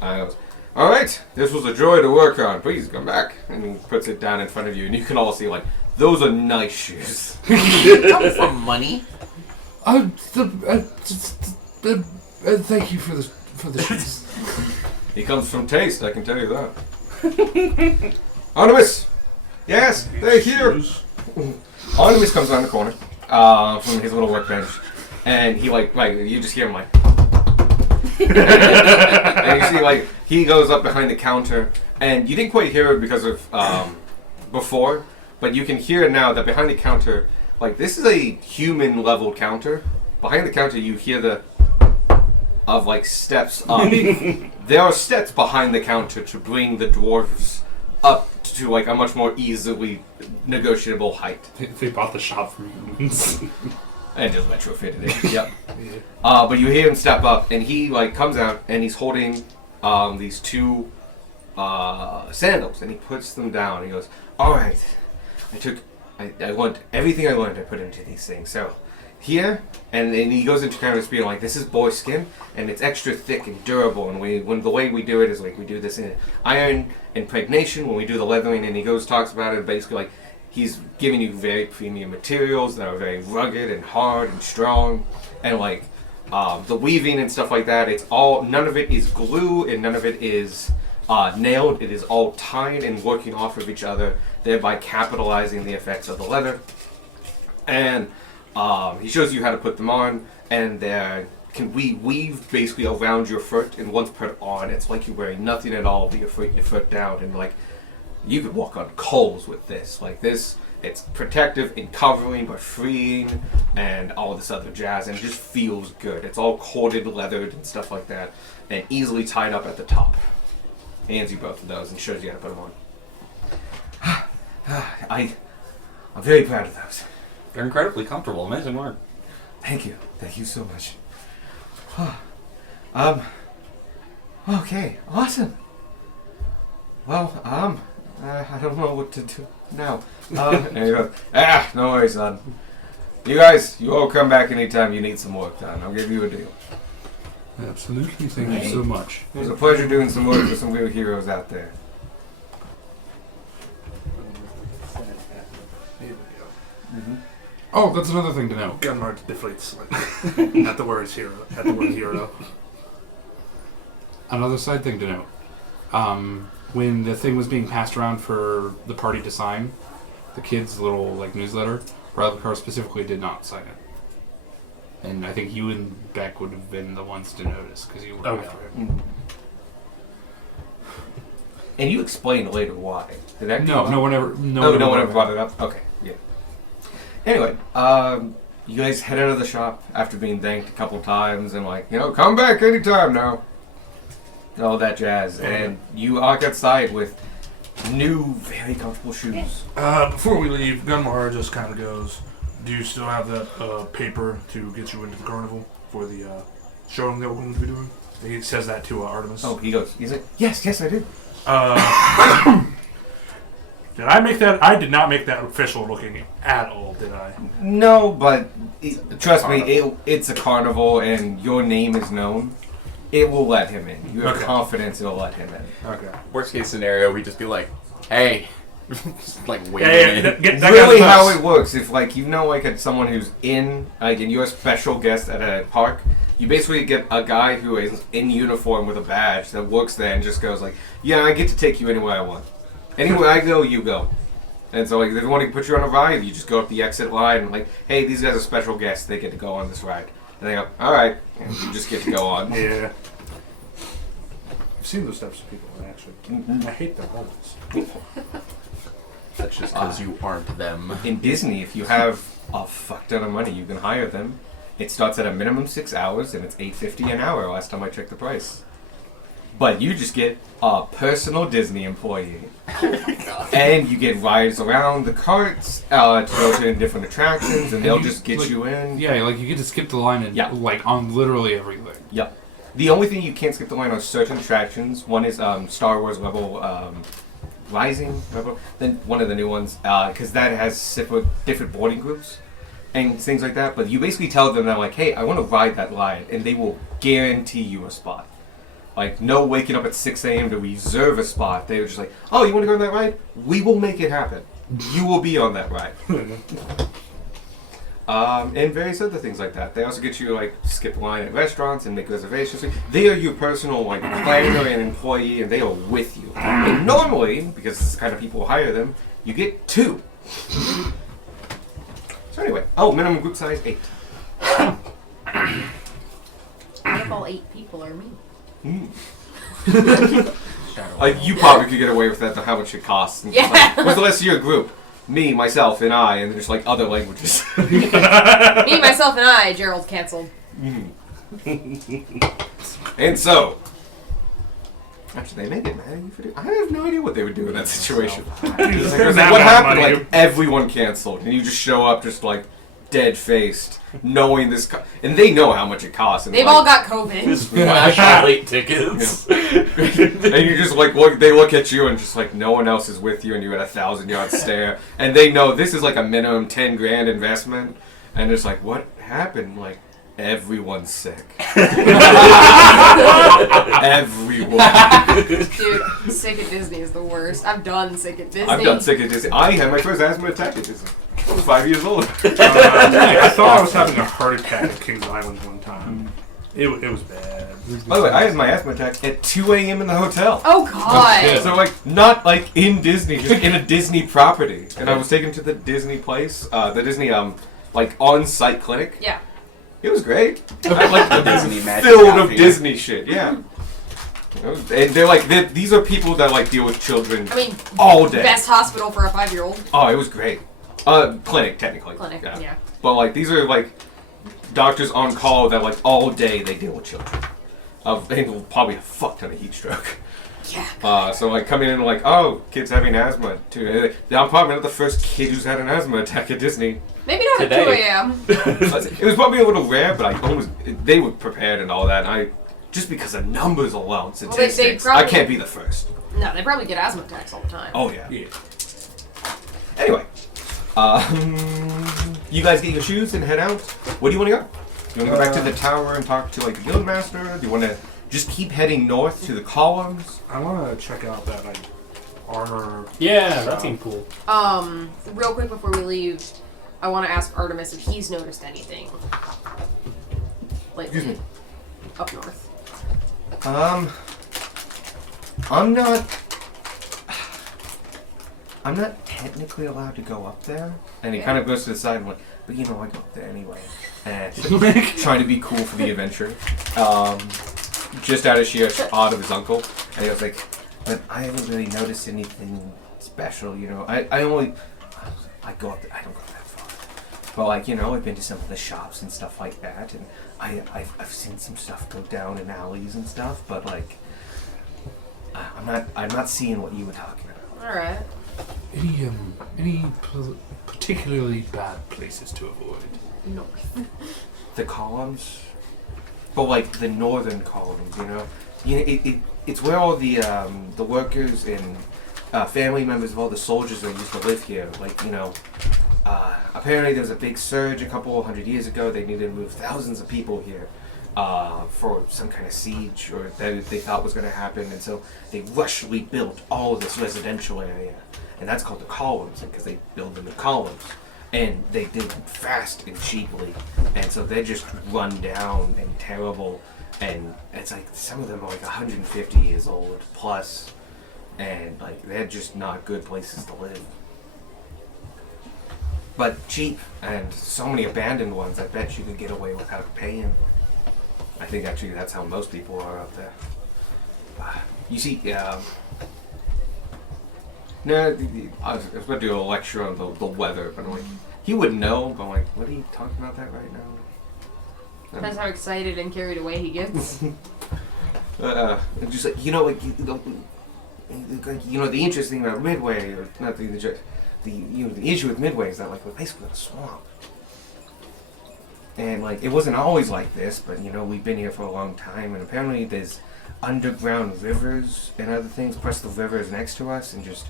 Goes, all right, this was a joy to work on. Please come back. And he puts it down in front of you, and you can all see like those are nice shoes. Come from money. Thank you for the shoes. He comes from taste, I can tell you that. Artemis! Yes, they're here! Artemis comes around the corner from his little workbench, and he like you just hear him like and you see like he goes up behind the counter, and you didn't quite hear it because of before, but you can hear now that behind the counter, like this is a human level counter. Behind the counter you hear the of like steps up. There are steps behind the counter to bring the dwarves up to like a much more easily negotiable height. They bought the shop from humans. And just retrofitted it. Yep. But you hear him step up, and he like comes out, and he's holding these 2 sandals, and he puts them down. He goes, "All right, I learned everything I learned. I put into these things. So here," and he goes into kind of speaking like, "This is boar skin, and it's extra thick and durable. And when the way we do it is like we do this in iron impregnation when we do the leathering." And he talks about it basically like. He's giving you very premium materials that are very rugged and hard and strong, and like the weaving and stuff like that. It's all none of it is glue and none of it is nailed. It is all tied and working off of each other, thereby capitalizing the effects of the leather. And he shows you how to put them on, and we weave basically around your foot, and once put on, it's like you're wearing nothing at all but your foot down, and like. You could walk on coals with this. Like this, it's protective and covering but freeing and all this other jazz, and it just feels good. It's all corded, leathered and stuff like that, and easily tied up at the top. He hands you both of those and shows you how to put them on. I'm very proud of those. They're incredibly comfortable. Amazing work. Thank you so much. Okay, awesome. Well, I don't know what to do now. And he goes, no worries, son. You all come back anytime you need some work done. I'll give you a deal. Absolutely. Thank you so much. It was a pleasure doing some work with some real heroes out there. Oh, that's another thing to know. Gunmar deflates slightly at the word hero. At the word hero. Another side thing to note. When the thing was being passed around for the party to sign, the kids' little newsletter, Radlicar specifically did not sign it. And I think you and Beck would have been the ones to notice because you were after him. And you explained later why. Did that No one ever. No one ever brought it up. Okay, yeah. Anyway, you guys head out of the shop after being thanked a couple times and come back anytime now. All that jazz, and you walk outside with new, very comfortable shoes. Before we leave, Gunmar just kind of goes, do you still have that paper to get you into the carnival for the showing that we're going to be doing? He says that to Artemis. Oh, he's like, yes, I do. Did I make that? I did not make that official looking at all, did I? No, but trust me, it's a carnival and your name is known. It will let him in. You have confidence it'll let him in. Okay. Worst case scenario, we just be like, hey. Just waving get that really how it works, if someone who's in, and you're a special guest at a park, you basically get a guy who is in uniform with a badge that works there and just goes yeah, I get to take you anywhere I want. Anywhere I go, you go. And so if they want to put you on a ride, you just go up the exit line and hey, these guys are special guests, they get to go on this ride. And they go, alright, and you just get to go on. Yeah. I've seen those types of people, actually. I hate them always. That's just because you aren't them. In Disney, if you have a fuck ton of money, you can hire them. It starts at a minimum 6 hours, and it's $8.50 an hour last time I checked the price. But you just get a personal Disney employee. And you get rides around the carts to go to different attractions, and they'll just get you in. Yeah, you get to skip the line and on literally everything. Yep. The only thing you can't skip the line on certain attractions, one is Star Wars Rebel Rising, then one of the new ones, because that has different boarding groups and things like that. But you basically tell them that hey, I want to ride that ride, and they will guarantee you a spot. No waking up at 6 a.m. to reserve a spot. They were just oh, you want to go on that ride? We will make it happen. You will be on that ride. And various other things like that. They also get you skip line at restaurants and make reservations. They are your personal planner and employee, and they are with you. And normally, because this is the kind of people who hire them, you get 2. So anyway, minimum group size 8. What if all 8 people are me? You probably could get away with that, how much it costs. And what's the rest of your group? Me, myself, and I, and there's other languages. Me, myself, and I. Gerald canceled. And so, actually, they made it, man. I have no idea what they would do in that situation. What happened? Everyone canceled, and you just show up, just dead faced, knowing this, and they know how much it costs. And they've all got COVID. Just flash late tickets. And you just they look at you and just no one else is with you, and you at 1,000-yard stare, and they know this is a minimum $10,000 investment, and it's what happened? Everyone's sick. Everyone. Dude, sick at Disney is the worst. I've done sick at Disney. I've done sick at Disney. I had my first asthma attack at Disney. I was 5 years old. I thought I was having a heart attack at Kings Island one time. It was bad. By the way, I had my asthma attack at 2 a.m. in the hotel. Oh, God. So, not in Disney, just in a Disney property. And I was taken to the Disney place, the Disney, on-site clinic. Yeah. It was great. I Disney magic filled out of here. Disney shit, yeah. And they're these are people that deal with children all day. Best hospital for a 5-year-old. Oh, it was great. Clinic, technically. Clinic, yeah. But these are doctors on call that all day they deal with children. And probably a fuck ton of heat stroke. Yeah. So coming in oh, kid's having asthma too. I'm probably not the first kid who's had an asthma attack at Disney. Maybe not Today. at 2 a.m. It was probably a little rare, but they were prepared and all that. And just because of numbers alone, statistics, I can't be the first. No, they probably get asthma attacks all the time. Oh yeah. Anyway, you guys get your shoes and head out. Where do you want to go? Do you want to go back to the tower and talk to the guildmaster? Do you want to just keep heading north to the columns? I want to check out that armor. Yeah, that seemed cool. Real quick before we leave, I want to ask Artemis if he's noticed anything. Lately. Excuse me. Up north. I'm not technically allowed to go up there. And he Yeah. kind of goes to the side and like, but you know, I go up there anyway. And trying to be cool for the adventure. Just out of sheer odd of his uncle. And he was like, but I haven't really noticed anything special, you know. I go up there, I don't go that far. But like, you know, I've been to some of the shops and stuff like that, and I've seen some stuff go down in alleys and stuff, but like I'm not seeing what you were talking about. Alright. Any particularly bad places to avoid? North. The columns, but like the northern columns, you know. It's where all the workers and family members of all the soldiers that used to live here. Like, you know, apparently there was a big surge a couple hundred years ago. They needed to move thousands of people here for some kind of siege or that they thought was going to happen, and so they rushly built all of this residential area, and that's called the columns because they build them in columns. And they did it fast and cheaply, and so they're just run down and terrible. And it's like some of them are like 150 years old plus, and like they're just not good places to live. But cheap, and so many abandoned ones. I bet you could get away without paying. I think actually that's how most people are up there. You see, no, I was going to do a lecture on the weather, but I'm like, he wouldn't know. But I'm like, what are you talking about that right now? That's how excited and carried away he gets. Just like, you know, like you know, the interesting thing about Midway, or not the you know, the issue with Midway is that like we're basically in a swamp, and like it wasn't always like this, but you know, we've been here for a long time, and apparently there's underground rivers and other things. Plus the river is next to us, and just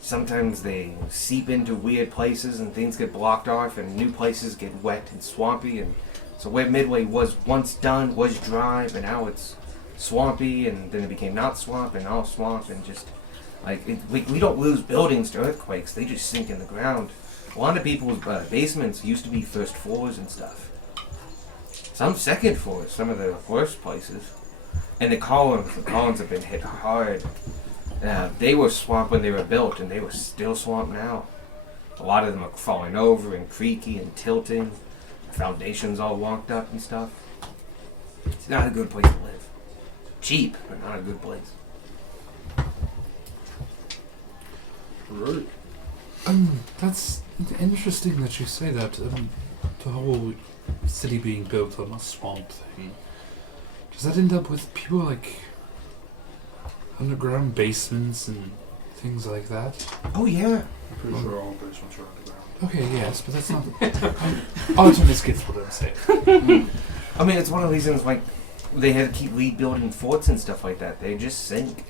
sometimes they seep into weird places, and things get blocked off, and new places get wet and swampy, and so where Midway was once done was dry, but now it's swampy, and then it became not swamp and all swamp, and just like we don't lose buildings to earthquakes; they just sink in the ground. A lot of people's basements used to be first floors and stuff. Some second floors, some of the worst places. And the columns have been hit hard. They were swamp when they were built, and they were still swamp now. A lot of them are falling over and creaky and tilting. Foundations all locked up and stuff. It's not a good place to live. Cheap, but not a good place. Right. That's interesting that you say that. The whole city being built on a swamp thing. Does that end up with people like underground basements and things like that? Oh yeah. I'm pretty sure all basements are underground. Okay, yes, but that's not. Artemis gets what I'm saying. I mean, it's one of the reasons like they had to keep rebuilding forts and stuff like that. They just sink.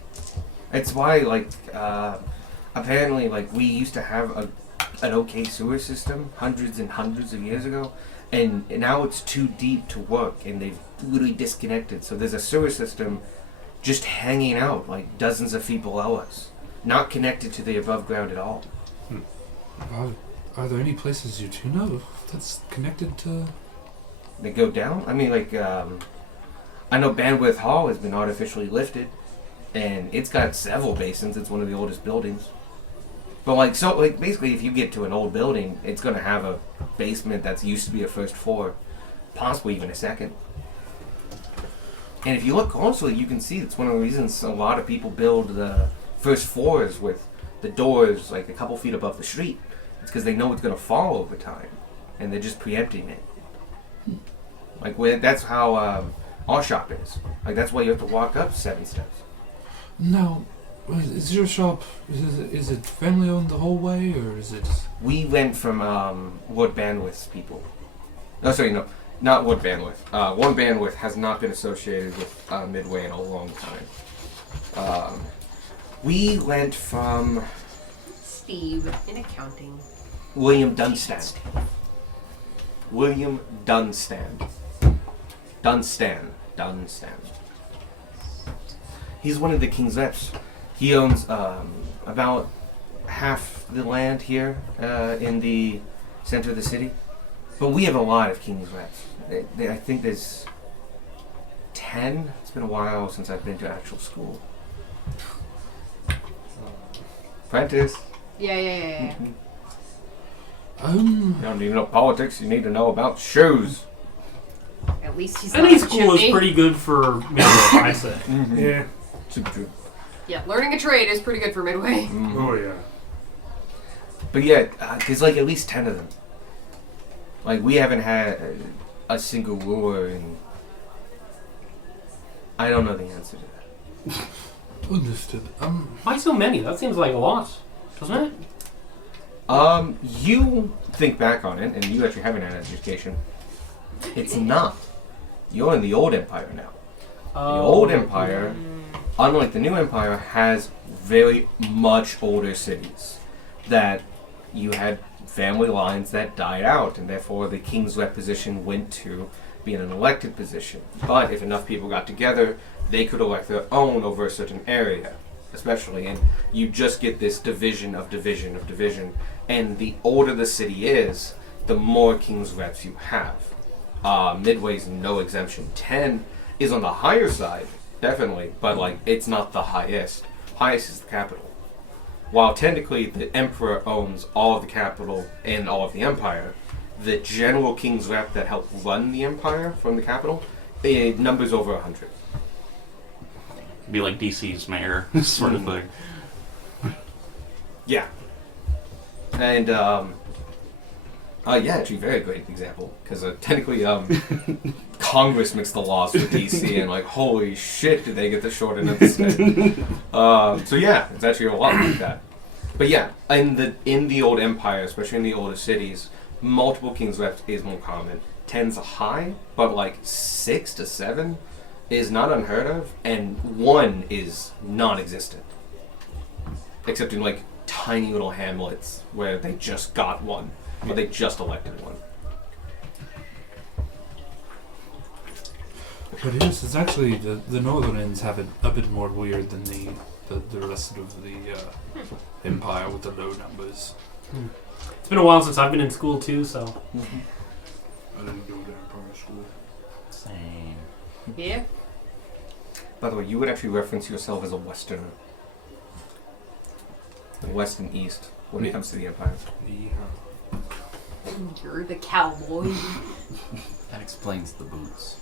It's why like apparently like we used to have an okay sewer system hundreds and hundreds of years ago, and now it's too deep to work, and they've literally disconnected. So there's a sewer system just hanging out like dozens of feet below us, not connected to the above ground at all. Are there any places you do know that's connected to? They go down. I mean, like I know Bandwidth Hall has been artificially lifted, and it's got several basins. It's one of the oldest buildings. But like, so like basically, if you get to an old building, it's going to have a basement that's used to be a first floor, possibly even a second. And if you look closely, you can see it's one of the reasons a lot of people build the first floors with the doors like a couple feet above the street. It's because they know it's going to fall over time, and they're just preempting it. Like that's how our shop is. Like that's why you have to walk up 7 steps. Now, is your shop is it family owned the whole way, or is it? We went from Lord Bandwidth's people. No, sorry, no, not Lord Bandwidth. Lord Bandwidth has not been associated with Midway in a long time. We went from Steve in accounting. William Dunstan. William Dunstan. Dunstan. He's one of the king's reps. He owns about half the land here in the center of the city. But we have a lot of King's reps. I think there's 10. It's been a while since I've been to actual school. Apprentice. Yeah. You don't need to know politics. You need to know about shoes. At least he's Any not a school is chimney. pretty good for midway, I'd say. Yeah. Super true. Yeah, learning a trade is pretty good for midway. Oh yeah. But yeah, there's like at least 10 of them. Like, we haven't had a single ruler in... I don't know the answer to that. Understood. Why so many? That seems like a lot, doesn't it? You think back on it, and you actually haven't had an education. It's not. You're in the old empire now. The old empire, unlike the new empire, has very much older cities that you had family lines that died out, and therefore the king's rep position went to be in an elected position. But if enough people got together, they could elect their own over a certain area, especially, and you just get this division of division of division. And the older the city is, the more king's reps you have. Midway's no exemption. 10 is on the higher side, definitely, but like it's not the highest. Highest is the capital. While technically the emperor owns all of the capital and all of the empire, the general king's rep that helped run the empire from the capital, it numbers over 100. Be like DC's mayor, sort of thing. Yeah. And, yeah, actually, very great example. Because technically, Congress makes the laws for DC, and like, holy shit, did they get the short end of the stick. So yeah, it's actually a lot like that. But yeah, in the old empire, especially in the older cities, multiple king's reps is more common. 10's high, but like 6 to 7 is not unheard of, and 1 is non-existent. Except in like tiny little hamlets where they just got one, or they just elected one. But yes, it's actually the Northerns have it a bit more weird than the rest of the empire with the low numbers. It's been a while since I've been in school too, so. I didn't go to empire school. Same. Yeah. By the way, you would actually reference yourself as a Westerner. West and East when it comes to the empire. You're the cowboy. That explains the boots.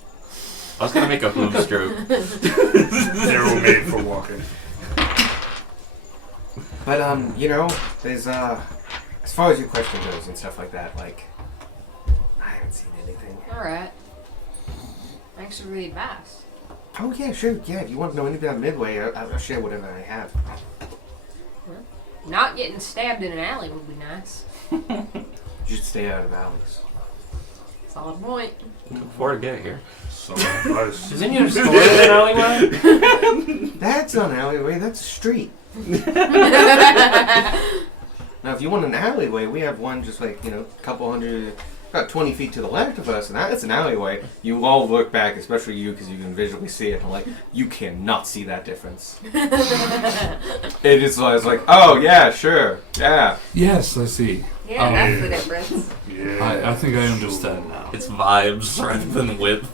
I was gonna make a hooves joke. They're all made for walking. But you know, there's as far as your question goes and stuff like that, like I haven't seen anything. Alright. Thanks for the advice. Oh yeah, sure, yeah. If you want to know anything about Midway, I'll share whatever I have. Not getting stabbed in an alley would be nice. You should stay out of alleys. Solid point. Took 4 to get here. So nice. Isn't your store in an alleyway? That's not an alleyway, that's a street. Now, if you want an alleyway, we have one just like, a couple hundred, about 20 feet to the left of us, and that's an alleyway. You all look back, especially you, because you can visually see it, and like, you cannot see that difference. It is like, oh, yeah, sure, yeah. Yes, I see. Yeah, that's the difference. Yeah. I think I understand now. It's vibes rather than width.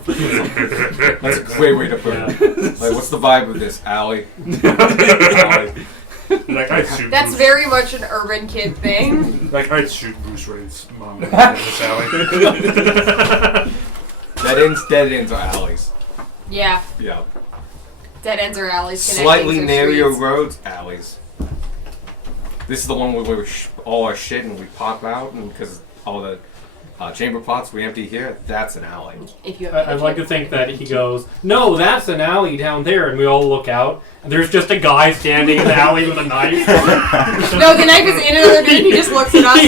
That's a great way to put it. Like, what's the vibe of this alley? Alley. Like I'd shoot. That's Bruce, very much an urban kid thing. Like I'd shoot Bruce Wayne's mom in this alley. Dead ends are alleys. Yeah, Yeah. dead ends are alleys. Slightly connecting to narrower streets. roads, alleys. This is the one where we all our shit and we pop out, and because all the chamber plots we empty here, that's an alley. If you have I'd like to think that he goes, no, that's an alley down there, and we all look out, and there's just a guy standing in the alley with a knife. No, the knife is in another dude. He just looks at us,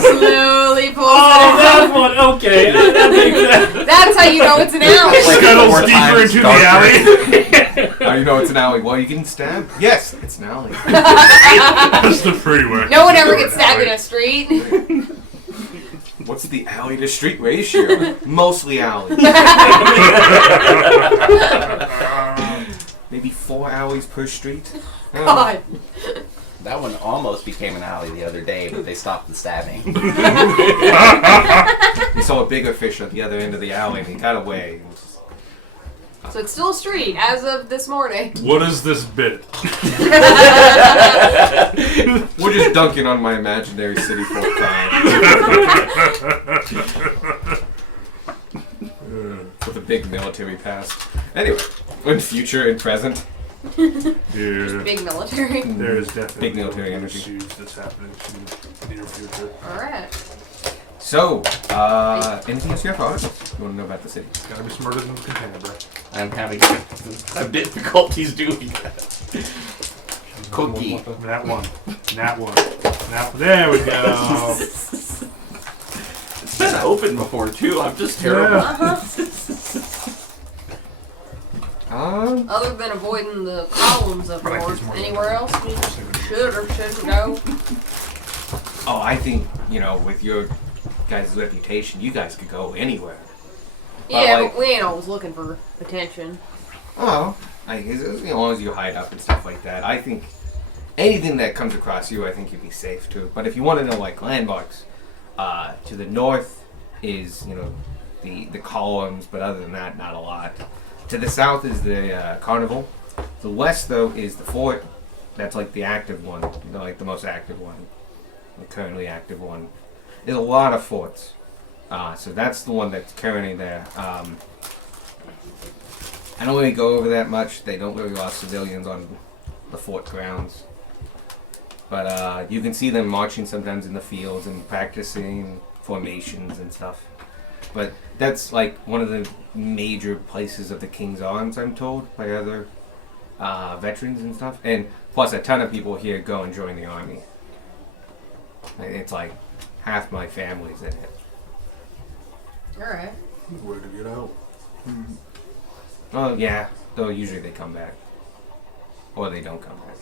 slowly pulls Oh, it that out. one, okay, that makes sense. That's how you know it's an alley. Scuttles deeper into the alley. How you know it's an alley? Well, you getting stabbed? Yes, it's an alley. That's the free way. No one ever gets stabbed in a street. What's the alley to street ratio? Mostly alley. Maybe 4 alleys per street. God. That one almost became an alley the other day, but they stopped the stabbing. He saw a bigger fish at the other end of the alley and he got away. So it's still a street as of this morning. What is this bit? We're just dunking on my imaginary city folk time. With a big military past. Anyway, in future and present. Yeah. Big military. There is definitely Big military energy. issues that's happening in the near future. Alright. So, anything else you have for us? You want to know about the city? Gotta be smarter than the container, bro. I'm having some difficulties doing that. Cookie. That one. That one. Now, there we go. It's been open before too. I'm just terrible. Yeah. Other than avoiding the columns up I like north, these more anywhere else we should or shouldn't go? Oh, I think, with your guys' reputation, you guys could go anywhere. Yeah, like- but we ain't always looking for attention. Oh, as long as you hide up and stuff like that. I think anything that comes across you, I think you'd be safe too. But if you want to know, like, landmarks, to the north is, the columns, but other than that, not a lot. To the south is the carnival. The west, though, is the fort. That's like the active one, like the most active one, the currently active one. There's a lot of forts. So that's the one that's currently there. I don't really go over that much. They don't really allow civilians on the fort grounds. But you can see them marching sometimes in the fields and practicing formations and stuff. But that's like one of the major places of the King's Arms, I'm told, by other veterans and stuff. And plus a ton of people here go and join the army. And it's like half my family's in it. Alright. Where to get out? Oh yeah, though usually they come back. Or they don't come back.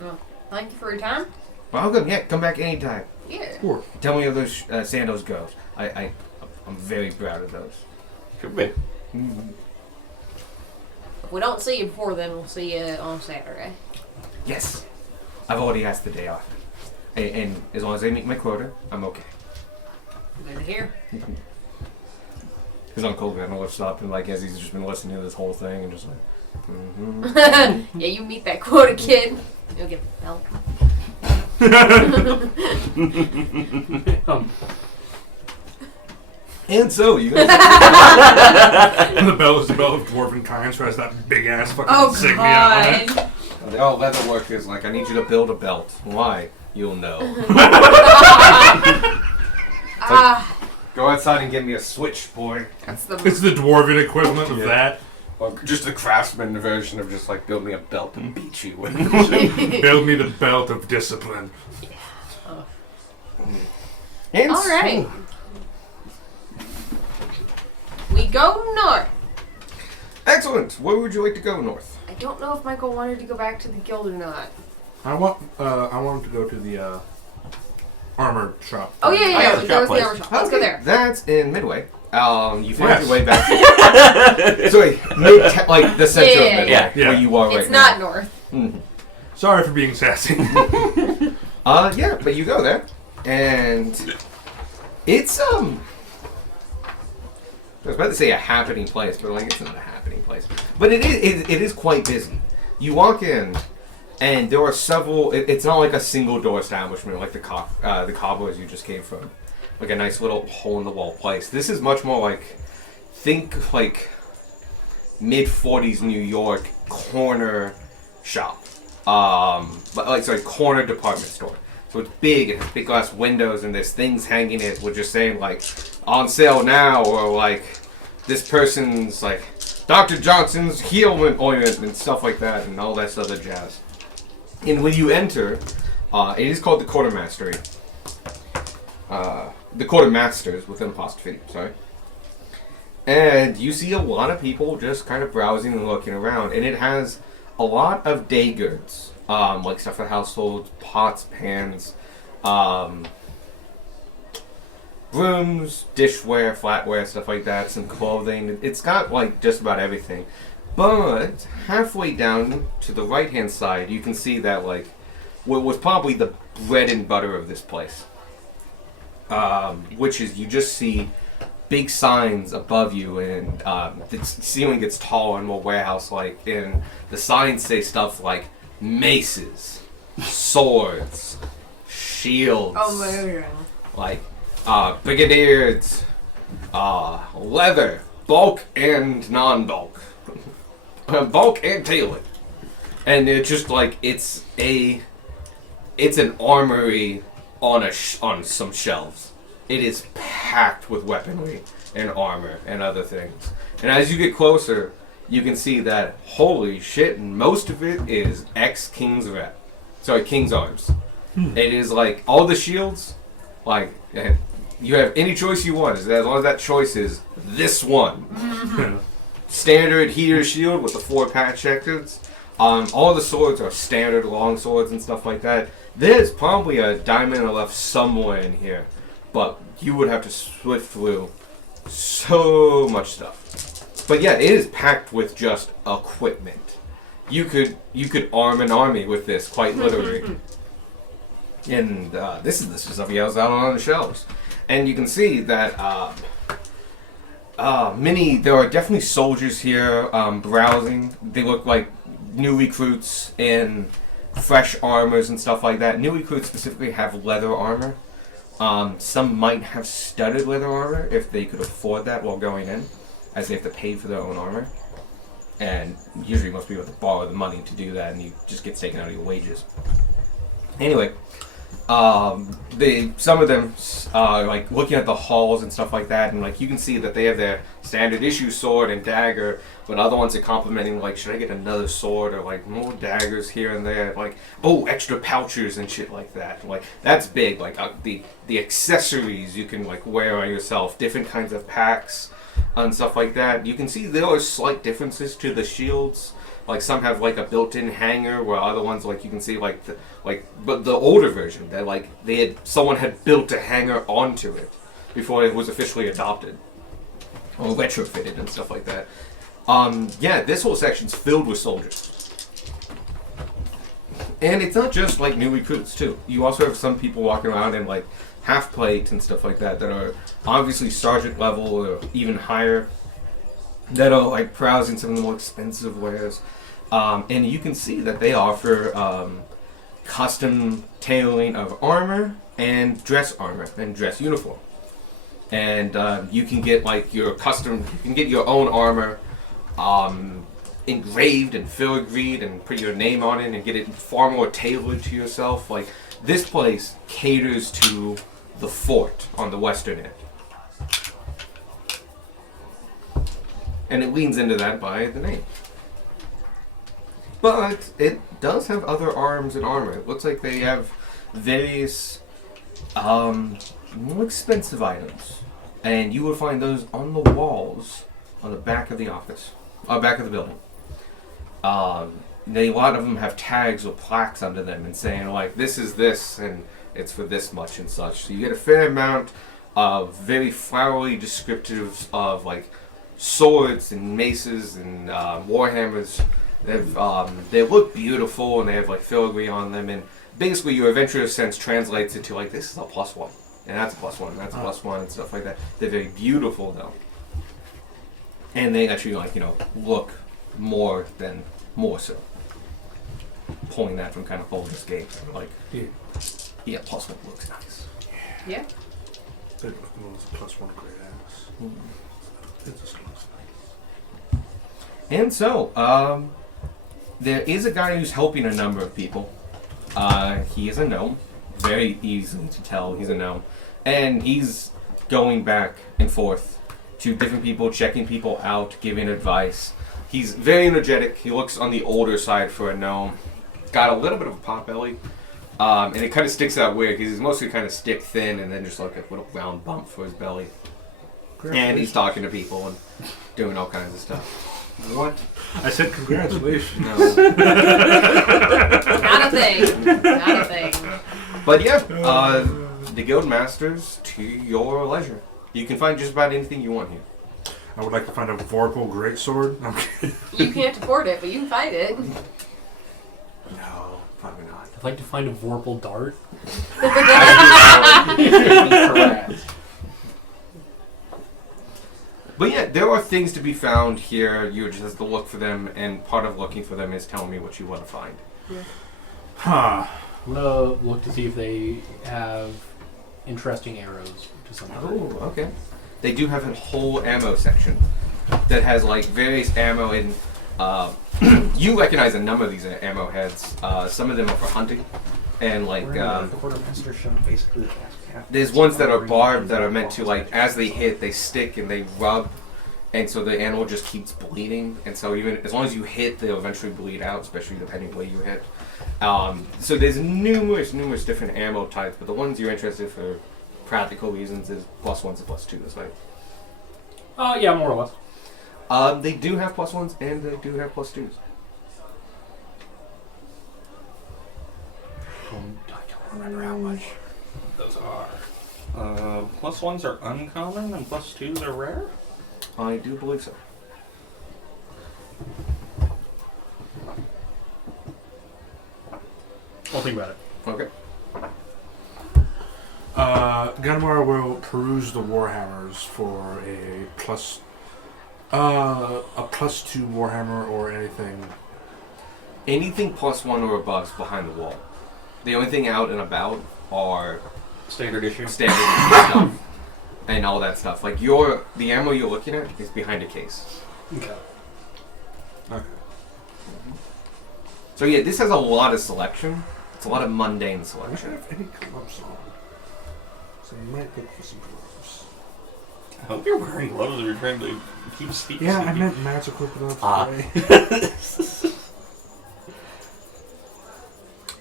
Well, thank you for your time. Welcome, yeah, come back anytime. Yeah. Sure. Tell me how those sandals go. I'm very proud of those. Could be. If we don't see you before then, we'll see you on Saturday. Yes, I've already asked the day off. And as long as I meet my quota, I'm okay. Good to hear. His Uncle Venom lifts up and as he's just been listening to this whole thing and just like, Yeah, you meet that quota kid. You'll get the belt. And so, you guys... The bell is the bell of Dwarven Kind, so it has that big ass fucking Oh insignia on it. god. Oh, leather workers, I need you to build a belt. Why? You'll know. Go outside and get me a switchboard. That's the It's the Dwarven equivalent of that. Or just the craftsman version of just build me a belt and beat you with. Build me the belt of discipline. And Alright. We go north. Excellent. Where would you like to go north? I don't know if Michael wanted to go back to the guild or not. I want him to go to the armor shop. Oh yeah, Oh, yeah, the that was shop the armor shop. Let's go Okay, there. That's in Midway. You find Yes. your way back. Sorry, the center Yeah, of Midway, yeah. Yeah. where you are right It's now. not north. Mhm. Sorry for being sassy. Yeah, but you go there, and it's I was about to say a happening place, but it's not a happening place. But it is quite busy. You walk in, and there are several. It's not like a single door establishment like the cobblers you just came from, like a nice little hole in the wall place. This is much more think mid 40s New York corner shop, corner department store. So it's big, it has big glass windows, and there's things hanging it with just saying on sale now, or this person's Dr. Johnson's healing ointment and stuff like that, and all that other jazz. And when you enter, it is called the Quartermastery. The Quartermasters with an apostrophe, sorry. And you see a lot of people just kind of browsing and looking around, and it has a lot of day goods, stuff for households, pots, pans, brooms, dishware, flatware, stuff like that, some clothing. It's got just about everything. But halfway down to the right-hand side, you can see that, like, what was probably the bread and butter of this place. Which is, you just see big signs above you, and the ceiling gets taller and more warehouse-like, and the signs say stuff like maces, swords, shields, like brigadiers, leather, bulk and non-bulk, bulk and tailored, and it's just like it's an armory on some shelves. It is packed with weaponry and armor and other things. And as you get closer, you can see that, holy shit, most of it is ex-King's King's Arms. It is like, all the shields, like, you have any choice you want, as long as that choice is this one. Standard heater shield with the 4 patch sectors. All the swords are standard long swords and stuff like that. There's probably a diamond left somewhere in here, but you would have to swift through so much stuff. But yeah, it is packed with just equipment. You could arm an army with this, quite literally. And this is the stuff he has out on the shelves. And you can see that there are definitely soldiers here browsing. They look like new recruits in fresh armors and stuff like that. New recruits specifically have leather armor. Some might have studded leather armor if they could afford that while going in, as they have to pay for their own armor. And usually most people have to borrow the money to do that, and you just get taken out of your wages. Anyway, some of them are like looking at the halls and stuff like that, and like you can see that they have their standard issue sword and dagger, but other ones are complimenting, like, should I get another sword, or like more daggers here and there, like, oh, extra pouches and shit like that. Like, that's big. Like the accessories you can like wear on yourself, different kinds of packs and stuff like that. You can see there are slight differences to the shields. Like, some have like a built-in hanger, where other ones, like, you can see but the older version, that like someone had built a hanger onto it before it was officially adopted or retrofitted and stuff like that. Yeah, this whole section's filled with soldiers. And it's not just like new recruits too. You also have some people walking around in like half plate and stuff like that are obviously sergeant level or even higher, that are like browsing some of the more expensive wares. And you can see that they offer custom tailoring of armor and dress uniform. And you can get like your own armor engraved and filigreed and put your name on it and get it far more tailored to yourself. Like, this place caters to the fort on the western end. And it leans into that by the name. But it does have other arms and armor. It looks like they have various more expensive items. And you will find those on the walls on the back of the office, back of the building. A lot of them have tags or plaques under them and saying, like, this is this and it's for this much and such. So you get a fair amount of very flowery descriptives of like swords and maces and warhammers. They look beautiful and they have like filigree on them, and basically your adventurous sense translates it to like, this is a +1 and that's a +1 and that's a +1 and stuff like that. They're very beautiful though, and they actually like, you know, look more so. Pulling that from kind of Baldur's Gate, like, yeah, +1 looks nice. Yeah. Big +1 great ass. It just looks nice. And so, there is a guy who's helping a number of people. He is a gnome. Very easy to tell he's a gnome. And he's going back and forth to different people, checking people out, giving advice. He's very energetic. He looks on the older side for a gnome. Got a little bit of a pot belly. And it kind of sticks out weird because he's mostly kind of stick thin and then just like a little round bump for his belly. And he's talking to people and doing all kinds of stuff. What? I said congratulations. No. Not a thing. Not a thing. But yeah, the guild masters to your leisure. You can find just about anything you want here. I would like to find a Vorpal Greatsword. Okay. You can't afford it, but you can find it. No, probably not. I'd like to find a Vorpal dart. Correct. But yeah, there are things to be found here. You just have to look for them, and part of looking for them is telling me what you want to find. Huh. I'm gonna look to see if they have interesting arrows to some degree. Oh, okay. They do have a whole ammo section that has like various ammo in. You recognize a number of these ammo heads. Some of them are for hunting, and like Quartermaster shown basically the last half. there's ones that are barbed that are meant to like as they hit they stick and they rub, and so the animal just keeps bleeding. And so even as long as you hit, they'll eventually bleed out, especially depending where you hit. So there's numerous different ammo types, but the ones you're interested for practical reasons is +1s and +2s, right? Yeah, more or less. They do have +1s and they do have +2s. I don't remember how much those are. +1s are uncommon and +2s are rare? I do believe so. I'll think about it. Okay. Gunmar will peruse the Warhammers for a +2 Warhammer or anything. Anything +1 or above is behind the wall. The only thing out and about are Standard issue. standard stuff and all that stuff. Like the ammo you're looking at is behind a case. Okay. Okay. So yeah, this has a lot of selection. It's a lot of mundane I wish I selection. have any gloves on. So I might look for some gloves. I hope you're wearing gloves if you're trying to keep speaking. Yeah, I meant magical gloves. Ah. Right?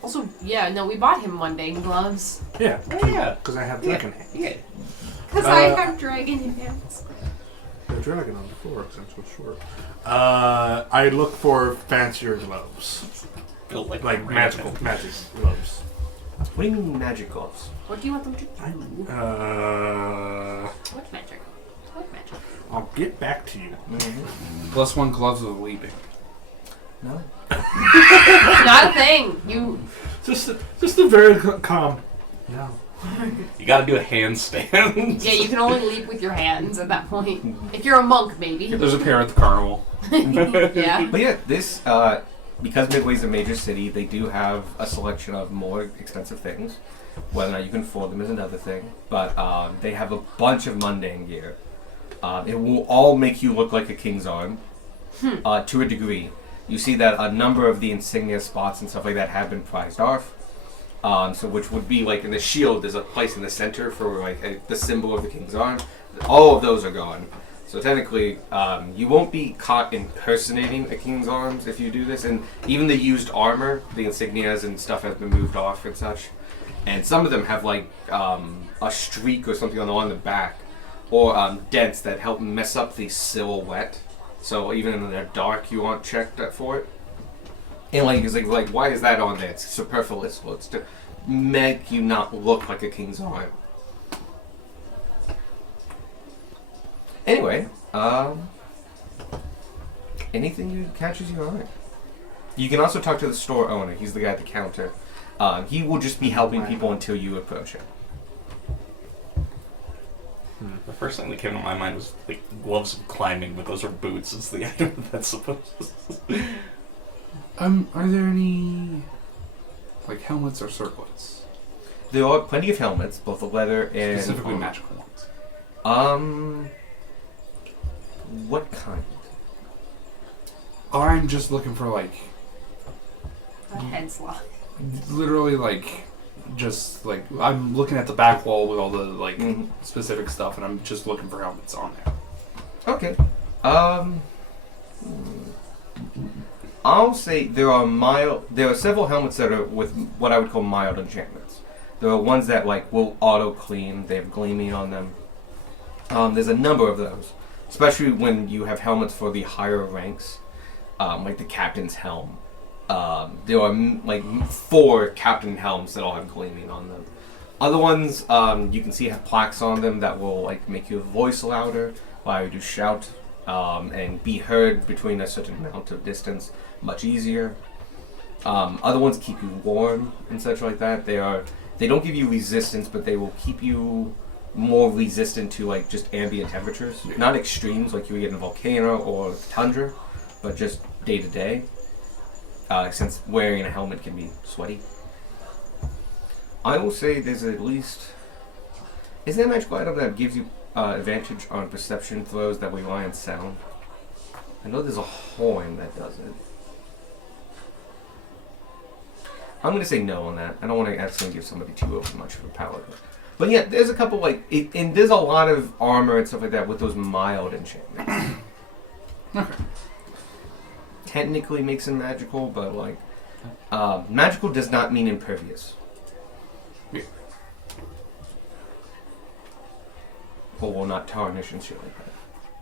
Also, yeah, no, we bought him mundane gloves. Yeah. Oh, yeah. Because I have dragon hands. Yeah. Because I have dragon hands. The dragon on the floor because I'm so short. I look for fancier gloves. Built like Magic gloves. What do you mean magic gloves? What do you want them to do? What magic? What magic? I'll get back to you. +1 gloves of leaping. No. Not a thing. You. Just a very calm. No. You gotta do a handstand. Yeah, you can only leap with your hands at that point. If you're a monk, maybe. There's a pair at the carnival. Yeah. But yeah, this because Midway's a major city, they do have a selection of more expensive things. Whether or not you can afford them is another thing. But they have a bunch of mundane gear. It will all make you look like a king's arm to a degree. You see that a number of the insignia spots and stuff like that have been prized off. So which would be like in the shield, there's a place in the center for like the symbol of the king's arm. All of those are gone. So technically, you won't be caught impersonating a king's arms if you do this. And even the used armor, the insignias and stuff has been moved off and such. And some of them have like a streak or something on the back, or dents that help mess up the silhouette. So even in the dark, you aren't checked for it. And like, it's like, why is that on there? It's superfluous. Well, it's to make you not look like a king's arm. Anyway, anything that catches your eye. You can also talk to the store owner. He's the guy at the counter. He will just be helping people until you approach him. The first thing that came to my mind was like gloves of climbing, but those are boots. Is the item that's supposed to. Are there any like helmets or circlets? There are plenty of helmets, both of leather and Specifically magical ones. What kind? I'm just looking for like A head slot. literally like just like I'm looking at the back wall with all the like Mhm. specific stuff, and I'm just looking for helmets on there. Okay. I'll say there are several helmets that are with what I would call mild enchantments. There are ones that like will auto clean, they have gleaming on them. There's a number of those, especially when you have helmets for the higher ranks, like the captain's helm. There are like 4 captain helms that all have gleaming on them. Other ones you can see have plaques on them that will like make your voice louder, allow you to shout and be heard between a certain amount of distance much easier. Other ones keep you warm and such like that. They don't give you resistance, but they will keep you more resistant to like just ambient temperatures. Not extremes like you would get in a volcano or tundra, but just day to day. Since wearing a helmet can be sweaty. I will say there's at least... Is there a magical item that gives you advantage on perception throws that rely on sound? I know there's a horn that does it. I'm going to say no on that. I don't want to accidentally give somebody too over much of a paladin. But yeah, there's a couple and there's a lot of armor and stuff like that with those mild enchantments. Okay. Technically makes them magical, but magical does not mean impervious. Yeah. Or will not tarnish and shit like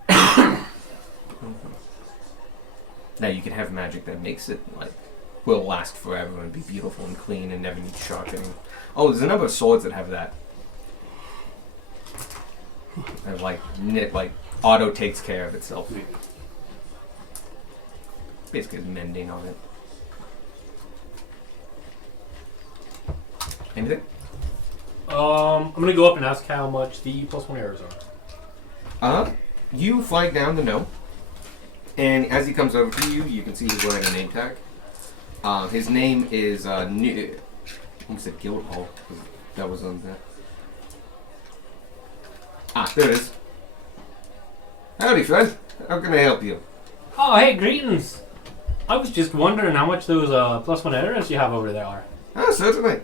that. Now you can have magic that makes it will last forever and be beautiful and clean and never need sharpening. Oh, there's a number of swords that have that. And auto takes care of itself. Basically mending on it. Anything? I'm gonna go up and ask how much the +1 arrows are. You flag down the gnome, and as he comes over to you, you can see he's wearing a name tag. His name is I almost said Guildhall. That was on there. There it is. Howdy, friend. How can I help you? Oh, hey, greetings. I was just wondering how much those +1 arrows you have over there are. Certainly.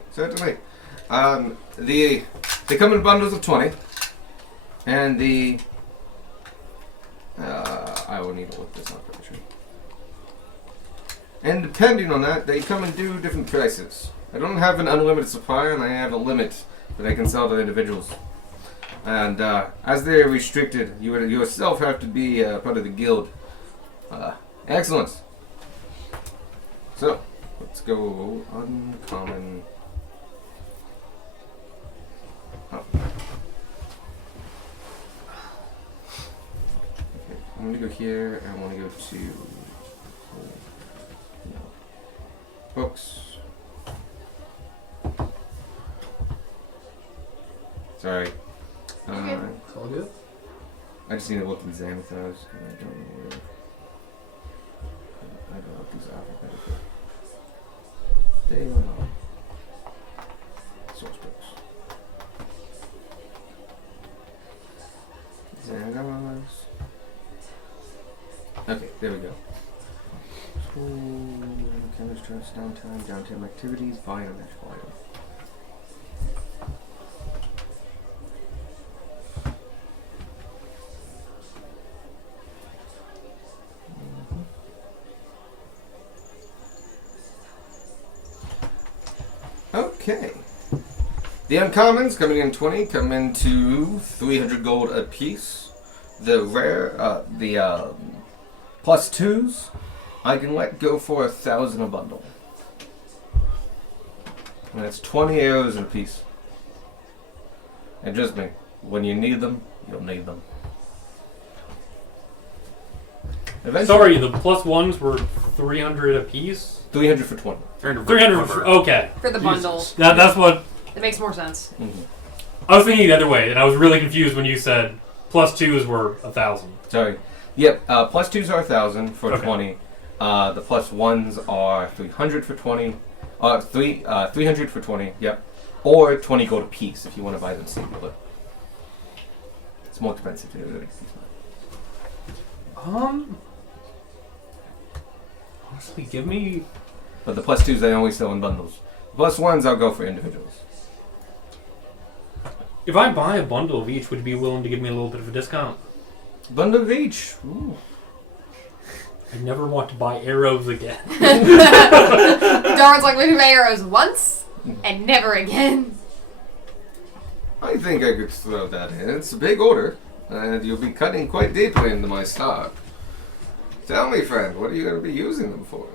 They come in bundles of 20, and I will need to look this up actually. And depending on that, they come in different prices. I don't have an unlimited supply, and I have a limit that I can sell to individuals. And as they're restricted, you yourself have to be part of the guild. Excellent. So, let's go uncommon. Oh. Okay, I'm going to go here, and I want to go to books. Sorry. Okay. It's all good. I just need to look in Xanathos, and I don't know where. I don't know if these are alphabetical. They are not. Source books. Xanathos. Okay, there we go. School, chemist trust, downtime activities, buying a magical item. Okay. The uncommons coming in 20 come into 300 gold a piece. The rare, +2s, I can let go for 1,000 a bundle. And that's 20 arrows in a piece. And just me, when you need them, you'll need them. Eventually, Sorry, the +1s were 300 apiece? 300 for 20. 300 okay. For the bundle. That's what... That makes more sense. Mm-hmm. I was thinking the other way, and I was really confused when you said +2s were 1,000. Sorry. Yep, +2s are 1,000 for Okay. 20. The +1s are 300 for 20. 300 for 20, yep. Or 20 gold a piece if you want to buy them singular. It's more expensive to do it. Honestly, give me... But the +2s they always sell in bundles. The +1s I'll go for individuals. If I buy a bundle of each, would you be willing to give me a little bit of a discount? Bundle of each. Ooh. I never want to buy arrows again. Darwin's like, we can buy arrows once and never again. I think I could throw that in. It's a big order, and you'll be cutting quite deeply into my stock. Tell me, friend, what are you going to be using them for?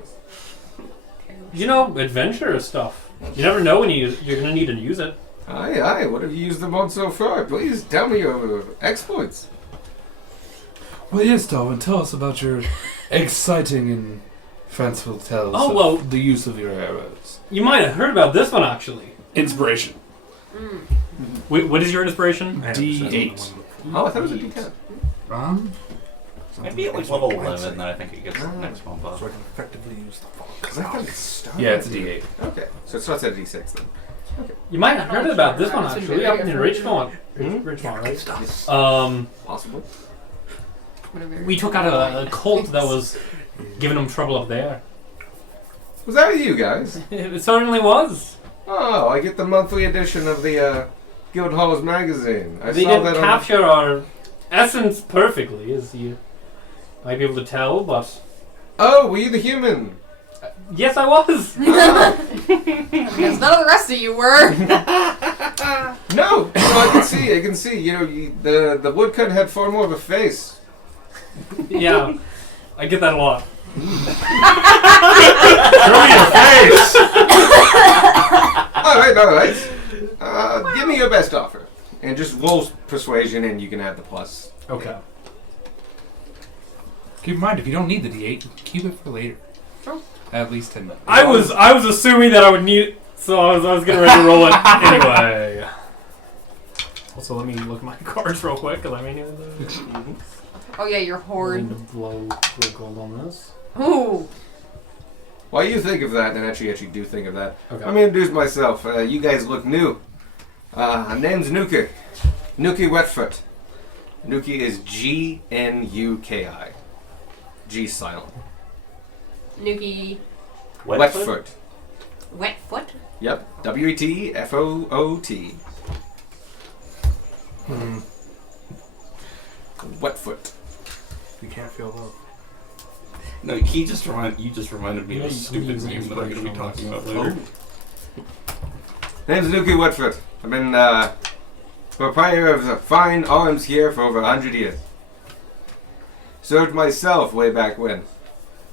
You know, adventure stuff. You never know when you're going to need to use it. Aye, what have you used them on so far? Please tell me your exploits. Well, yes, Darwin, tell us about your exciting and fanciful tales Oh, of well- the use of your arrows. You might have heard about this one actually. Inspiration. Wait, what is your inspiration? D8. Oh, I thought it was a D10. Maybe at like level 11, then I think it gets the next one buff. So I can effectively use the fog. Because I thought it's stone. Yeah, it's a D8. Okay, so it starts at a D6 then. You might have heard about this one It's been actually very up in affordable. Richmond, right? Yes. Um, Possibly. we took out a cult that was giving them trouble up there. Was that you guys? It certainly was. Oh, I get the monthly edition of the Guild Halls magazine. I They saw didn't that capture our essence perfectly, as you might be able to tell, but Oh, were you the human? yes, I was. Because none of the rest of you were. No, I can see. You know, the woodcut had far more of a face. Yeah, I get that a lot. All right. Give me your best offer, and just roll persuasion, and you can add the plus. Okay. Keep in mind, if you don't need the D8, keep it for later. Sure. At least 10 minutes. I was assuming that I would need it, so I was getting ready to roll it anyway. Also, let me look at my cards real quick, because I may need to Oh yeah, your horde. blow gold on this. Ooh. While you think of that, and actually do think of that, Okay. let me introduce myself. You guys look new. My name's Nuki. Nuki Wetfoot. Nuki is Gnuki. G silent. Nuki. Wetfoot. Wet foot? Yep. Wetfoot. Wetfoot. You can't feel love. No, you just reminded me of a stupid name that I'm going to be talking about later. Name's Nuki Wetfoot. I've been proprietor of the fine arms here for over 100 years. Served myself way back when.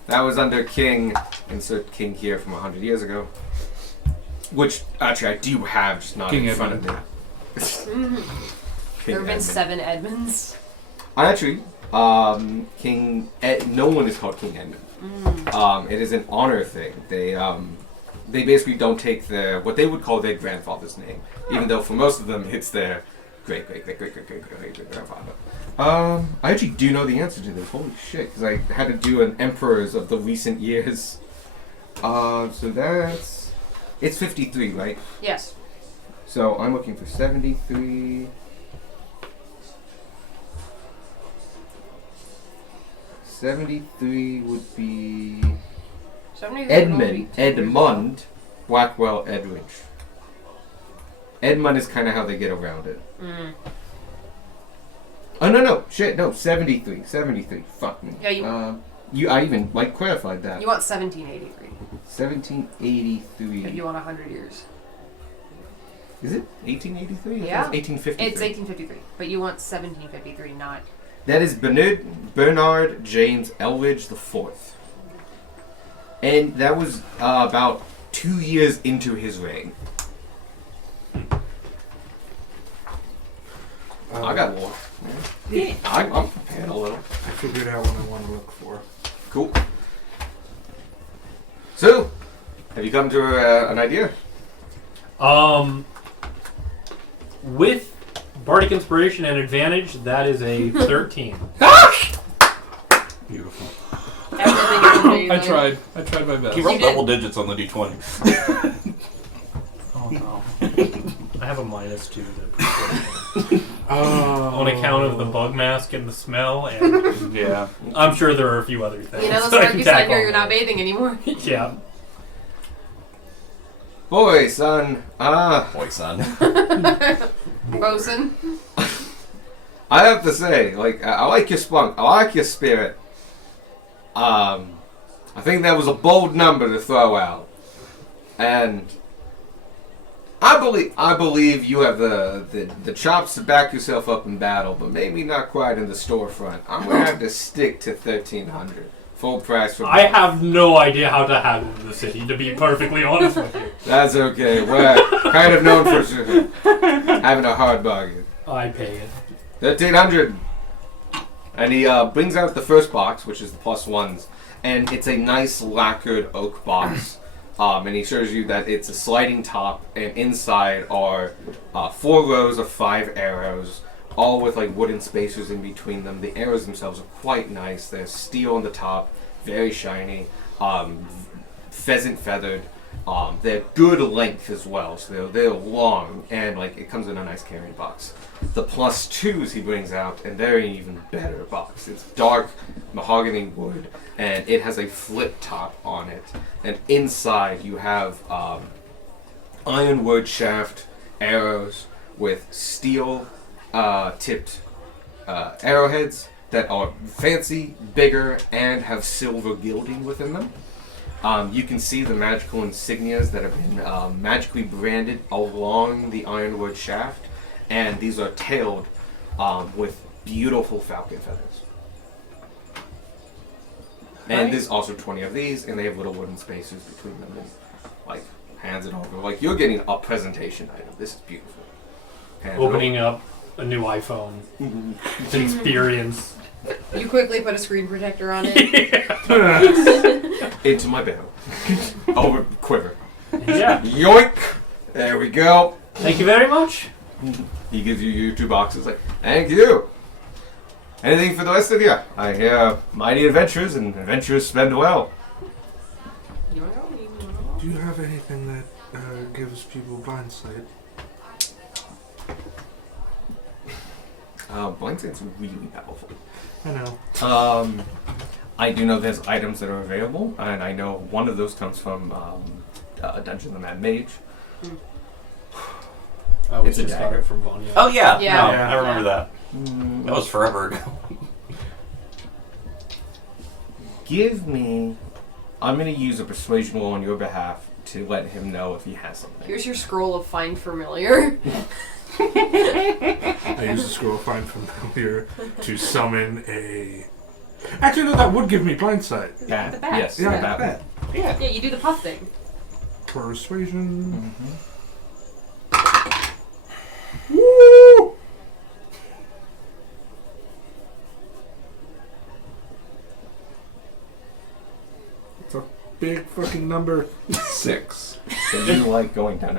That was under King, insert King here from 100 years ago. Which, actually, I do have, just not King in front of me. There have been Edmund. 7 Edmonds. Actually, no one is called King Edmund. It is an honor thing. They basically don't take what they would call their grandfather's name, even though for most of them it's their great grandfather. I actually do know the answer to this. Holy shit! Because I had to do an emperors of the recent years. So it's 53, right? Yes. So I'm looking for 73. 73 would be 73 Edmund Blackwell Edridge. Edmund is kind of how they get around it. Oh no, shit, no, 73. Fuck me. Yeah, I even clarified that. You want 1783. 1783. If you want 100 years. Is it 1883? Yeah. 1853. It's 1853, but you want 1753, not. That is Bernard James Elridge IV. And that was about 2 years into his reign. I got more. Yeah. I'm prepared a little. I figured out what I want to look for. Cool. So, have you come to an idea? With Bardic Inspiration and Advantage, that is a 13. Beautiful. Everything is amazing. I tried my best. He rolled did. double digits on the d20. Oh no. I have a -2 to on account of the bug mask and the smell, and Yeah. I'm sure there are a few other things. You know, the that I spark can you said tack here, on you're not there. bathing anymore. Yeah. Boy, son. Boy, son. Bosun. I have to say, I like your spunk. I like your spirit. I think that was a bold number to throw out. And I believe you have the chops to back yourself up in battle, but maybe not quite in the storefront. I'm gonna have to stick to 1,300. Full price for I have no idea how to handle the city, to be perfectly honest with you. That's okay. We're kind of known for having a hard bargain. I pay it. 1,300. And he brings out the first box, which is the +1s, and it's a nice lacquered oak box. And he shows you that it's a sliding top, and inside are 4 rows of 5 arrows, all with like wooden spacers in between them. The arrows themselves are quite nice. There's steel on the top, very shiny, pheasant feathered. They're good length as well, so they're long, and like it comes in a nice carrying box. The +2s he brings out, and they're an even better box. It's dark mahogany wood, and it has a flip top on it. And inside you have ironwood shaft arrows with steel tipped arrowheads that are fancy, bigger, and have silver gilding within them. You can see the magical insignias that have been magically branded along the ironwood shaft, and these are tailed with beautiful falcon feathers. And there's also 20 of these, and they have little wooden spaces between them, and like hands it over. Like you're getting a presentation item. This is beautiful. Hands it Opening up a new iPhone. It's an experience. You quickly put a screen protector on it. into my barrel. Over quiver. Yeah. Yoink! There we go. Thank you very much. He gives you your 2 boxes. Like, thank you. Anything for the rest of you? I hear mighty adventures, and adventurers spend well. You wanna go? You wanna go? Do you have anything that gives people blind sight? Blind sight's really powerful. I know. I do know there's items that are available, and I know one of those comes from Dungeon of the Mad Mage. I was It's a just got dagger. it from Vanya. Oh yeah, Yeah. no, Yeah. I remember that. That was forever ago. Give me... I'm going to use a persuasion roll on your behalf to let him know if he has something. Here's your scroll of Find Familiar. I use the scroll of Find Familiar to summon a... Actually, no, that would give me blind sight. Bat. The bat. Yes, Yeah, the bat. bat. Yeah. Yeah, you do the puff thing. Persuasion. Woo! It's a big fucking number. 6. So you like going down.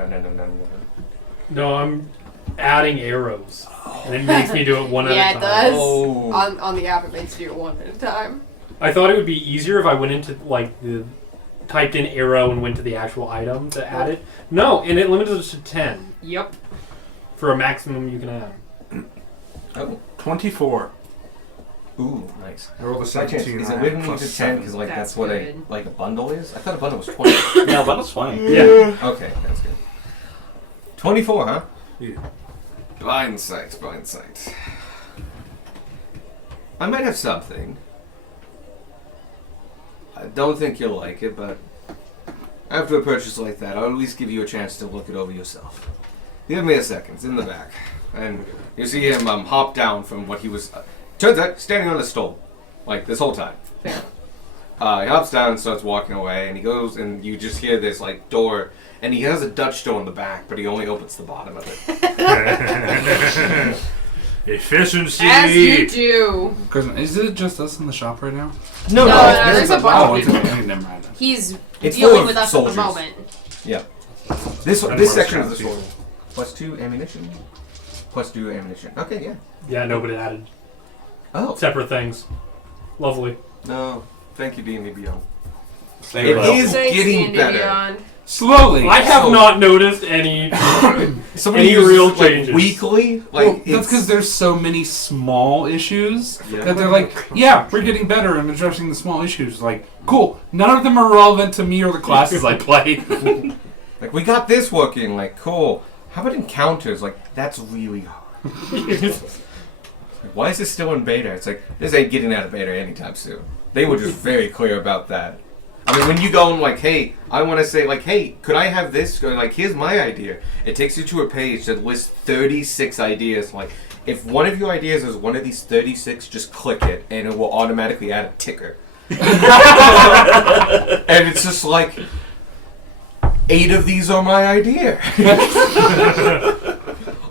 No, I'm adding arrows. And it makes me do it one Yeah, at a it time. does. Oh. On the app, it makes you do it one at a time. I thought it would be easier if I went into like the typed in arrow and went to the actual item to add it. No, and it limits it to 10 Yep. for a maximum you can add. Oh. 24. Ooh, nice. I rolled a By chance, 17. is I it have limited plus to 10 7. because like That's that's what a good. like a bundle is? I thought a bundle was 20. No, but it's funny. Yeah. Okay, that's good. 24, huh? Yeah. Blind sight, blind sight. I might have something. I don't think you'll like it, but after a purchase like that, I'll at least give you a chance to look it over yourself. Give me a second. It's in the back. And you see him hop down from what he was... turns out, standing on the stool. Like, this whole time. Fair. He hops down and starts walking away, and he goes, and you just hear this, like, door, and he has a Dutch door in the back, but he only opens the bottom of it. Efficiency. As you do. Is it just us in the shop right now? No, there's a bunch Oh, of it's people. okay. Never mind. He's It's full dealing of with us soldiers. at the moment. Yeah. This And this more section of the shots, store. +2 ammunition. +2 ammunition. Okay, yeah. Yeah, nobody added Oh. separate things. Lovely. No. Thank you, D&D Beyond. They It were is Thanks, getting D&D better. Beyond. Slowly. I have So- not noticed any. Somebody Any uses real it, like, changes? weekly. Like Well, that's it's- because there's so many small issues Yeah. that they're like, yeah, we're getting better and addressing the small issues. Like, cool. None of them are relevant to me or the classes I play. like we got this working. Like cool. How about encounters? Like that's really hard. Like, why is this still in beta? It's like this ain't getting out of beta anytime soon. They were just very clear about that. I mean, when you go and like, hey, I want to say like, hey, could I have this? Or, like, here's my idea. It takes you to a page that lists 36 ideas. Like, if one of your ideas is one of these 36, just click it, and it will automatically add a ticker. And it's just like, 8 of these are my idea.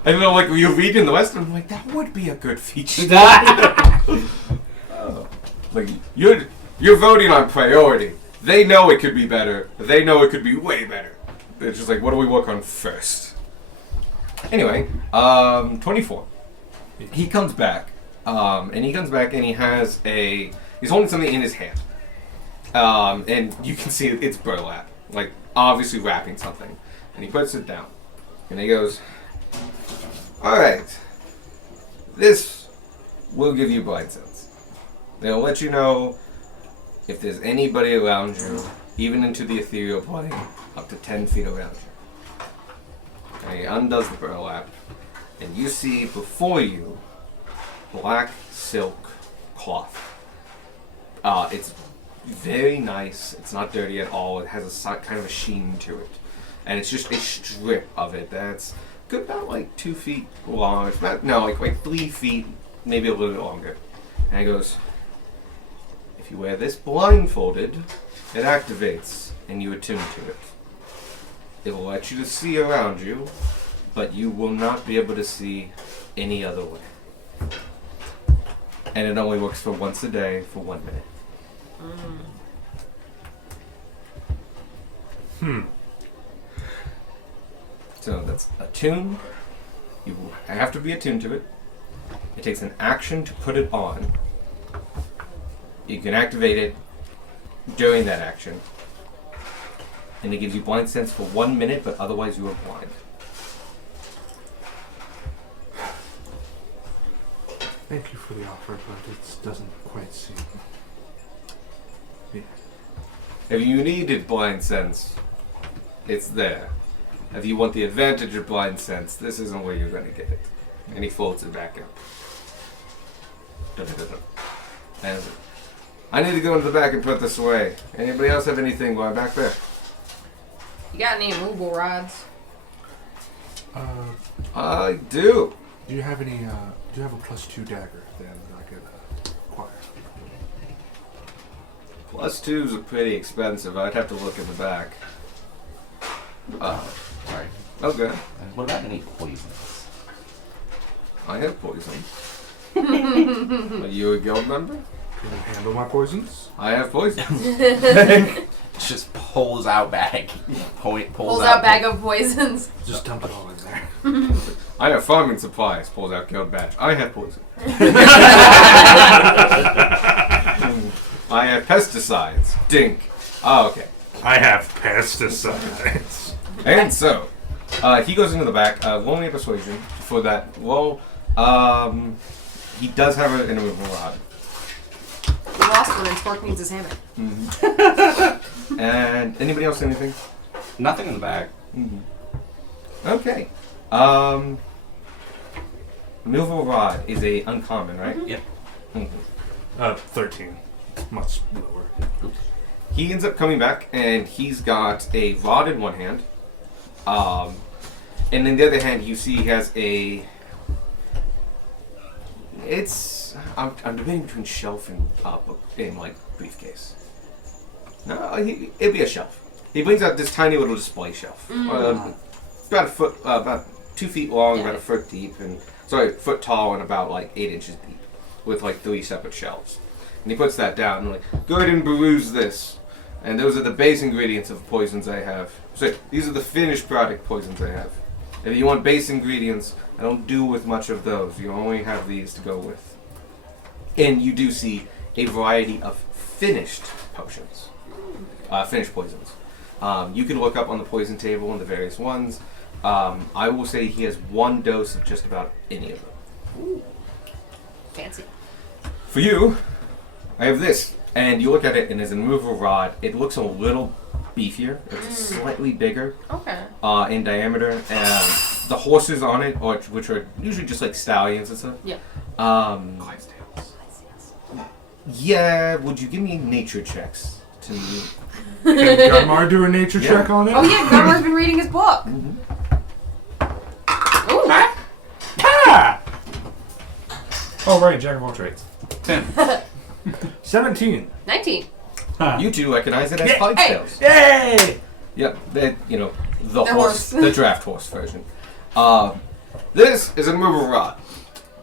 And then like you're reading the rest, and I'm like, that would be a good feature. Like you're voting on priority. They know it could be better. They know it could be way better. It's just like, what do we work on first? Anyway, 24. He comes back, and he he's holding something in his hand. And you can see it's burlap, like obviously wrapping something. And he puts it down, and he goes, "All right, this will give you blind sense. They'll let you know if there's anybody around you, even into the ethereal plane, up to 10 feet around you." And he undoes the burlap, and you see before you black silk cloth. It's very nice. It's not dirty at all. It has a kind of a sheen to it. And it's just a strip of it that's good about like 2 feet long. It's not, no, like 3 feet, maybe a little bit longer. And he goes, "If you wear this blindfolded, it activates and you attune to it. It will let you to see around you, but you will not be able to see any other way. And it only works for once a day for 1 minute." So that's attuned. You have to be attuned to it. It takes an action to put it on. You can activate it during that action. And it gives you blind sense for 1 minute, but otherwise you are blind. Thank you for the offer, but it doesn't quite seem... If you needed blind sense, it's there. If you want the advantage of blind sense, this isn't where you're going to get it. And he folds it back up. And I need to go into the back and put this away. Anybody else have anything while I'm back there? You got any immovable rods? I do. Do you have any, do you have a +2 dagger then that I could acquire? +2s are pretty expensive. I'd have to look in the back. Sorry. Okay. What about any poisons? I have poison. Are you a guild member? Can you handle my poisons? I have poison. Just pulls out bag. Pulls out bag of poisons. Just dump it all in there. I have farming supplies. Pulls out guild badge. I have poison. I have pesticides. Dink. Oh, okay. I have pesticides. And so, he goes into the back. Roll me a persuasion for that. Well, he does have an immovable rod. We lost one and Spork needs his hammock. Mm-hmm. And anybody else anything? Nothing in the back. Mm-hmm. Okay. Immovable rod is a uncommon, right? Mm-hmm. Yep. Mm-hmm. 13. Much lower. He ends up coming back, and he's got a rod in one hand. And in the other hand, you see he has a... It's... I'm debating between shelf and like briefcase. No, it'd be a shelf. He brings out this tiny little display shelf. About a foot, about 2 feet long, about a foot deep, and foot tall and about like 8 inches deep, with like 3 separate shelves. And he puts that down and like, go ahead and peruse this. And those are the base ingredients of poisons I have. So these are the finished product poisons I have. If you want base ingredients, I don't do with much of those. You only have these to go with. And you do see a variety of finished potions. Finished poisons. You can look up on the poison table and the various ones. I will say he has 1 dose of just about any of them. Ooh. Fancy. For you, I have this. And you look at it, and as an immovable rod, it looks a little beefier. It's slightly bigger Okay. in diameter. And the horses on it, which are usually just like stallions and stuff. Yeah. Yeah, would you give me nature checks to Can Gunmar do a nature check on it? Oh yeah, Gunmar's been reading his book. Mhm. Ooh. Ah! Oh right, jack of all trades. 17. 19. You two recognize it as Yeah. Clydesdales. Yay! Yep, the The horse. the draft horse version. This is a immovable rod.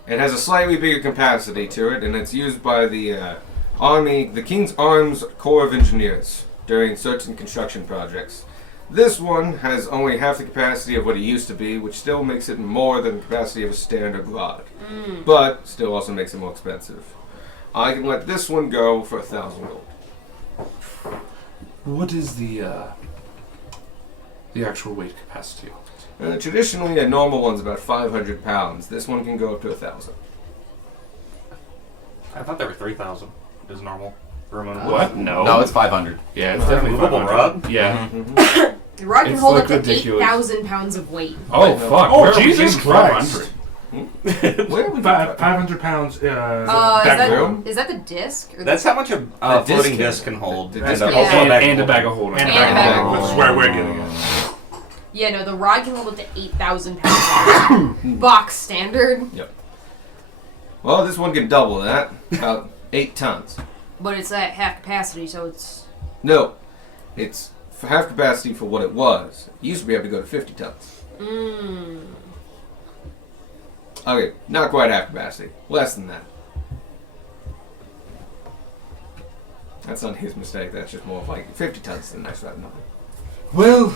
It has a slightly bigger capacity to it, and it's used by the Army, the King's Arms Corps of Engineers during certain construction projects. This one has only half the capacity of what it used to be, which still makes it more than the capacity of a standard rod, but still also makes it more expensive. I can let this one go for 1,000 gold. What is the actual weight capacity? Traditionally, a normal one's about 500 pounds. This one can go up to 1,000. I thought they were 3,000. Is normal. Removable. What? No. No, it's 500. Yeah, it's definitely Removable 500. rod? Yeah. The rod can It's hold like up to ridiculous. 8,000 pounds of weight. Oh fuck! Oh, Where are we Jesus getting Christ. 500? Where are we 500 pounds. Is back room. that the disc? Or That's how much a The floating disc disc can hold. the And disc also can- a bag And a of bag of holding. And a And back a room, bag. which is where we're getting it. Yeah, no, the rod can hold up to 8,000 pounds. Box standard, Well, this one can double that. About 8 tons. but it's at half capacity, so it's. No, it's for half capacity for what it was. It used to be able to go to 50 tons. Okay, not quite half capacity. Less than that. That's not his mistake. That's just more of like 50 tons is the next right number. Well,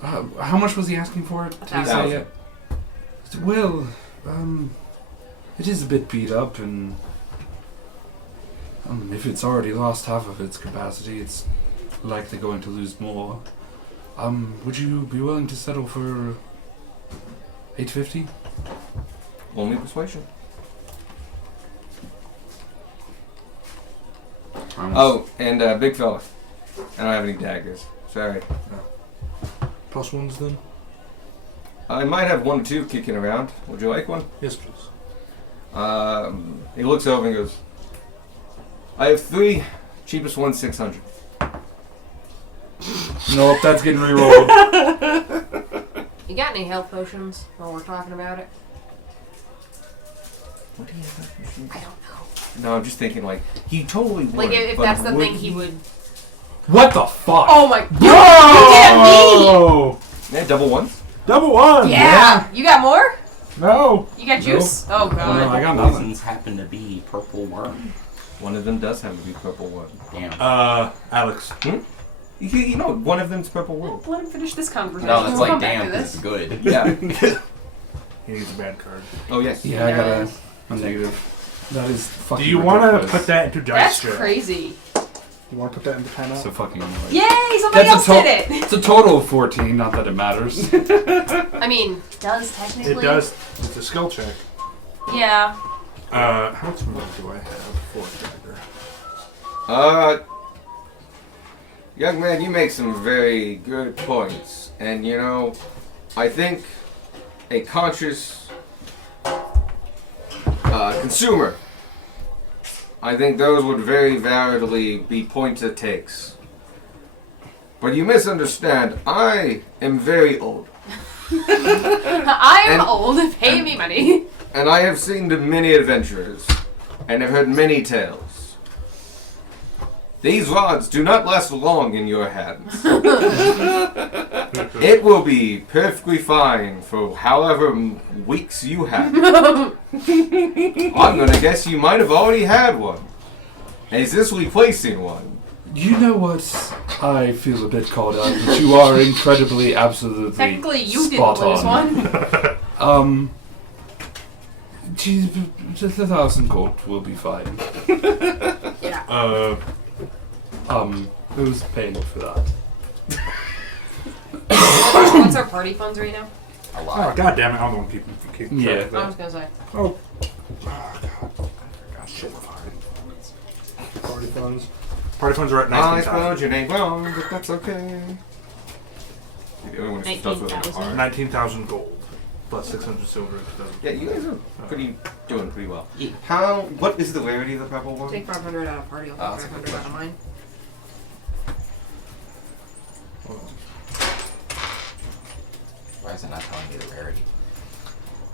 how much was he asking for it? Did he say 1,000. it? Well, it is a bit beat up, and if it's already lost half of its capacity, it's likely going to lose more. Would you be willing to settle for 850? Only persuasion. Oh, and big fella. I don't have any daggers. Sorry. Plus ones then? I might have 1 or 2 kicking around. Would you like one? Yes, please. He looks over and goes, I have 3. Cheapest one, 600. Nope, that's getting re-rolled. You got any health potions while we're talking about it? What do you have? I don't know. No, I'm just thinking like he totally would. Like, if but that's the would thing he would. What the fuck? Oh my. Oh! Yeah, double ones. Double one! Yeah! You got more? No! You got juice? Oh, Oh, no, God. I got nothing. Poisons happen to be purple worm. One of them does have to be purple one. Damn. Alex. You know, one of them's purple Well, one. let him finish this conversation. No, it's We'll like come back damn, to 'cause this. it's good. Yeah. He needs a bad card. Oh yes. Yeah, I got a negative. That is fucking Do you want to ridiculous. put that into dice That's jail? crazy. You want to put that into timeout? So fucking annoying. Yay! Somebody else That's a did it! It's a total of 14, not that it matters. I mean, does technically. It does. It's a skill check. Yeah. How much money do I have for dagger? Young man, you make some very good points, and you know, I think a conscious consumer. I think those would very validly be pointer takes. But you misunderstand. I am very old, I am And- old. Pay me money. and I have seen many adventures, and have heard many tales. These rods do not last long in your hands. It will be perfectly fine for however weeks you have. I'm gonna guess you might have already had one. And is this replacing one? You know what? I feel a bit called out, but you are incredibly, absolutely Technically, you spot didn't lose on. one. Geez, just 1,000 gold will be fine. Yeah. Who's paying for that? What's our party funds right now? A Oh, lot. god damn it. I'm the one keeping track Yeah. of I that. was gonna say. Oh. God, shit. Party funds. Party funds are at I 19,000. suppose your name wrong, but that's okay. The other one is stuck with an 19,000. R. 19,000 gold. Plus 600 silver. Yeah, you guys are doing pretty well. Yeah. What is the rarity of the purple one? Take 500 out of party. I'll that's take a good 500 out of mine. Why is it not telling me the rarity?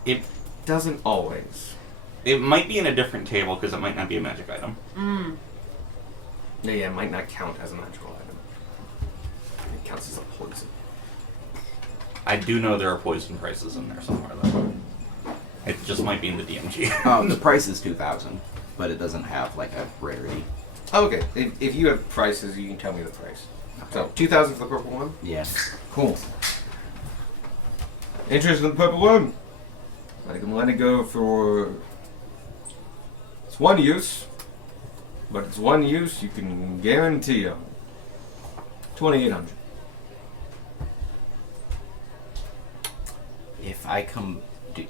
It Doesn't always. it might be in a different table because it might not be a magic item. Yeah, it might not count as a magical item. It counts as a poison. I do know there are poison prices in there somewhere though. It just might be in the DMG. The price is 2,000, but it doesn't have like a rarity. Oh, okay. If you have prices, you can tell me the price. So 2,000 for the purple one. Yeah. Cool. Interested in the purple one? I can let it go for. It's one use, but it's one use you can guarantee on. 2,800. If I come,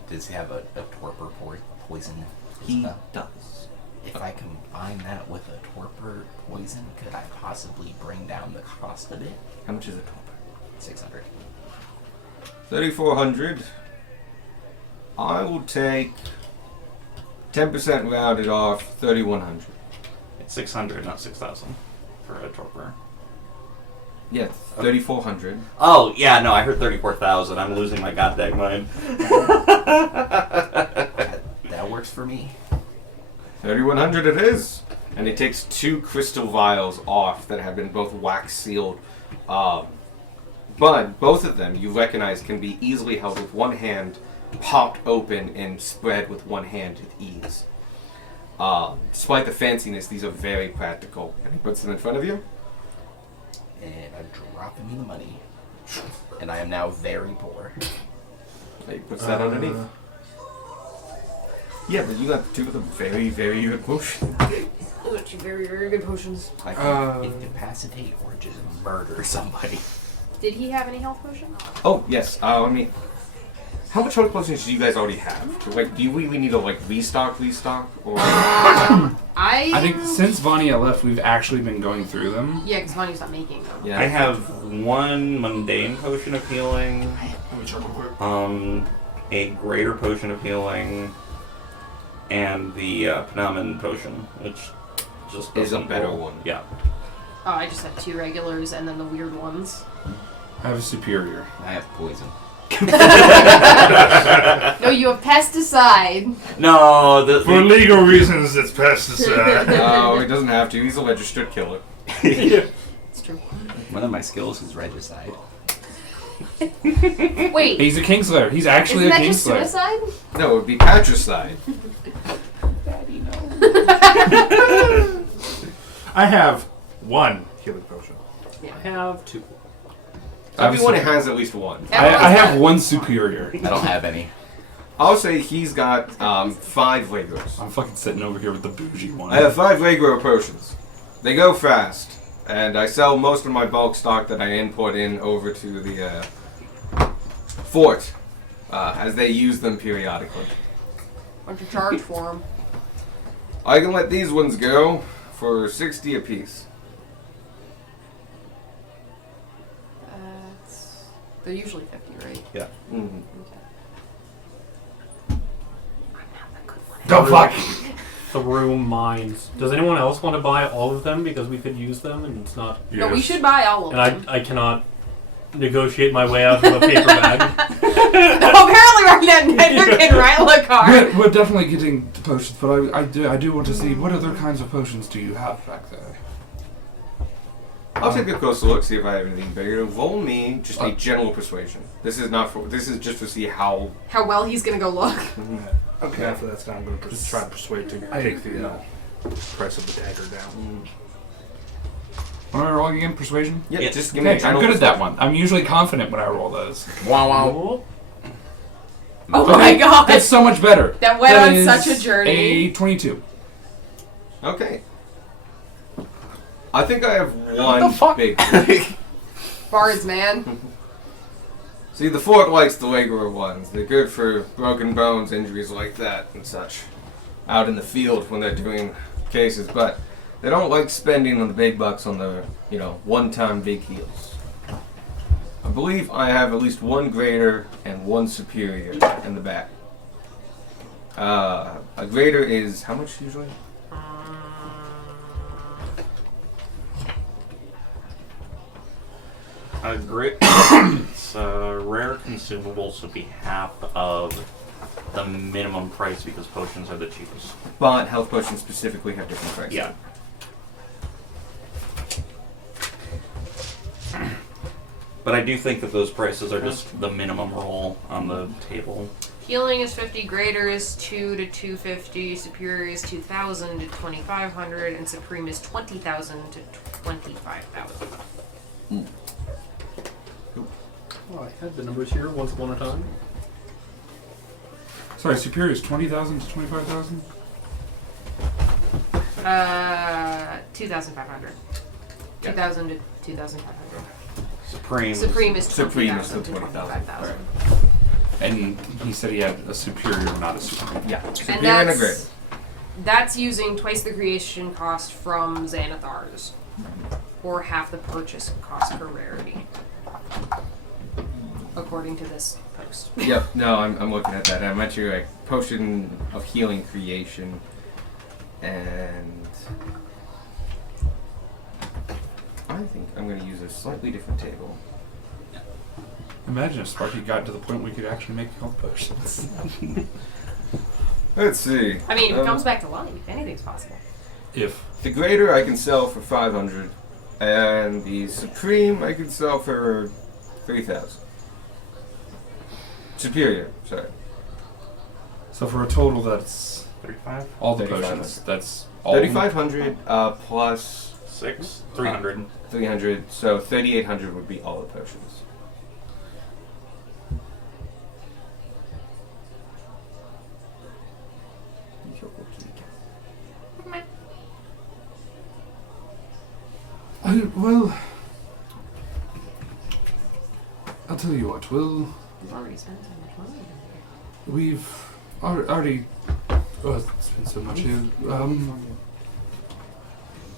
does he have a torpor poison? He spell? does. If I combine that with a torpor poison, could I possibly bring down the cost a bit? How much is a torpor? 600. 3,400. I will take 10% rounded off 3,100. It's 600, not 6,000 for a torpor. Yeah, 3,400. Oh, yeah, no, I heard 34,000. I'm losing my goddamn mind. That works for me. 3,100 it is. And it takes 2 crystal vials off that have been both wax sealed. But both of them, you recognize, can be easily held with one hand, popped open, and spread with one hand with ease. Despite the fanciness, these are very practical. And he puts them in front of you. And I'm dropping me the money. And I am now very poor. He puts that underneath. Yeah, but you got 2 of the very, very good potions. Ooh, two very, very good potions. I can incapacitate or just murder somebody. Did he have any health potions? Oh, yes. How much health potions do you guys already have? Like, do we need to, like, restock? Or... I think since Vanya left, we've actually been going through them. Yeah, because Vonnie's not making them. Yeah. I have 1 mundane potion of healing, Let me check real quick. a greater potion of healing, and the Pnamen potion, which just Is a doesn't better roll. one. Yeah. Oh, I just have 2 regulars and then the weird ones. I have a superior. I have poison. No, you have pesticide. No, For legal reasons, it's pesticide. No, he doesn't have to. He's a registered killer. It's true. One of my skills is regicide. Wait, He's a Kingslayer. He's actually isn't a that just Kingslayer. suicide? No, it would be patricide. Daddy, no. I have 1 healing potion. I have 2. Everyone has at least 1. I have 1 superior. I don't have any. I'll say he's got 5 regulars. I'm fucking sitting over here with the bougie one. I have 5 regular potions. They go fast, and I sell most of my bulk stock that I import in over to the fort, as they use them periodically. Why don't you charge for them? I can let these ones go for 60 apiece. They're usually 50, right? Yeah. Mm-hmm. Go fuck! Through mines. Does anyone else want to buy all of them because we could use them and it's not? No, we should buy all of And them. I cannot negotiate my way out of a paper bag. Apparently right now Nedrick can write a card. We're definitely getting potions, but I do want to see what other kinds of potions do you have back there? I'll take a closer look, see if I have anything bigger. Roll me just a general persuasion. This is not for. This is just to see how. How well he's gonna go look. Okay. After that's done, I'm going to try to persuade to take the price of the dagger down. Want to roll again? Persuasion? Yeah, Yeah. just give me a Okay, I'm general good at that persuasion. one. I'm usually confident when I roll those. Wow, wow. Oh my god. That's so much better. That went on is such a journey. A 22. Okay. I think I have What the one fuck? big. Bards, man. See, the fort likes the regular ones. They're good for broken bones, injuries like that, and such. Out in the field when they're doing cases, but they don't like spending on the big bucks on the, one-time big heals. I believe I have at least 1 greater and 1 superior in the back. A greater is how much usually? A great. It's rare consumables would be half of the minimum price because potions are the cheapest. But health potions specifically have different prices. Yeah. But I do think that those prices are just the minimum roll on the table. Healing is 50, greater is 2 to 250, superior is 2,000 to 2,500, and supreme is 20,000 to 25,000. Oh, I had the numbers here once upon a time. Sorry, superior is 20,000 to 25,000? 2,500. Yeah. 2,000 to 2,500. Supreme. Supreme is Supreme is 20,000 the to 20,000. 25,000. And he said he had a superior, not a supreme. Yeah. And Superior and a greater. that's using twice the creation cost from Xanathar's, or half the purchase cost per rarity, according to this post. Yep. No, I'm looking at that. I'm actually like potion of healing creation, and I think I'm going to use a slightly different table. Imagine if Sparky got to the point where we could actually make health potions. Let's see. I mean, if it comes back to life, anything's possible. If. The greater I can sell for 500, and the supreme I can sell for 3,000. Superior, sorry. So for a total that's 35? all the 3,500. potions. That's all. of them? 3,500 plus 6? 300. 300, so 3,800 would be all the potions. Well, I'll tell you what. We've already spent so much money. We've already. Oh, it's been so much here.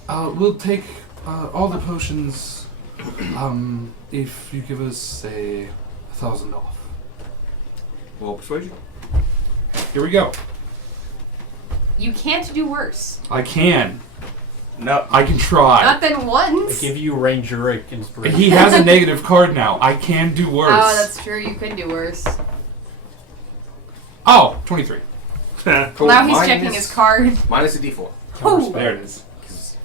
We'll take all the potions. If you give us say 1,000 off. Well, persuasion. Here we go. You can't do worse. I can. No. I can try. Not than I once. give you Rangeric inspiration. He has a negative card now. I can do worse. Oh, that's true. You could do worse. Oh, 23. Cool. Now he's Minus- checking his card. Minus a d4. Oh. There it is. Because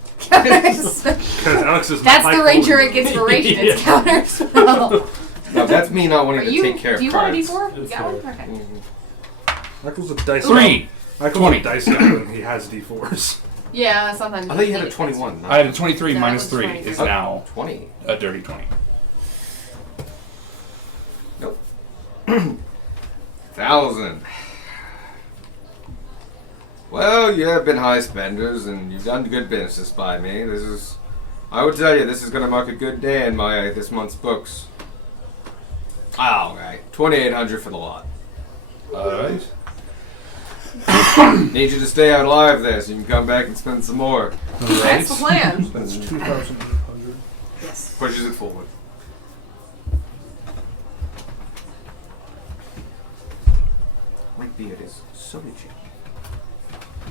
Alex is That's not the like Rangeric inspiration. It's counter spell. No, that's me not wanting Are to you? take care Do you of want a cards. D4? You That's got one? fair. Okay. Michael's a dice. 3. Michael's 20. a dice guy and he has d4s. Yeah, sometimes. I thought you had a 21. I had a 23 That minus was 3 23. is now 20. a dirty 20. Nope. 1,000. Well, you have been high spenders, and you've done good business by me. I would tell you, this is going to mark a good day in my this month's books. All right, 2,800 for the lot. Alright. Need you to stay out alive there, so you can come back and spend some more. That's the plan. That's 2,800. Yes. Pushes it forward. Whitebeard is so cheap.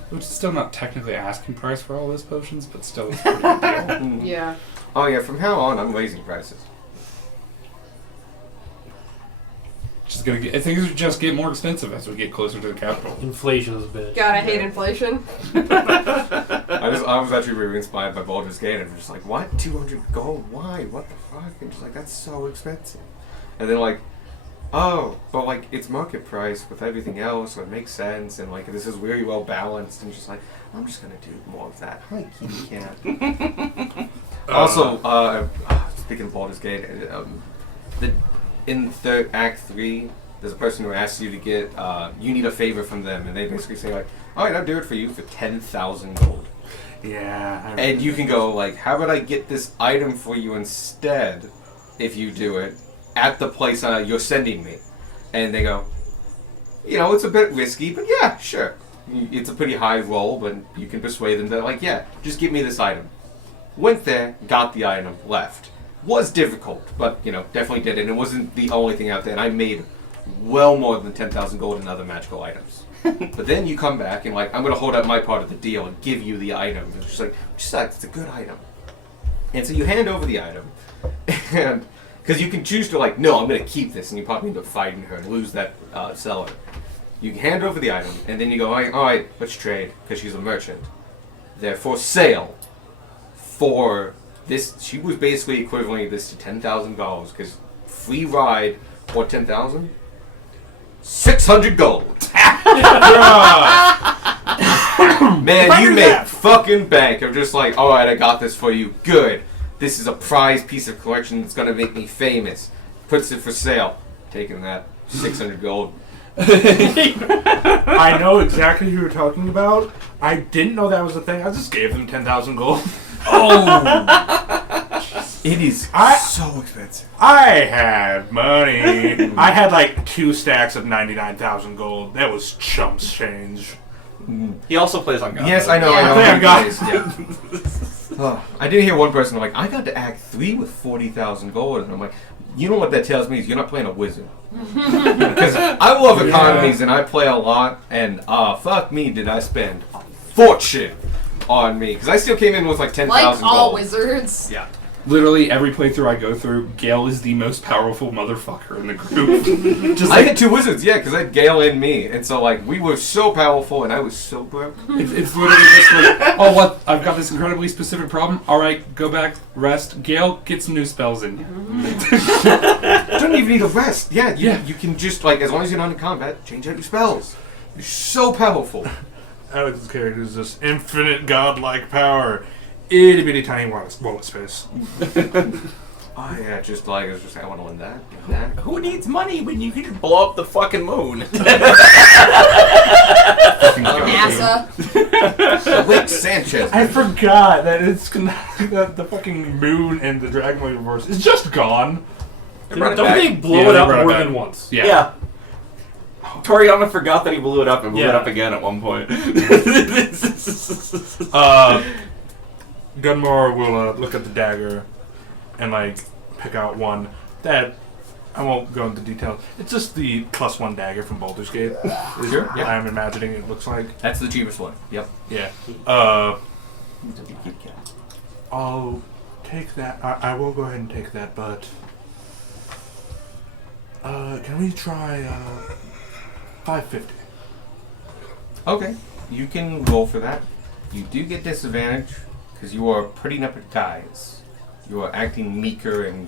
Which is still not technically asking price for all those potions, but still is a pretty good deal. Yeah. Oh yeah, from now on, I'm raising prices. Things just get more expensive as we get closer to the capital. Inflation is a bitch. God, I hate inflation. I was actually really inspired by Baldur's Gate, and I'm just like, what? 200 gold? Why? What the fuck? And just like, that's so expensive. And then like, oh, but like, it's market price with everything else, so it makes sense, and like, this is really well balanced, and just like, I'm just gonna do more of that. Hi, kitty cat. Also, speaking of Baldur's Gate, in Act 3, there's a person who asks you to get, you need a favor from them, and they basically say like, alright, I'll do it for you for 10,000 gold. Yeah. And you can go like, how about I get this item for you instead, if you do it, at the place you're sending me? And they go, it's a bit risky, but yeah, sure. It's a pretty high roll, but you can persuade them that like, yeah, just give me this item. Went there, got the item, left. Was difficult, but definitely did it. And it wasn't the only thing out there, and I made well more than 10,000 gold in other magical items. But then you come back and like, I'm gonna hold up my part of the deal and give you the item. And it's just like, it's a good item. And so you hand over the item, and because you can choose to like, no, I'm gonna keep this, and you probably end up fighting her and lose that seller. You can hand over the item, and then you go, all right, let's trade, because she's a merchant. They're for sale for this. She was basically equivalent this to $10,000, because free ride or 10,000, 600 gold. Man, you make fucking bank. I'm just like, alright, I got this for you. Good. This is a prized piece of collection that's gonna make me famous. Puts it for sale. Taking that 600 gold. I know exactly who you're talking about. I didn't know that was a thing. I just gave them 10,000 gold. Oh! It is so expensive. I had money. I had like 2 stacks of 99,000 gold. That was chumps change. He also plays on God. Yes, I know. Yeah. I know. I got- He plays, yeah. I did hear one person like, I got to Act 3 with 40,000 gold, and I'm like, you know what that tells me is you're not playing a wizard. Because I love economies and I play a lot, and fuck me, did I spend a fortune on me? Because I still came in with like 10,000 Like gold. all wizards. Yeah. Literally every playthrough I go through, Gale is the most powerful motherfucker in the group. Just I like had 2 wizards, yeah, because I had Gale and me, and so like we were so powerful, and I was so broke. it's literally just like, oh, what? I've got this incredibly specific problem. All right, go back, rest. Gale, get some new spells in you. Don't even need a rest. Yeah, Yeah. you can just like as long as you're not in combat, change out your spells. You're so powerful. Alex's character is this infinite godlike power. Itty bitty tiny wallet space. Oh yeah, just like I was just I want to win that. Win that. Who needs money when you can just blow up the fucking moon? NASA. Rick Sanchez. I forgot that that the fucking moon and the Dragonblade reverse is just gone. Don't back. they blow Yeah, it they up brought it more back. than once? Yeah. Yeah. Toriyama forgot that he blew it up and blew it Yeah. up again at one point. Gunmore will look at the dagger and like pick out one that I won't go into detail. It's just the +1 dagger from Baldur's Gate. Is Sure, yeah. I'm imagining it looks like. That's the cheapest one. Yep. Yeah. I'll take that. I will go ahead and take that, but can we try 550? Okay. You can roll for that. You do get disadvantage because you are putting up at guys. You are acting meeker and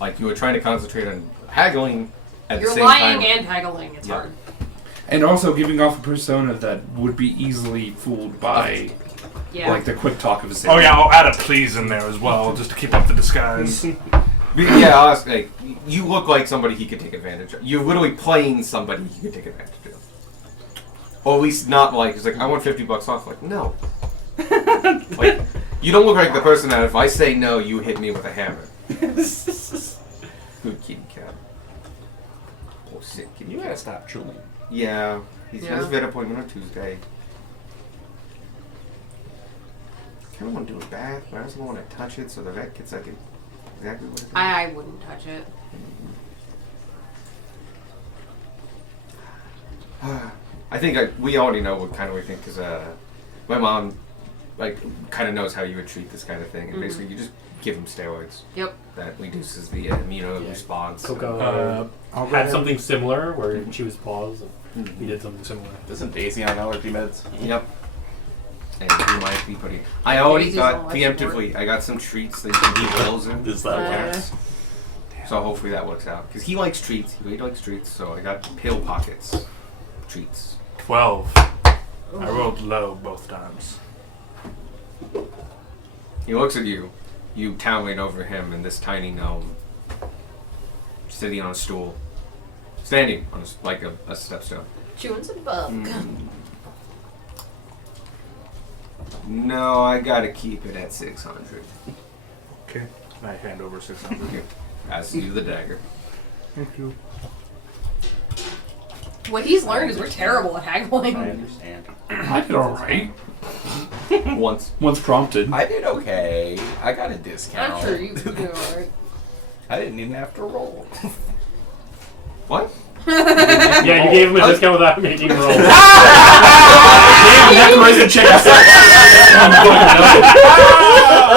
like you are trying to concentrate on haggling at You're the same lying time. and haggling. It's Yeah. hard. And also giving off a persona that would be easily fooled by Yeah. like the quick talk of a Oh yeah, I'll add a please in there as well, just to keep up the disguise. Yeah, honestly, like, you look like somebody he could take advantage of. You're literally playing somebody he could take advantage of. Or at least not like, it's like, I want $50 off. Like, no. Like, you don't look like the person that if I say no, you hit me with a hammer. Good kitty cat. Oh, sick kitty You cat. gotta stop chewing. Yeah, he's got his Yeah. vet appointment on Tuesday. I kind of want to do a bath, but I also don't want to touch it, so the vet gets like exactly what it's I wouldn't touch it. I think we already know what kind of we think because my mom like kind of knows how you would treat this kind of thing, and basically you just give them steroids. Yep. That reduces the immuno Yeah. response. Coco I'll go had ahead. something similar where she was paused. And Mhm. he did something similar. Isn't Daisy on allergy meds? Yep. And you might be putting. I already Daisy's got on life preemptively. I got some treats that you can eat pills in. Is that Yes. So hopefully that works out because he likes treats. He really likes treats. So I got pill pockets, treats. 12. I rolled low both times. He looks at you. You towering over him in this tiny gnome, sitting on a stool, standing on like a stepstone. Chewing some bub. No, I gotta keep it at 600. Okay. I hand over 600. As you the dagger. Thank you. What he's learned is we're terrible at haggling. I understand. I did alright. Once. Once prompted. I did okay. I got a discount. I'm sure you do alright. I didn't even have to roll. What? Yeah, you gave him a discount without making a roll. That charisma check is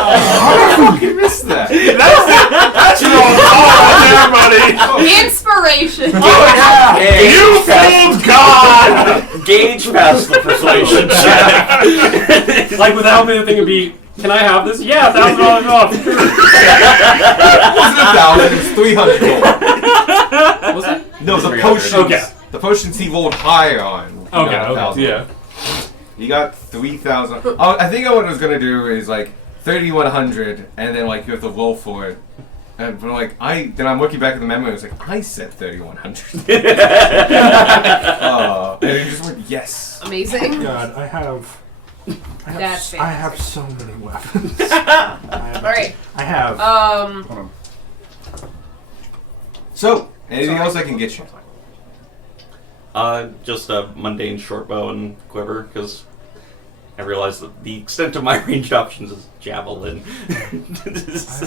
I fucking missed that. That's your own call right there, buddy. Inspiration. You fooled God! Gauge past the persuasion check. Like without me, the thing would be, can I have this? Yeah, $1,000 off. It wasn't 1,000, it was 300 gold. Was it? No, the 300. potions. Okay. The The potions he rolled higher on. Okay, got 1,000. Yeah. You got 3,000. Oh, I think what I was gonna do is like 3,100, and then like you have to roll for it. And but like then I'm looking back at the memo, and it's like I said 3,100. And it just went yes. Amazing. God, I have That's I have fantastic. so many weapons. All right. I have. Hold on. So anything else I can get you? Just a mundane short bow and quiver, because I realized that the extent of my ranged options is javelin.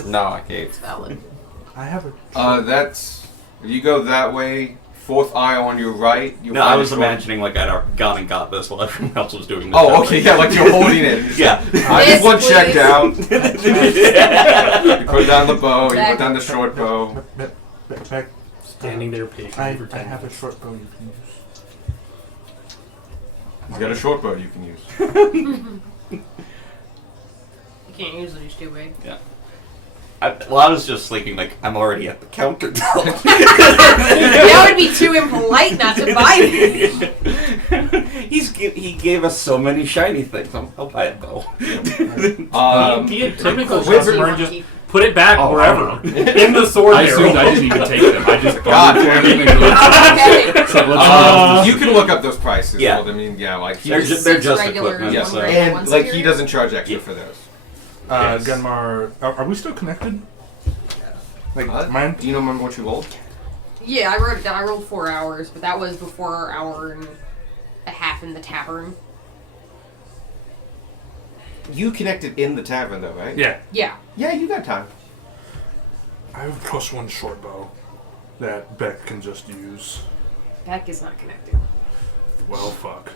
No, I can't. It's valid. I have a. That's if you go that way. Fourth eye on your right. You No, I was imagining like I'd gone and got this while everyone else was doing this. Oh, okay, yeah, like you're holding it. Just Yeah. like, just one check please. down. You put down the bow. You put down the short bow. Back. Standing there patiently for 10 I have a minutes. short bow you can use. He's got a short bow you can use. You can't use it, he's too big. I was just thinking like I'm already at the counter. That would be too impolite not to buy it. He gave us so many shiny things. I'll buy it though. Be a typical Wizard- customer and just put it back Oh, wherever. In the sword I barrel. assumed I didn't even take them. I just God bought damn them it. and Okay. so let's You can look up those prices. Yeah. Well, I mean, yeah, like he They're just, they're just regular equipment. yeah, one So. regular, one and like he superior? doesn't charge extra Yeah. for those. Yes. Gunmar, are we still connected? Like mine? Do you remember what you rolled? Yeah, I wrote it down. I rolled 4 hours, but that was before our hour and a half in the tavern. You connected in the tavern though, right? Yeah. Yeah. Yeah, you got time. I have a +1 short bow that Beck can just use. Beck is not connected. Well, fuck.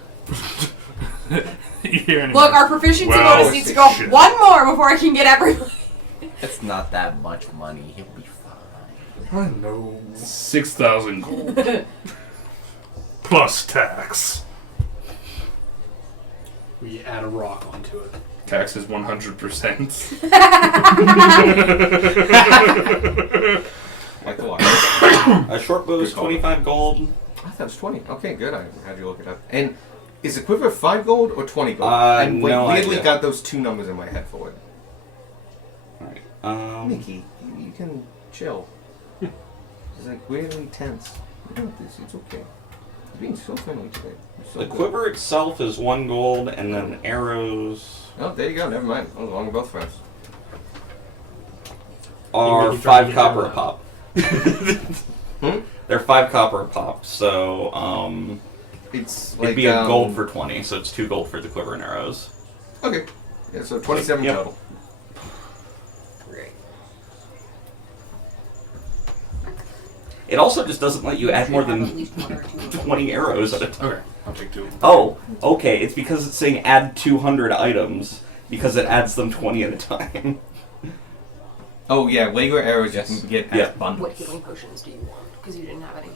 You hear any Look, more? our proficiency Wow, bonus needs to go shit. one more before I can get everybody. It's not that much money. He'll be fine. I know. 6,000 gold. Plus tax. We add a rock onto it. Tax is 100%. Like the watch. A short bow is Good call. 25 gold. I thought it was 20. Okay, good. I had you look it up. And is the quiver 5 gold or 20 gold? I no weirdly idea. got those two numbers in my head for it. Alright. Mickey, you can chill. It's like weirdly tense. You got this. It's okay. You're being so friendly today. You're so The good. quiver itself is 1 gold, and then arrows Oh, there you go. Never mind. Oh, along with both friends. are Maybe try to 5 get copper a that pop. Hmm? They're 5 copper a pop, so It's like it'd be a gold for 20, so it's 2 gold for the quiver and arrows. Okay. Yeah, so 27 Yep. total. Great. It also just doesn't let you add more Should have at than least 1 or 2. 20 arrows at a time. Okay, I'll take 2. Oh, okay. It's because it's saying add 200 items because it adds them 20 at a time. Oh, yeah. Regular arrows Yes. you can get Yeah. as bundles. What healing potions do you want? Because you didn't have any.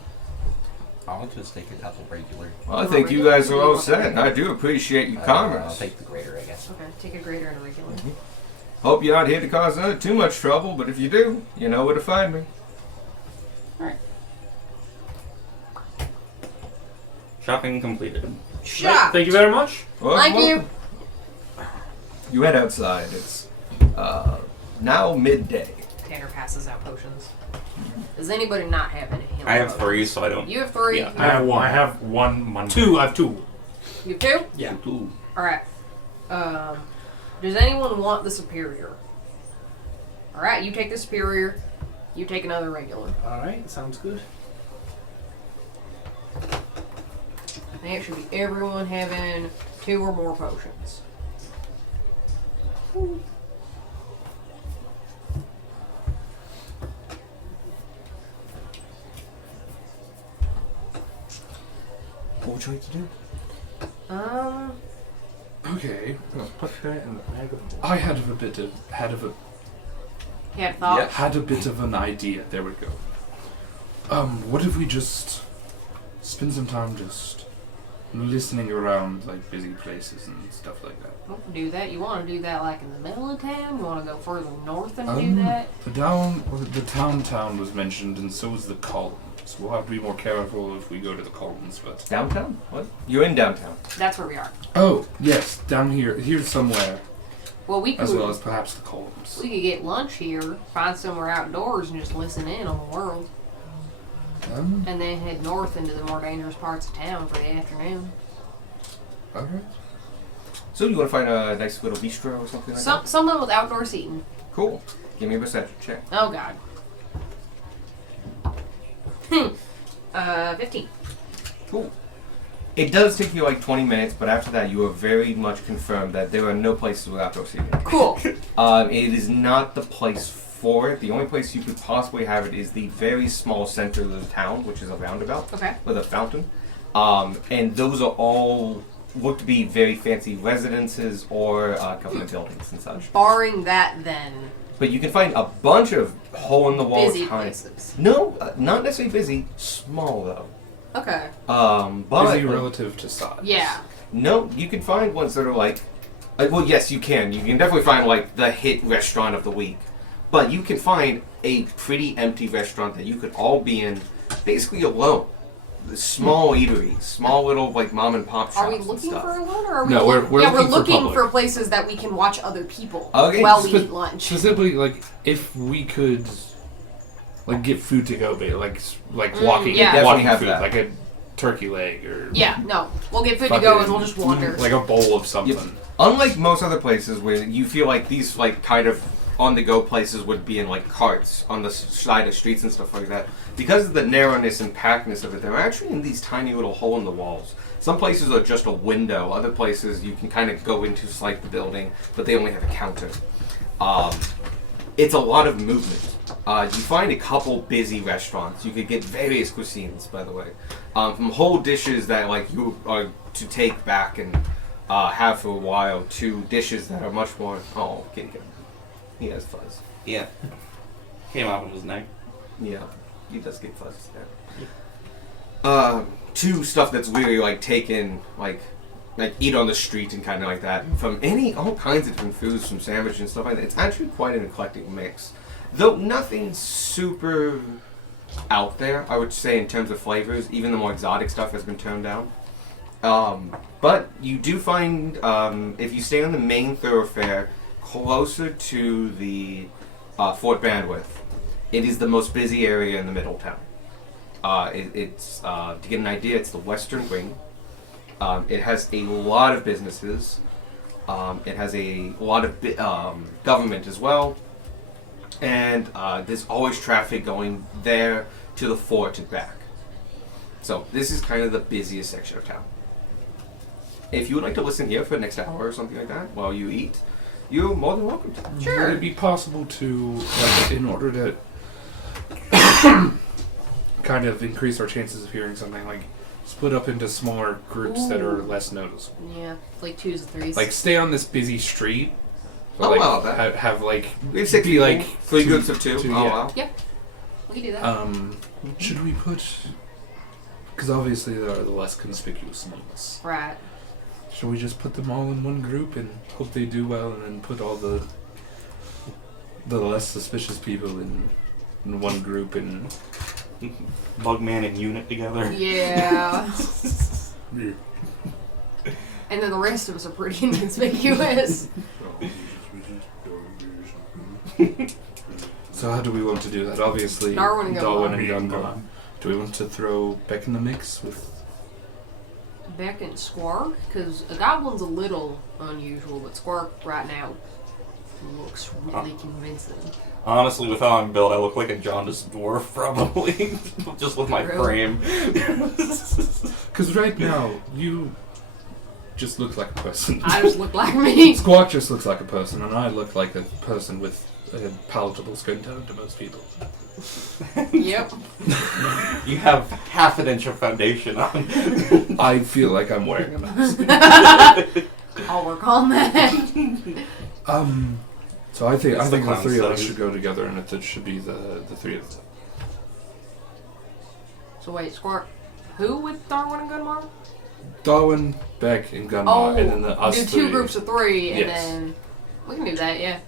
I'll just take a couple regular. Well, I think you guys are all set, and I do appreciate your I'll comments. take the greater, I guess. Okay, take a greater and a regular. Hope you're not here to cause too much trouble, but if you do, you know where to find me. Shopping completed. Shop! Thank you very much. Well, Thank you. welcome. You head outside. It's now midday. Tanner passes out potions. Does anybody not have any healing I have potions? 3, so I don't. You have 3? Yeah. I have one. I have one Monday. 2, I have 2. You have 2? Yeah. Alright. Does anyone want the superior? Alright, you take the superior. You take another regular. Alright, sounds good. I think it should be everyone having 2 or more potions. What would you like to do? Okay. I'm gonna put that in the bag of holding. I had a bit of an idea. There we go. What if we just spend some time just listening around like busy places and stuff like that? Don't do that. You want to do that like in the middle of town? You want to go further north and do Um, that? The town was mentioned, and so was the columns. So we'll have to be more careful if we go to the columns, but... Downtown? What? You're in downtown. That's where we are. Oh, yes, down here. Here's somewhere, Well, we could as well as perhaps the columns. we could get lunch here, find somewhere outdoors, and just listen in on the world, and then head north into the more dangerous parts of town for the afternoon. Alright. So you want to find a nice little bistro or something like that? Something with outdoor seating. Cool. Give me a perception check. Oh God. 15. Cool. It does take you like 20 minutes, but after that you are very much confirmed that there are no places with outdoor seating. Cool. It is not the place for it. The only place you could possibly have it is the very small center of the town, which is a roundabout Okay. with a fountain. And those are all look to be very fancy residences or government buildings and such. Barring that, then But you can find a bunch of hole-in-the-wall busy tiny- places. No, not necessarily busy. Small though. Okay. But Busy relative to size. Yeah. no, you can find ones that are like. Well, yes, you can. You can definitely find like the hit restaurant of the week, but you can find a pretty empty restaurant that you could all be in, basically alone. The small eateries, small little like mom and pop shops. Are we and looking stuff. for a loan, or are we? No, we're yeah, we're looking for looking public. for places that we can watch other people Okay, while we spe- eat lunch. Specifically, like, if we could, like, get food to go, like walking, yeah. Definitely walking have food, that. like a turkey leg or Yeah. No, we'll get food to go and we'll just wander. like a bowl of something. Yep. Unlike most other places where you feel like these like kind of on-the-go places would be in like carts on the side of streets and stuff like that, because of the narrowness and packedness of it, they're actually in these tiny little hole-in-the-walls. Some places are just a window. Other places you can kind of go into slight the building, but they only have a counter. It's a lot of movement. You find a couple busy restaurants. You could get various cuisines, by the way, from whole dishes that like you are to take back and have for a while to dishes that are much more. Oh, kitty cat. He has fuzz. Yeah. Came out of his neck. Yeah, he does get fuzz there. To stuff that's really like taken like eat on the street and kind of like that, from all kinds of different foods, from sandwiches and stuff like that. It's actually quite an eclectic mix, though nothing super out there, I would say, in terms of flavors. Even the more exotic stuff has been toned down. But you do find, if you stay on the main thoroughfare closer to the Fort Bandwidth, it is the most busy area in the middle of town. It's to get an idea, it's the western wing. It has a lot of businesses. It has a lot of government as well. And there's always traffic going there to the fort and back. So this is kind of the busiest section of town. If you would like to listen here for the next hour or something like that while you eat, you're more than welcome to. Would it be possible to, like, in order to kind of increase our chances of hearing something, like, split up into smaller groups that are Ooh. less noticeable? Yeah, like 2s and 3s. Like, stay on this busy street. Oh, like, wow, that- have like We have 6 be people, like 3 two- groups of 2. two, Oh, yeah. wow. we can do that. Should we put? Because obviously there are the less conspicuous among us. Right. Should we just put them all in one group and hope they do well, and then put all the less suspicious people in one group and Bugman and Unit together. Yeah. And then the rest of us are pretty inconspicuous. So how do we want to do that? Obviously, Darwin and Gunmar. Gunmar. Do we want to throw Beck in the mix with? Beck and Squark, because a goblin's a little unusual, but Squark right now looks really convincing. Honestly, with how I'm built, I look like a jaundiced dwarf, probably. Just with my True. frame. Because right now you just look like a person. I just look like me. Squawk just looks like a person, and I look like a person with a palatable skin tone to most people. Yep. You have half an inch of foundation on. I feel like I'm wearing a mask. I'll work on that. So I think It's the the clown three of us studies. should go together, and it should be the three of them. So wait, Squark, who with Darwin and Gunmar? Darwin, Beck, and Gunmar, Oh, and then the us do three. 2 groups of 3, and Yes. then we can do that. Yeah.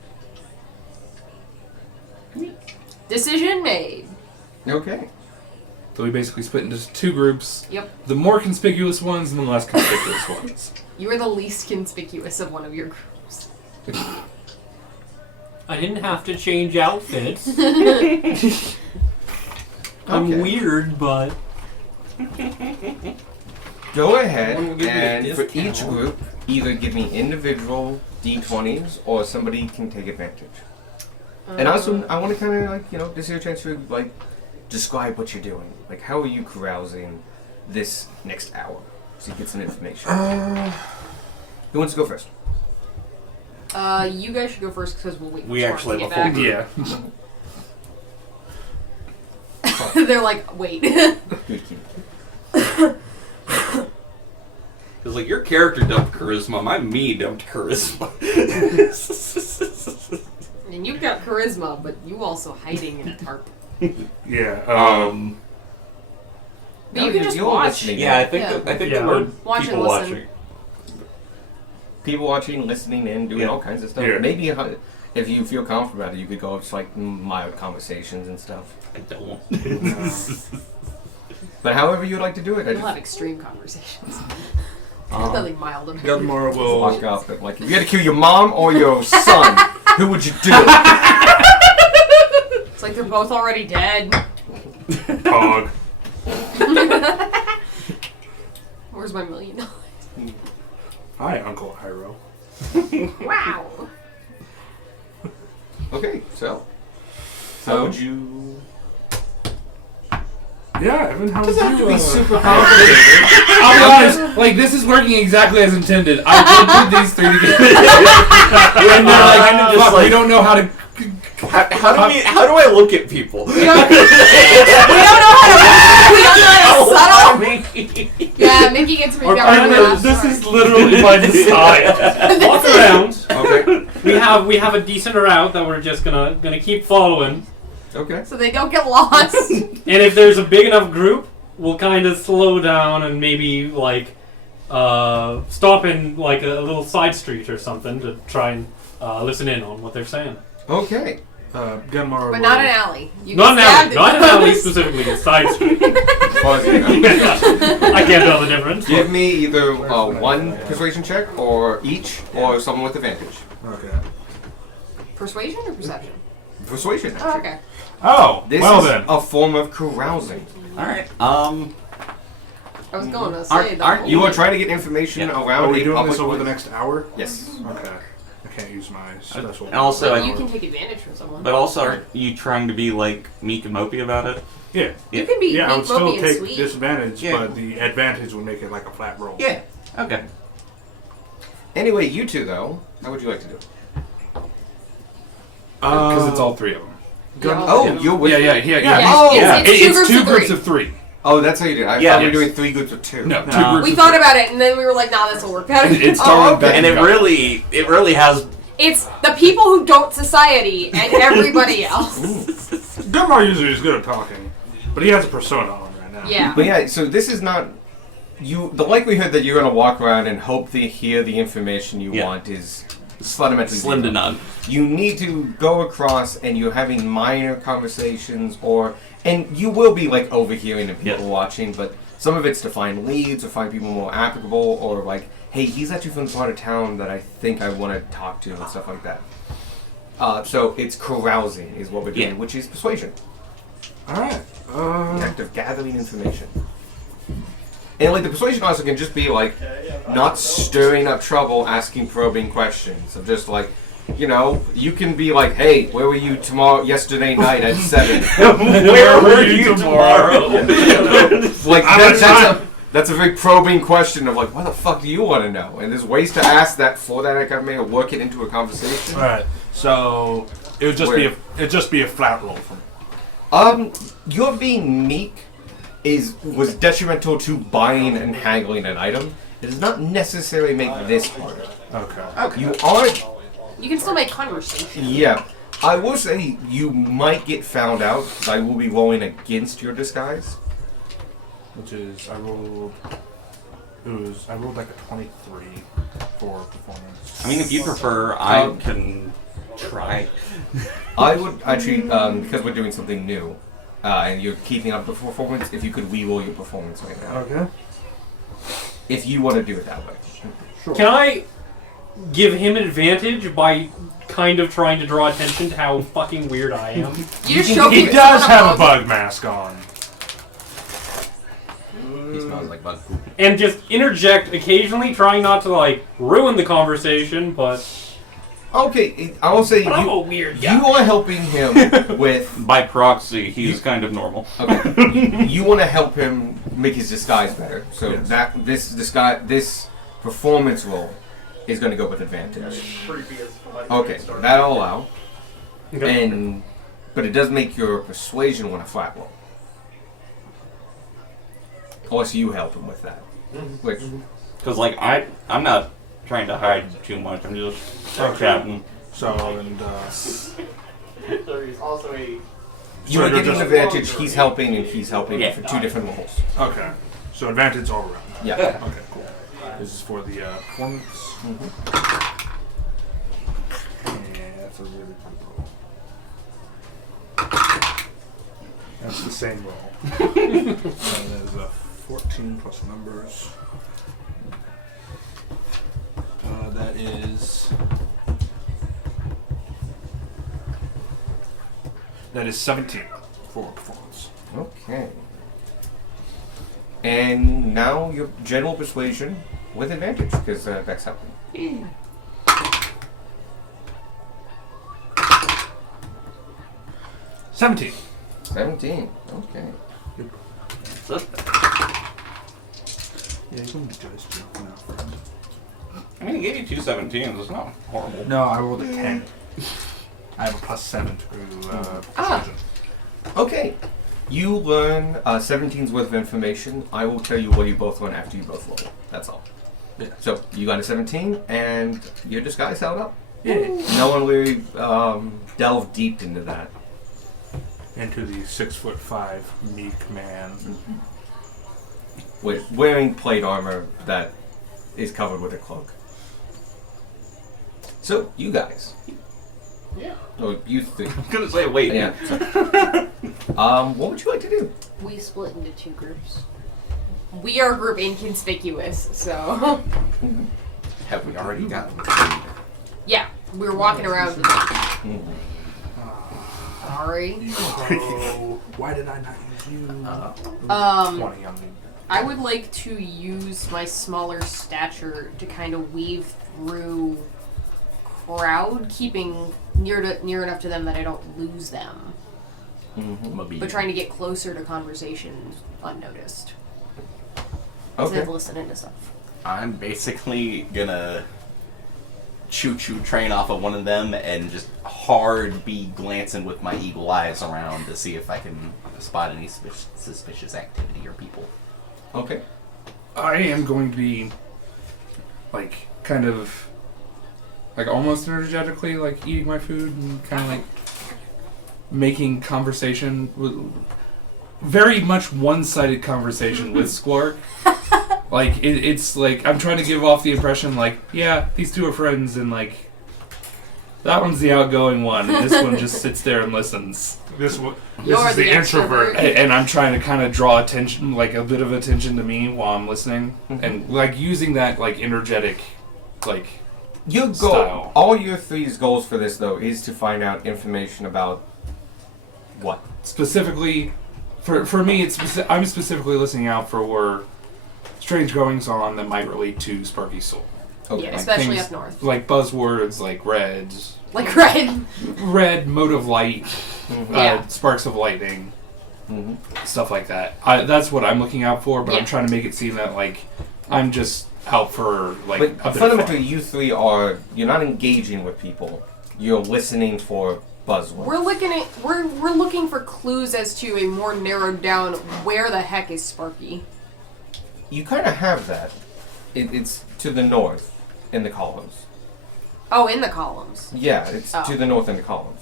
Decision made. Okay. So we basically split into 2 groups. Yep. The more conspicuous ones and the less conspicuous ones. You are the least conspicuous of one of your groups. I didn't have to change outfits. Okay. I'm weird, but Go ahead I'm gonna give you a and for discount. each group, either give me individual d20s or somebody can take advantage. And also, I want to kind of this is your chance to describe what you're doing. Like, how are you carousing this next hour? So you get some information. Who wants to go first? You guys should go first because we'll wait for We Smart actually to have get a full back. group. Yeah. They're like, wait. Good key. Because, like, your character dumped charisma, me dumped charisma. And you've got charisma, but you also hiding in a tarp. Yeah. But you can just you're watch. listening. Yeah, I think Yeah. I think Yeah, there were watch and people listen. watching. People watching, listening in, doing Yeah. all kinds of stuff. Yeah. Maybe if you feel comfortable about it, you could go just mild conversations and stuff. I don't. But however you'd like to do it, I We'll have just extreme conversations. There's nothing mild about it. Gunmar walk will. up and if you had to kill your mom or your son, who would you do? It's like they're both already dead. Dog. Where's my $1 million? Hi, Uncle Iroh. Wow. Okay, so How would you? Yeah, Evan, how does was that have to you? be super complicated? I'll be honest, like, this is working exactly as intended. I did put these 3 together. And they're like, Kinda just fuck, we like- don't know how to... How do I look at people? We don't know how to subtle. Yeah, Mickey gets me very fast. this is literally by design. Walk around. Okay. We have a decent route that we're just gonna keep following. Okay. So they don't get lost. And if there's a big enough group, we'll kind of slow down and maybe stop in like a little side street or something to try and listen in on what they're saying. Okay. Gunmar But will. not an alley. You Not an get alley, stabbed not an in alley the specifically, a side street. Fuzzy. I can't tell the difference. Give me either one persuasion check or each, or someone with advantage. Okay. Persuasion or perception? Persuasion. Oh, okay. Oh, This well is then. a form of carousing. All right. I was going to say aren't You are trying to get information Yeah. around Are we a doing public this over the place. next hour? Yes. Okay. I can't use my special. And also, But you can take advantage from someone. but also, are you trying to be like meek and mopey about it? Yeah. You can be Yeah, I would meek, still mopey, and take sweet. disadvantage, Yeah. but the advantage would make it like a flat roll. Yeah. Okay. Anyway, you two though, how would you like to do it? Because it's all 3 of them. Gun- Oh, Yeah. you're with Yeah. Yeah, Oh, it's two It's groups 2 of 3. groups of 3. Oh, that's how you do it. I Yeah. thought we were Yes. doing 3 groups of 2. No, 2 No. groups We of thought 3. about it, and then we were like, nah, this will work better. It's Oh, Darwin okay. And it really has. It's the people who don't society and everybody else. Gunmar usually is good at talking, but he has a persona on right now. Yeah. But yeah, so this is not you. The likelihood that you're gonna walk around and hope to hear the information you Yeah. want is fundamentally Slim to zero. none. You need to go across, and you're having minor conversations, and you will be like overhearing and people Yeah. watching, but some of it's to find leads or find people more applicable, or like, hey, he's actually from the part of town that I think I want to talk to, and stuff like that. So it's carousing is what we're doing, Yeah. which is persuasion. All right. The act of gathering information. And like the persuasion also can just be like not stirring up trouble, asking probing questions. Of just like, you can be like, hey, where were you yesterday night at 7? Where were you tomorrow? Like I'm that's a very probing question of like, what the fuck do you want to know? And there's ways to ask that for that I can maybe work it into a conversation. All right. So it would just be a flat roll for me. Your being meek was detrimental to buying and haggling an item. It does not necessarily make this harder. Okay. You are, You can still make conversation. yeah. I will say you might get found out because I will be rolling against your disguise. Which is I rolled like a 23 for performance. I mean, if you prefer, I can try. I would actually, because we're doing something new, and you're keeping up the performance, if you could reroll your performance right now. Okay. If you want to do it that way. Sure. Can I give him advantage by kind of trying to draw attention to how fucking weird I am? You just show He me does have a bug mask on. He smells like bug poop. And just interject occasionally, trying not to, like, ruin the conversation, but... Okay, I will say But I'm a you, weird guy. you are helping him with. By proxy, he's kind of normal. Okay, you want to help him make his disguise better. So Yes. that this performance roll is going to go with advantage. Okay, that'll allow. Okay. But it does make your persuasion one a flat roll. Unless you help him with that. Which, Because, like, I'm not trying to hide too much. I'm just chatting. So, and, There's also a... you So are you're getting just- advantage, he's helping, and he's helping Yeah. for two different rolls. okay. So advantage all around. Yeah. Okay, cool. This is for the performance. Yeah, that's a really good roll. That's the same roll. That is a 14 plus numbers. That is... That is 17 for performance. Okay. And now your general persuasion with advantage, because that's helping. 17. 17. Okay. Yeah, you can make dice too. No, friend. I mean, he gave you 2 17s. It's not horrible. No, I rolled a 10. I have a plus 7 to persuasion. Okay. You learn 17's worth of information. I will tell you what you both learn after you both roll. That's all. Yeah. So you got a 17, and your disguise held up. Yeah. No one really delved deep into that. Into the 6'5" meek man. With wearing plate armor that is covered with a cloak. So you guys. Yeah. Oh, you three. I was gonna say, wait. Yeah. What would you like to do? We split into 2 groups. We are group inconspicuous, so... Have we already gotten yeah, we're walking around with them. Sorry. Oh, why did I not use you? 20 on me. I would like to use my smaller stature to kind of weave through crowd, keeping near enough to them that I don't lose them, but trying to get closer to conversation unnoticed. Okay. To listen into stuff. I'm basically gonna choo-choo train off of one of them and just hard be glancing with my eagle eyes around to see if I can spot any suspicious activity or people. Okay. I am going to be, like, kind of, like, almost energetically, like, eating my food and kind of, like, making conversation with, very much one-sided conversation with Squark. Like, it's, like, I'm trying to give off the impression, like, yeah, these two are friends, and, like, that one's the outgoing one, and this one just sits there and listens. This You're is the the introvert. extrovert. And I'm trying to kind of draw attention, like a bit of attention to me while I'm listening, and like using that like energetic, like Your goal, style. all your three's goals for this though, is to find out information about what? specifically for me. I'm specifically listening out for strange goings on that might relate to Sparky's soul, Okay. Yeah, especially things up north. like buzzwords like reds, Like red. red, mode of light, Yeah. sparks of lightning, Mhm. stuff like that. That's what I'm looking out for, but Yeah. I'm trying to make it seem that like I'm just out for like But a bit of fundamentally, fun. you three you're not engaging with people. You're listening for buzzwords. We're looking for clues as to a more narrowed down where the heck is Sparky. You kind of have that. It's to the north in the columns. Oh, in the columns. Yeah, it's Oh. to the north in the columns.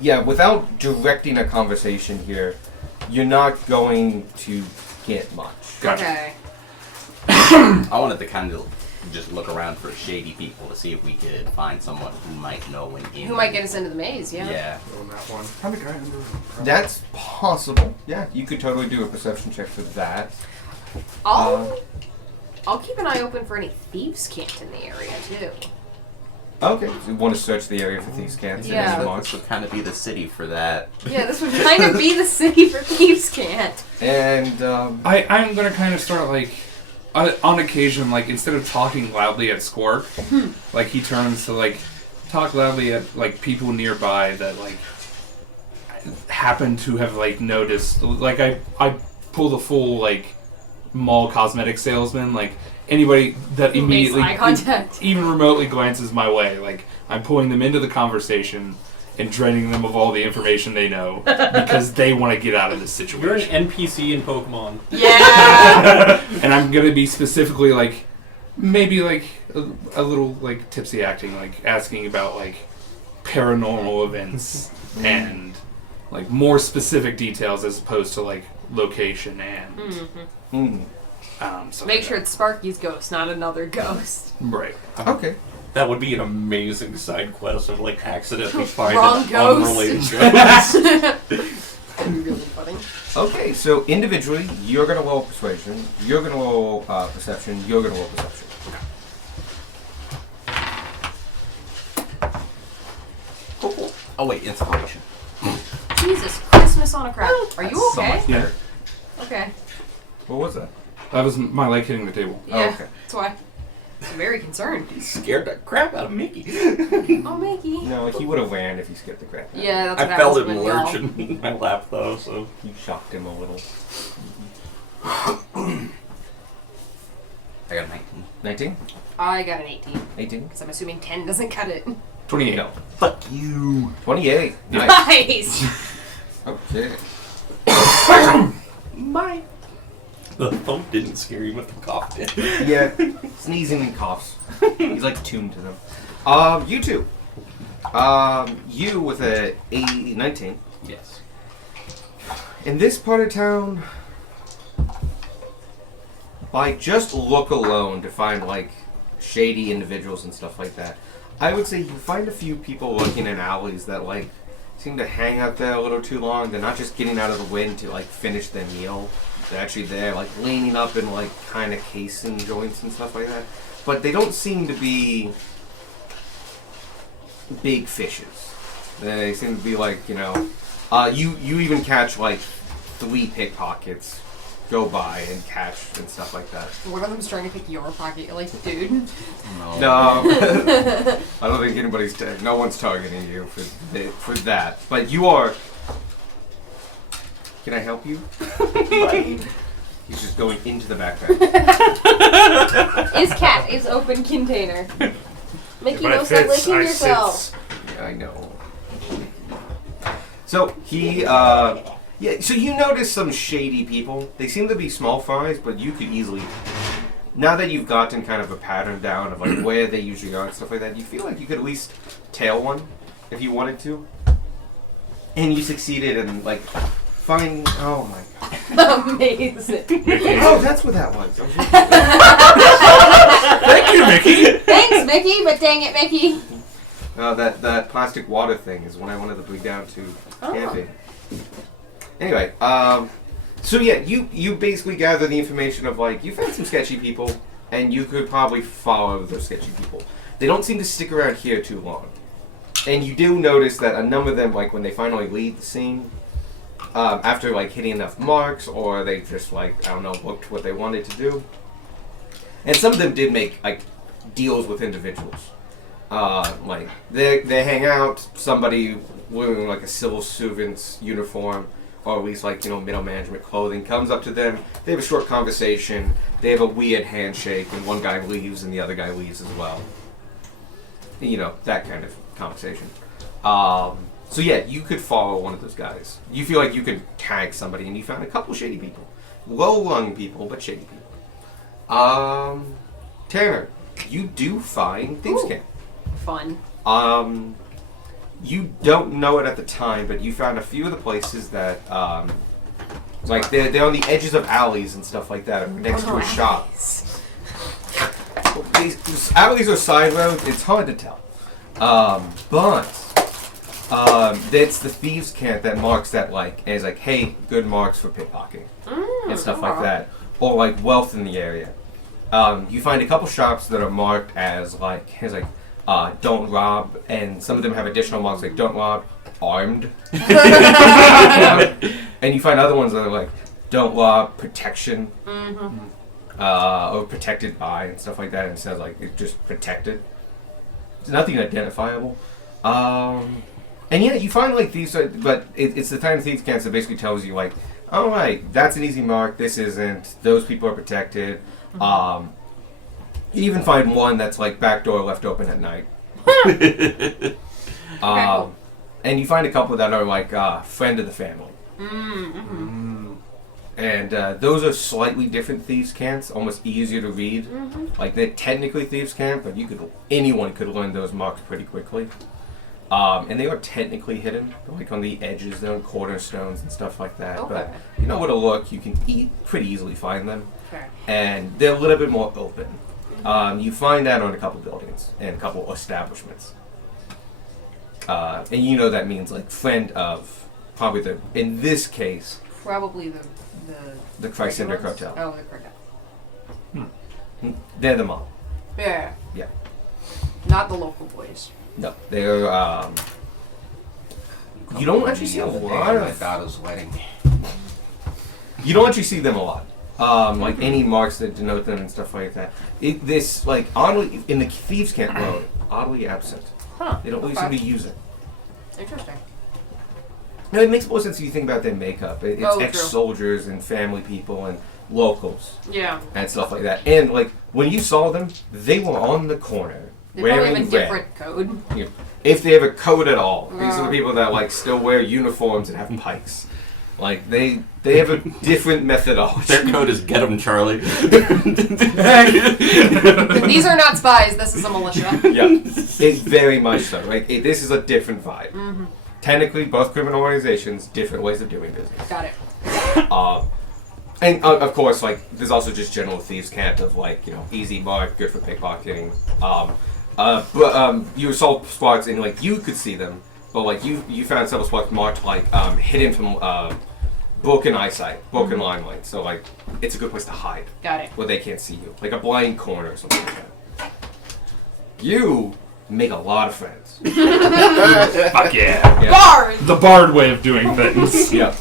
Yeah, without directing a conversation here, you're not going to get much. Gotcha. Okay. I wanted to kind of just look around for shady people to see if we could find someone who might know an inn. Who might get us into the maze? Yeah. Yeah. On that one. Find the guy under. That's possible. Yeah, you could totally do a perception check for that. I'll keep an eye open for any thieves camped in the area too. Okay, so you want to search the area for thieves' camps? Yeah. And This marks. would kind of be the city for that. Yeah, this would kind of be the city for thieves camp. And I'm gonna kind of start like, on occasion, like instead of talking loudly at Squark, like he turns to like talk loudly at like people nearby that like happen to have like noticed. Like I pull the full like mall cosmetic salesman, like anybody that Who makes immediately eye contact. even remotely glances my way. Like I'm pulling them into the conversation and draining them of all the information they know because they want to get out of this You're situation. an NPC in Pokemon. Yeah. And I'm gonna be specifically like, maybe like a little like tipsy acting, like asking about like paranormal events and like more specific details as opposed to like location and stuff Make like sure it's Sparky's ghost, not another ghost. that. Right. okay. That would be an amazing side quest of like accidentally finding Wrong an ghost. unrelated ghost. Okay, so individually, you're going to roll persuasion, you're going to roll perception, you're going to roll perception. Oh wait, inspiration. Jesus, Christmas on a crack. Are you That's so okay? much Yeah. better. Okay. What was that? That was my leg hitting the table. Yeah. okay. That's why. I'm very concerned. Scared the crap out of Mickey. Oh, Mickey. No, he would have ran if he skipped the crap. Yeah, that's what I felt happens him when we all- lurch in my lap though, so You shocked him a little. I got a 19. 19? I got an 18. 18? Because I'm assuming 10 doesn't cut it. 28. No. Fuck you. 28. Nice. Nice! Okay. my the thump didn't scare you, but the cough did. Yeah, sneezing and coughs. He's like tuned to them. You two. You with a 19. Yes. In this part of town, by just look alone to find like shady individuals and stuff like that, I would say you find a few people looking in alleys that like seem to hang out there a little too long. They're not just getting out of the wind to like finish their meal. They're actually there like leaning up in like kind of casing joints and stuff like that. But they don't seem to be big fishes. They seem to be like, you know, you even catch like 3 pickpockets go by and catch and stuff like that. One of them's trying to pick your pocket. You're like, dude. No, I don't think anybody's no one's targeting you for that. But you are. Can I help you? He's just going into the backpack. Is cat is open container. Mickey, If don't I start fits, licking I yourself. sits. Yeah, I know. So he, yeah. So you notice some shady people. They seem to be small fries, but you could easily. Now that you've gotten kind of a pattern down of like where they usually are and stuff like that, you feel like you could at least tail one if you wanted to. And you succeeded in like find. Oh my god. Amazing. Oh, that's what that was. Thank you, Mickey. Thanks, Mickey, but dang it, Mickey. That plastic water thing is when I wanted to bring down to Oh. camping. Anyway, so yeah, you basically gather the information of like you found some sketchy people, and you could probably follow those sketchy people. They don't seem to stick around here too long, and you do notice that a number of them, like when they finally leave the scene, after like hitting enough marks, or they just like I don't know booked what they wanted to do, and some of them did make like deals with individuals. Like they hang out. Somebody wearing like a civil servant's uniform, or at least like middle management clothing, comes up to them. They have a short conversation. They have a weird handshake, and one guy leaves, and the other guy leaves as well. That kind of conversation. So yeah, you could follow one of those guys. You feel like you could tag somebody, and you found a couple shady people, low-lung people, but shady people. Tanner, you do find Thieves' Ooh. Camp. Fun. You don't know it at the time, but you found a few of the places that, like they're on the edges of alleys and stuff like that, or next to a shop. alleys or side roads, it's hard to tell. But that's the thieves' cant that marks that like as like, hey, good marks for pickpocketing and stuff like that, or like wealth in the area. You find a couple shops that are marked as like don't rob, and some of them have additional marks like don't rob, armed. And you find other ones that are like don't rob, protection, or protected by, and stuff like that. And it says like it's just protected. It's nothing identifiable. And yeah, you find like these, but it's the kind of thieves' cants that basically tells you like, all right, that's an easy mark. This isn't. Those people are protected. You even find one that's like back door left open at night. And you find a couple that are like friend of the family. And those are slightly different thieves' cants, almost easier to read. Like they're technically thieves' cant, but anyone could learn those marks pretty quickly. And they are technically hidden, like on the edges, they're on cornerstones and stuff like that. Okay. But you know where to look, you can pretty easily find them. Okay. And they're a little bit more open. You find that on a couple buildings and a couple establishments. And you know that means like friend of, probably in this case, Probably the Chrysler ones? Hotel. Oh, the cartel. They're the mob. Yeah. Yeah. Not the local boys. No, they're you don't actually see a lot my of. daughter's wedding. You don't actually see them a lot. Like any marks that denote them and stuff like that. This like oddly in the thieves' cant world, oddly absent. Huh. They don't really seem to use it. Interesting. No, it makes more sense if you think about their makeup. It's Oh, true. ex-soldiers and family people and locals Yeah. and stuff like that. And like when you saw them, they were on the corner They probably wearing have a red. different code. If they have a coat at all. These are the Oh. people that like still wear uniforms and have pikes. Like they have a different methodology. Their code is get 'em, Charlie. These are not spies. This is a militia. Yeah, it's very much so. Like this is a different vibe. Technically, both criminal organizations, different ways of doing business. Got it. And of course, like there's also just general thieves' cant of like easy mark, good for pickpocketing. But you saw spots and like you could see them, but like you found several spots marked like hidden from broken eyesight, broken limelight. So like it's a good place to hide Got it. where they can't see you, like a blind corner or something like that. You make a lot of friends. Fuck yeah. Yeah. Bard! The Bard way of doing things. Yeah.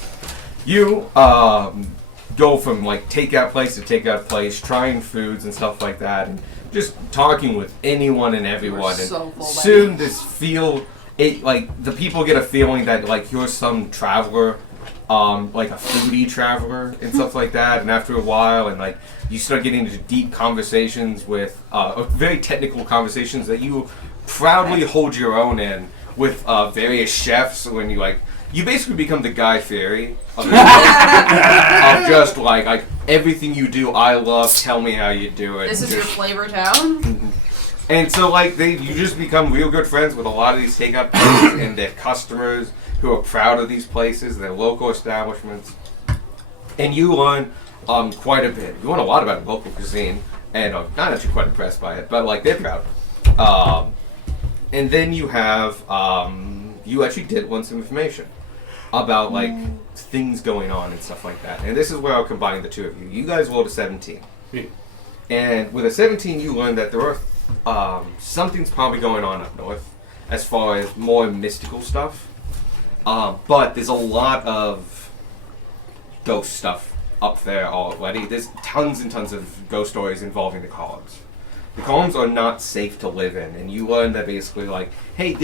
You go from like takeout place to takeout place, trying foods and stuff like that, and just talking with anyone and everyone. And so full, soon like the people get a feeling that like you're some traveler, like a foodie traveler and stuff like that. And after a while, and like you start getting into deep conversations with very technical conversations that you proudly hold your own in with various chefs. When you basically become the Guy Fieri of just like everything you do, I love. Tell me how you do it. This is your flavor town? And so like you just become real good friends with a lot of these takeout places and their customers who are proud of these places, their local establishments, and you learn quite a bit. You learn a lot about local cuisine, and I'm not actually quite impressed by it, but like they're proud. And then you have you actually did want some information about like things going on and stuff like that. And this is where I'll combine the two of you. You guys rolled a 17. Yeah. And with a 17, you learned that there are something's probably going on up north as far as more mystical stuff. But there's a lot of ghost stuff up there already. There's tons and tons of ghost stories involving the columns. The columns are not safe to live in, and you learn that basically like, hey,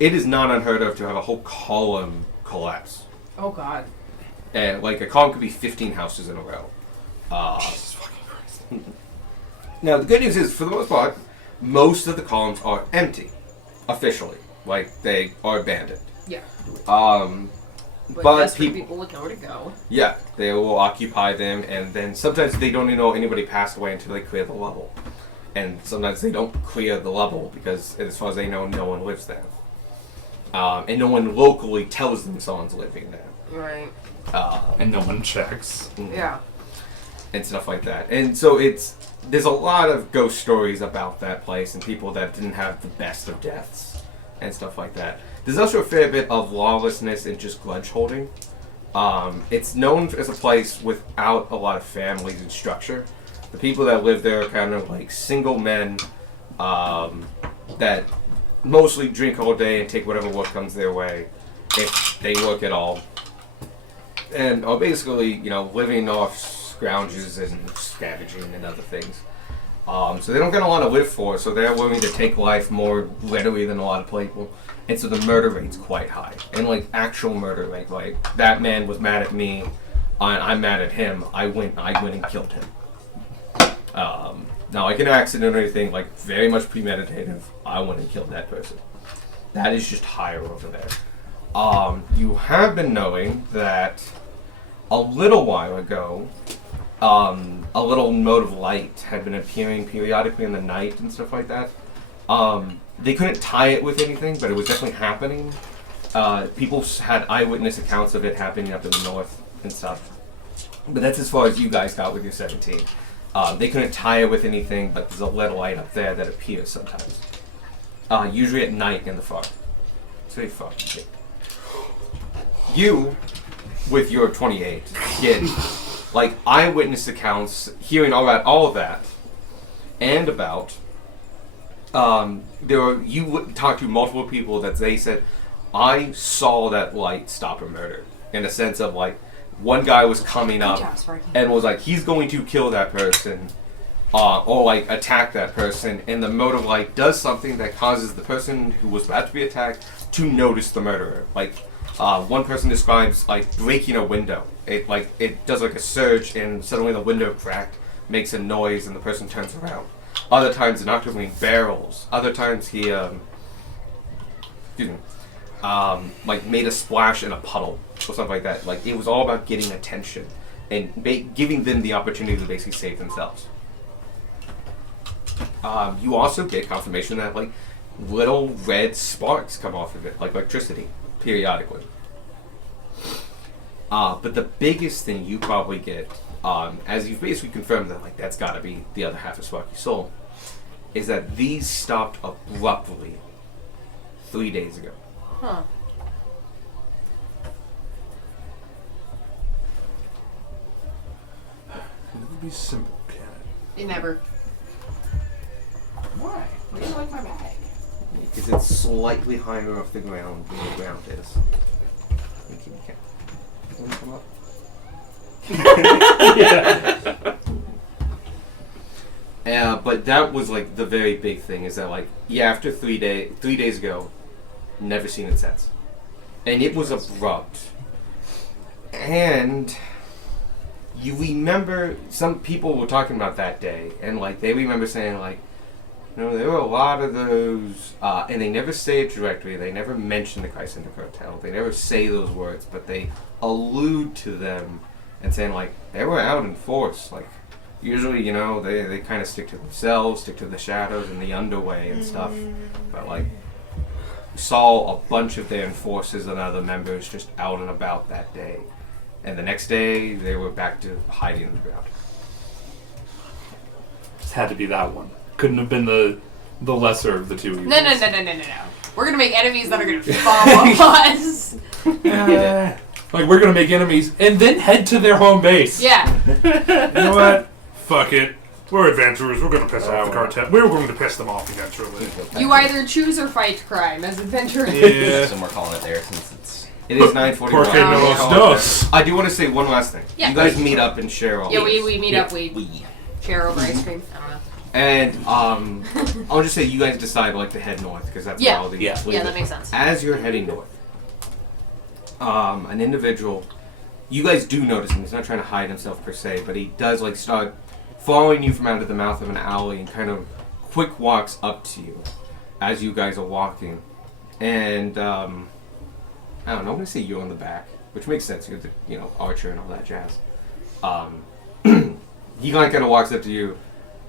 it is not unheard of to have a whole column collapse. Oh, God. And like a column could be 15 houses in a row. Jesus fucking Christ. Now the good news is, for the most part, most of the columns are empty, officially. Like they are abandoned. Yeah. But desperate people with nowhere to go. Yeah, they will occupy them, and then sometimes they don't even know anybody passed away until they clear the level. And sometimes they don't clear the level because, as far as they know, no one lives there. And no one locally tells them someone's living there. Right. And no one checks. Yeah. And stuff like that. And so it's there's a lot of ghost stories about that place and people that didn't have the best of deaths and stuff like that. There's also a fair bit of lawlessness and just grudge holding. It's known as a place without a lot of families and structure. The people that live there are kind of like single men that mostly drink all day and take whatever work comes their way, if they work at all, and are basically, living off scrounges and scavenging and other things. So they don't get a lot to live for, so they're willing to take life more readily than a lot of people. And so the murder rate's quite high. And like actual murder rate, like that man was mad at me, I'm mad at him, I went and killed him. Not like an accident or anything, like very much premeditative, I went and killed that person. That is just higher over there. You have been knowing that a little while ago, a little mote of light had been appearing periodically in the night and stuff like that. They couldn't tie it with anything, but it was definitely happening. People had eyewitness accounts of it happening up in the north and stuff. But that's as far as you guys got with your 17. They couldn't tie it with anything, but there's a little light up there that appears sometimes. Usually at night in the fog. It's very foggy. You, with your 28, get like eyewitness accounts, hearing about all of that, and about you talked to multiple people that they said, I saw that light stop a murder, in a sense of like one guy was coming up and was like, he's going to kill that person, or like attack that person, and the mote of light does something that causes the person who was about to be attacked to notice the murderer. Like one person describes like breaking a window. It does like a surge and suddenly the window cracked, makes a noise, and the person turns around. Other times it knocked between barrels. Other times he like made a splash in a puddle or something like that. Like it was all about getting attention and giving them the opportunity to basically save themselves. You also get confirmation that like little red sparks come off of it, like electricity, periodically. But the biggest thing you probably get, as you've basically confirmed that like that's got to be the other half of Sparky Soul, is that these stopped abruptly 3 days ago. Huh. It would be simple, can it? They never. Why? Why do you like my bag? Because it's slightly higher off the ground than the ground is. Thank you, Ken. Can you come up? But that was like the very big thing, is that like, yeah, after 3 days ago, never seen it since. And it was abrupt. And you remember, some people were talking about that day, and like they remember saying like, there were a lot of those, and they never say it directly, they never mention the Chrysler Cartel, they never say those words, but they allude to them and saying like, they were out in force, like, usually, they kind of stick to themselves, stick to the shadows and the underway and stuff, but like, saw a bunch of their enforcers and other members just out and about that day, and the next day, they were back to hiding in the ground. It had to be that one. Couldn't have been the lesser of the two evils. No. We're gonna make enemies that are gonna follow us. Like, we're gonna make enemies and then head to their home base. Yeah. You know what? Fuck it. We're adventurers. We're going to piss off the cartel. We're going to piss them off eventually. You either choose or fight crime as adventurers. Yeah. So we're calling it there since it's... It is 9:41. Porque no los dos. I do want to say one last thing. Yeah. You guys meet up and share all Yeah, this. we meet up, we share over ice cream. I don't know. And I'll just say you guys decide like to head north, because that's where all the Yeah, that makes sense. As you're heading north, an individual, you guys do notice him. He's not trying to hide himself per se, but he does like start following you from out of the mouth of an alley and kind of quick walks up to you as you guys are walking. And I don't know, I'm gonna say you're on the back, which makes sense. You're the archer and all that jazz. He kind of walks up to you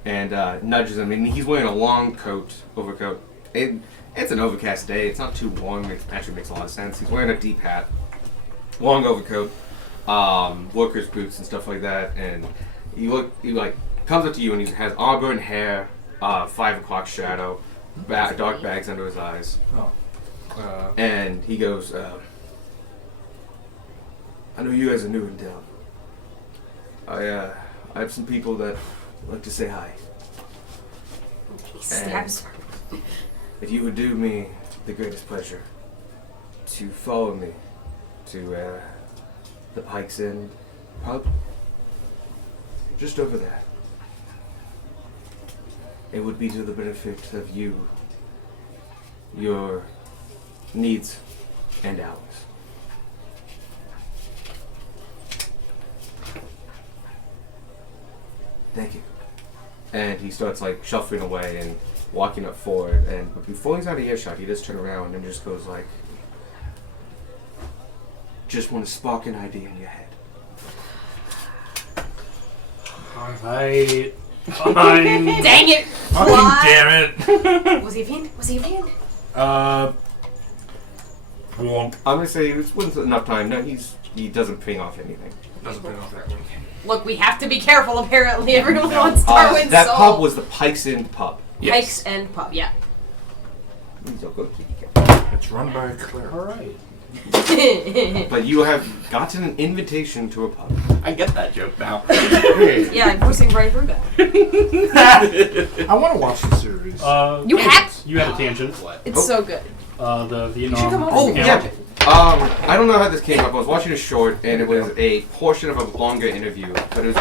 and nudges him, and he's wearing a long overcoat. It's an overcast day. It's not too warm. It actually makes a lot of sense. He's wearing a deep hat, long overcoat, workers' boots and stuff like that. And you like comes up to you and he has auburn hair, 5 o'clock shadow, dark bags under his eyes. And he goes, I know you guys are new in town. I have some people that like to say hi. He stabs her. If you would do me the greatest pleasure to follow me to the Pike's End pub, just over there. It would be to the benefit of you, your needs, and ours. Thank you. And he starts like shuffling away and walking up forward, but before he's out of earshot, he does turn around and just goes like, just want to spark an idea in your head. Alright. Fine. Dang it! Fucking What? damn it! Was he a fiend? Was he a fiend? Wonk. I'm gonna say it's when's enough time. No, he doesn't ping off anything. Doesn't bring off that one. Look, we have to be careful. Apparently, everyone wants Darwin's That soul. pub was the Pike's End pub. Pike's End pub. Yeah. He's a good kitty cat. It's run by a cleric. Alright. But you have gotten an invitation to a pub. I get that joke now. Yeah, I'm pushing right through that. I want to watch the series. You have. You had a tangent. It's so good. The Vietnam. should come over Oh, and yeah. I don't know how this came up. I was watching a short, and it was a portion of a longer interview. But it was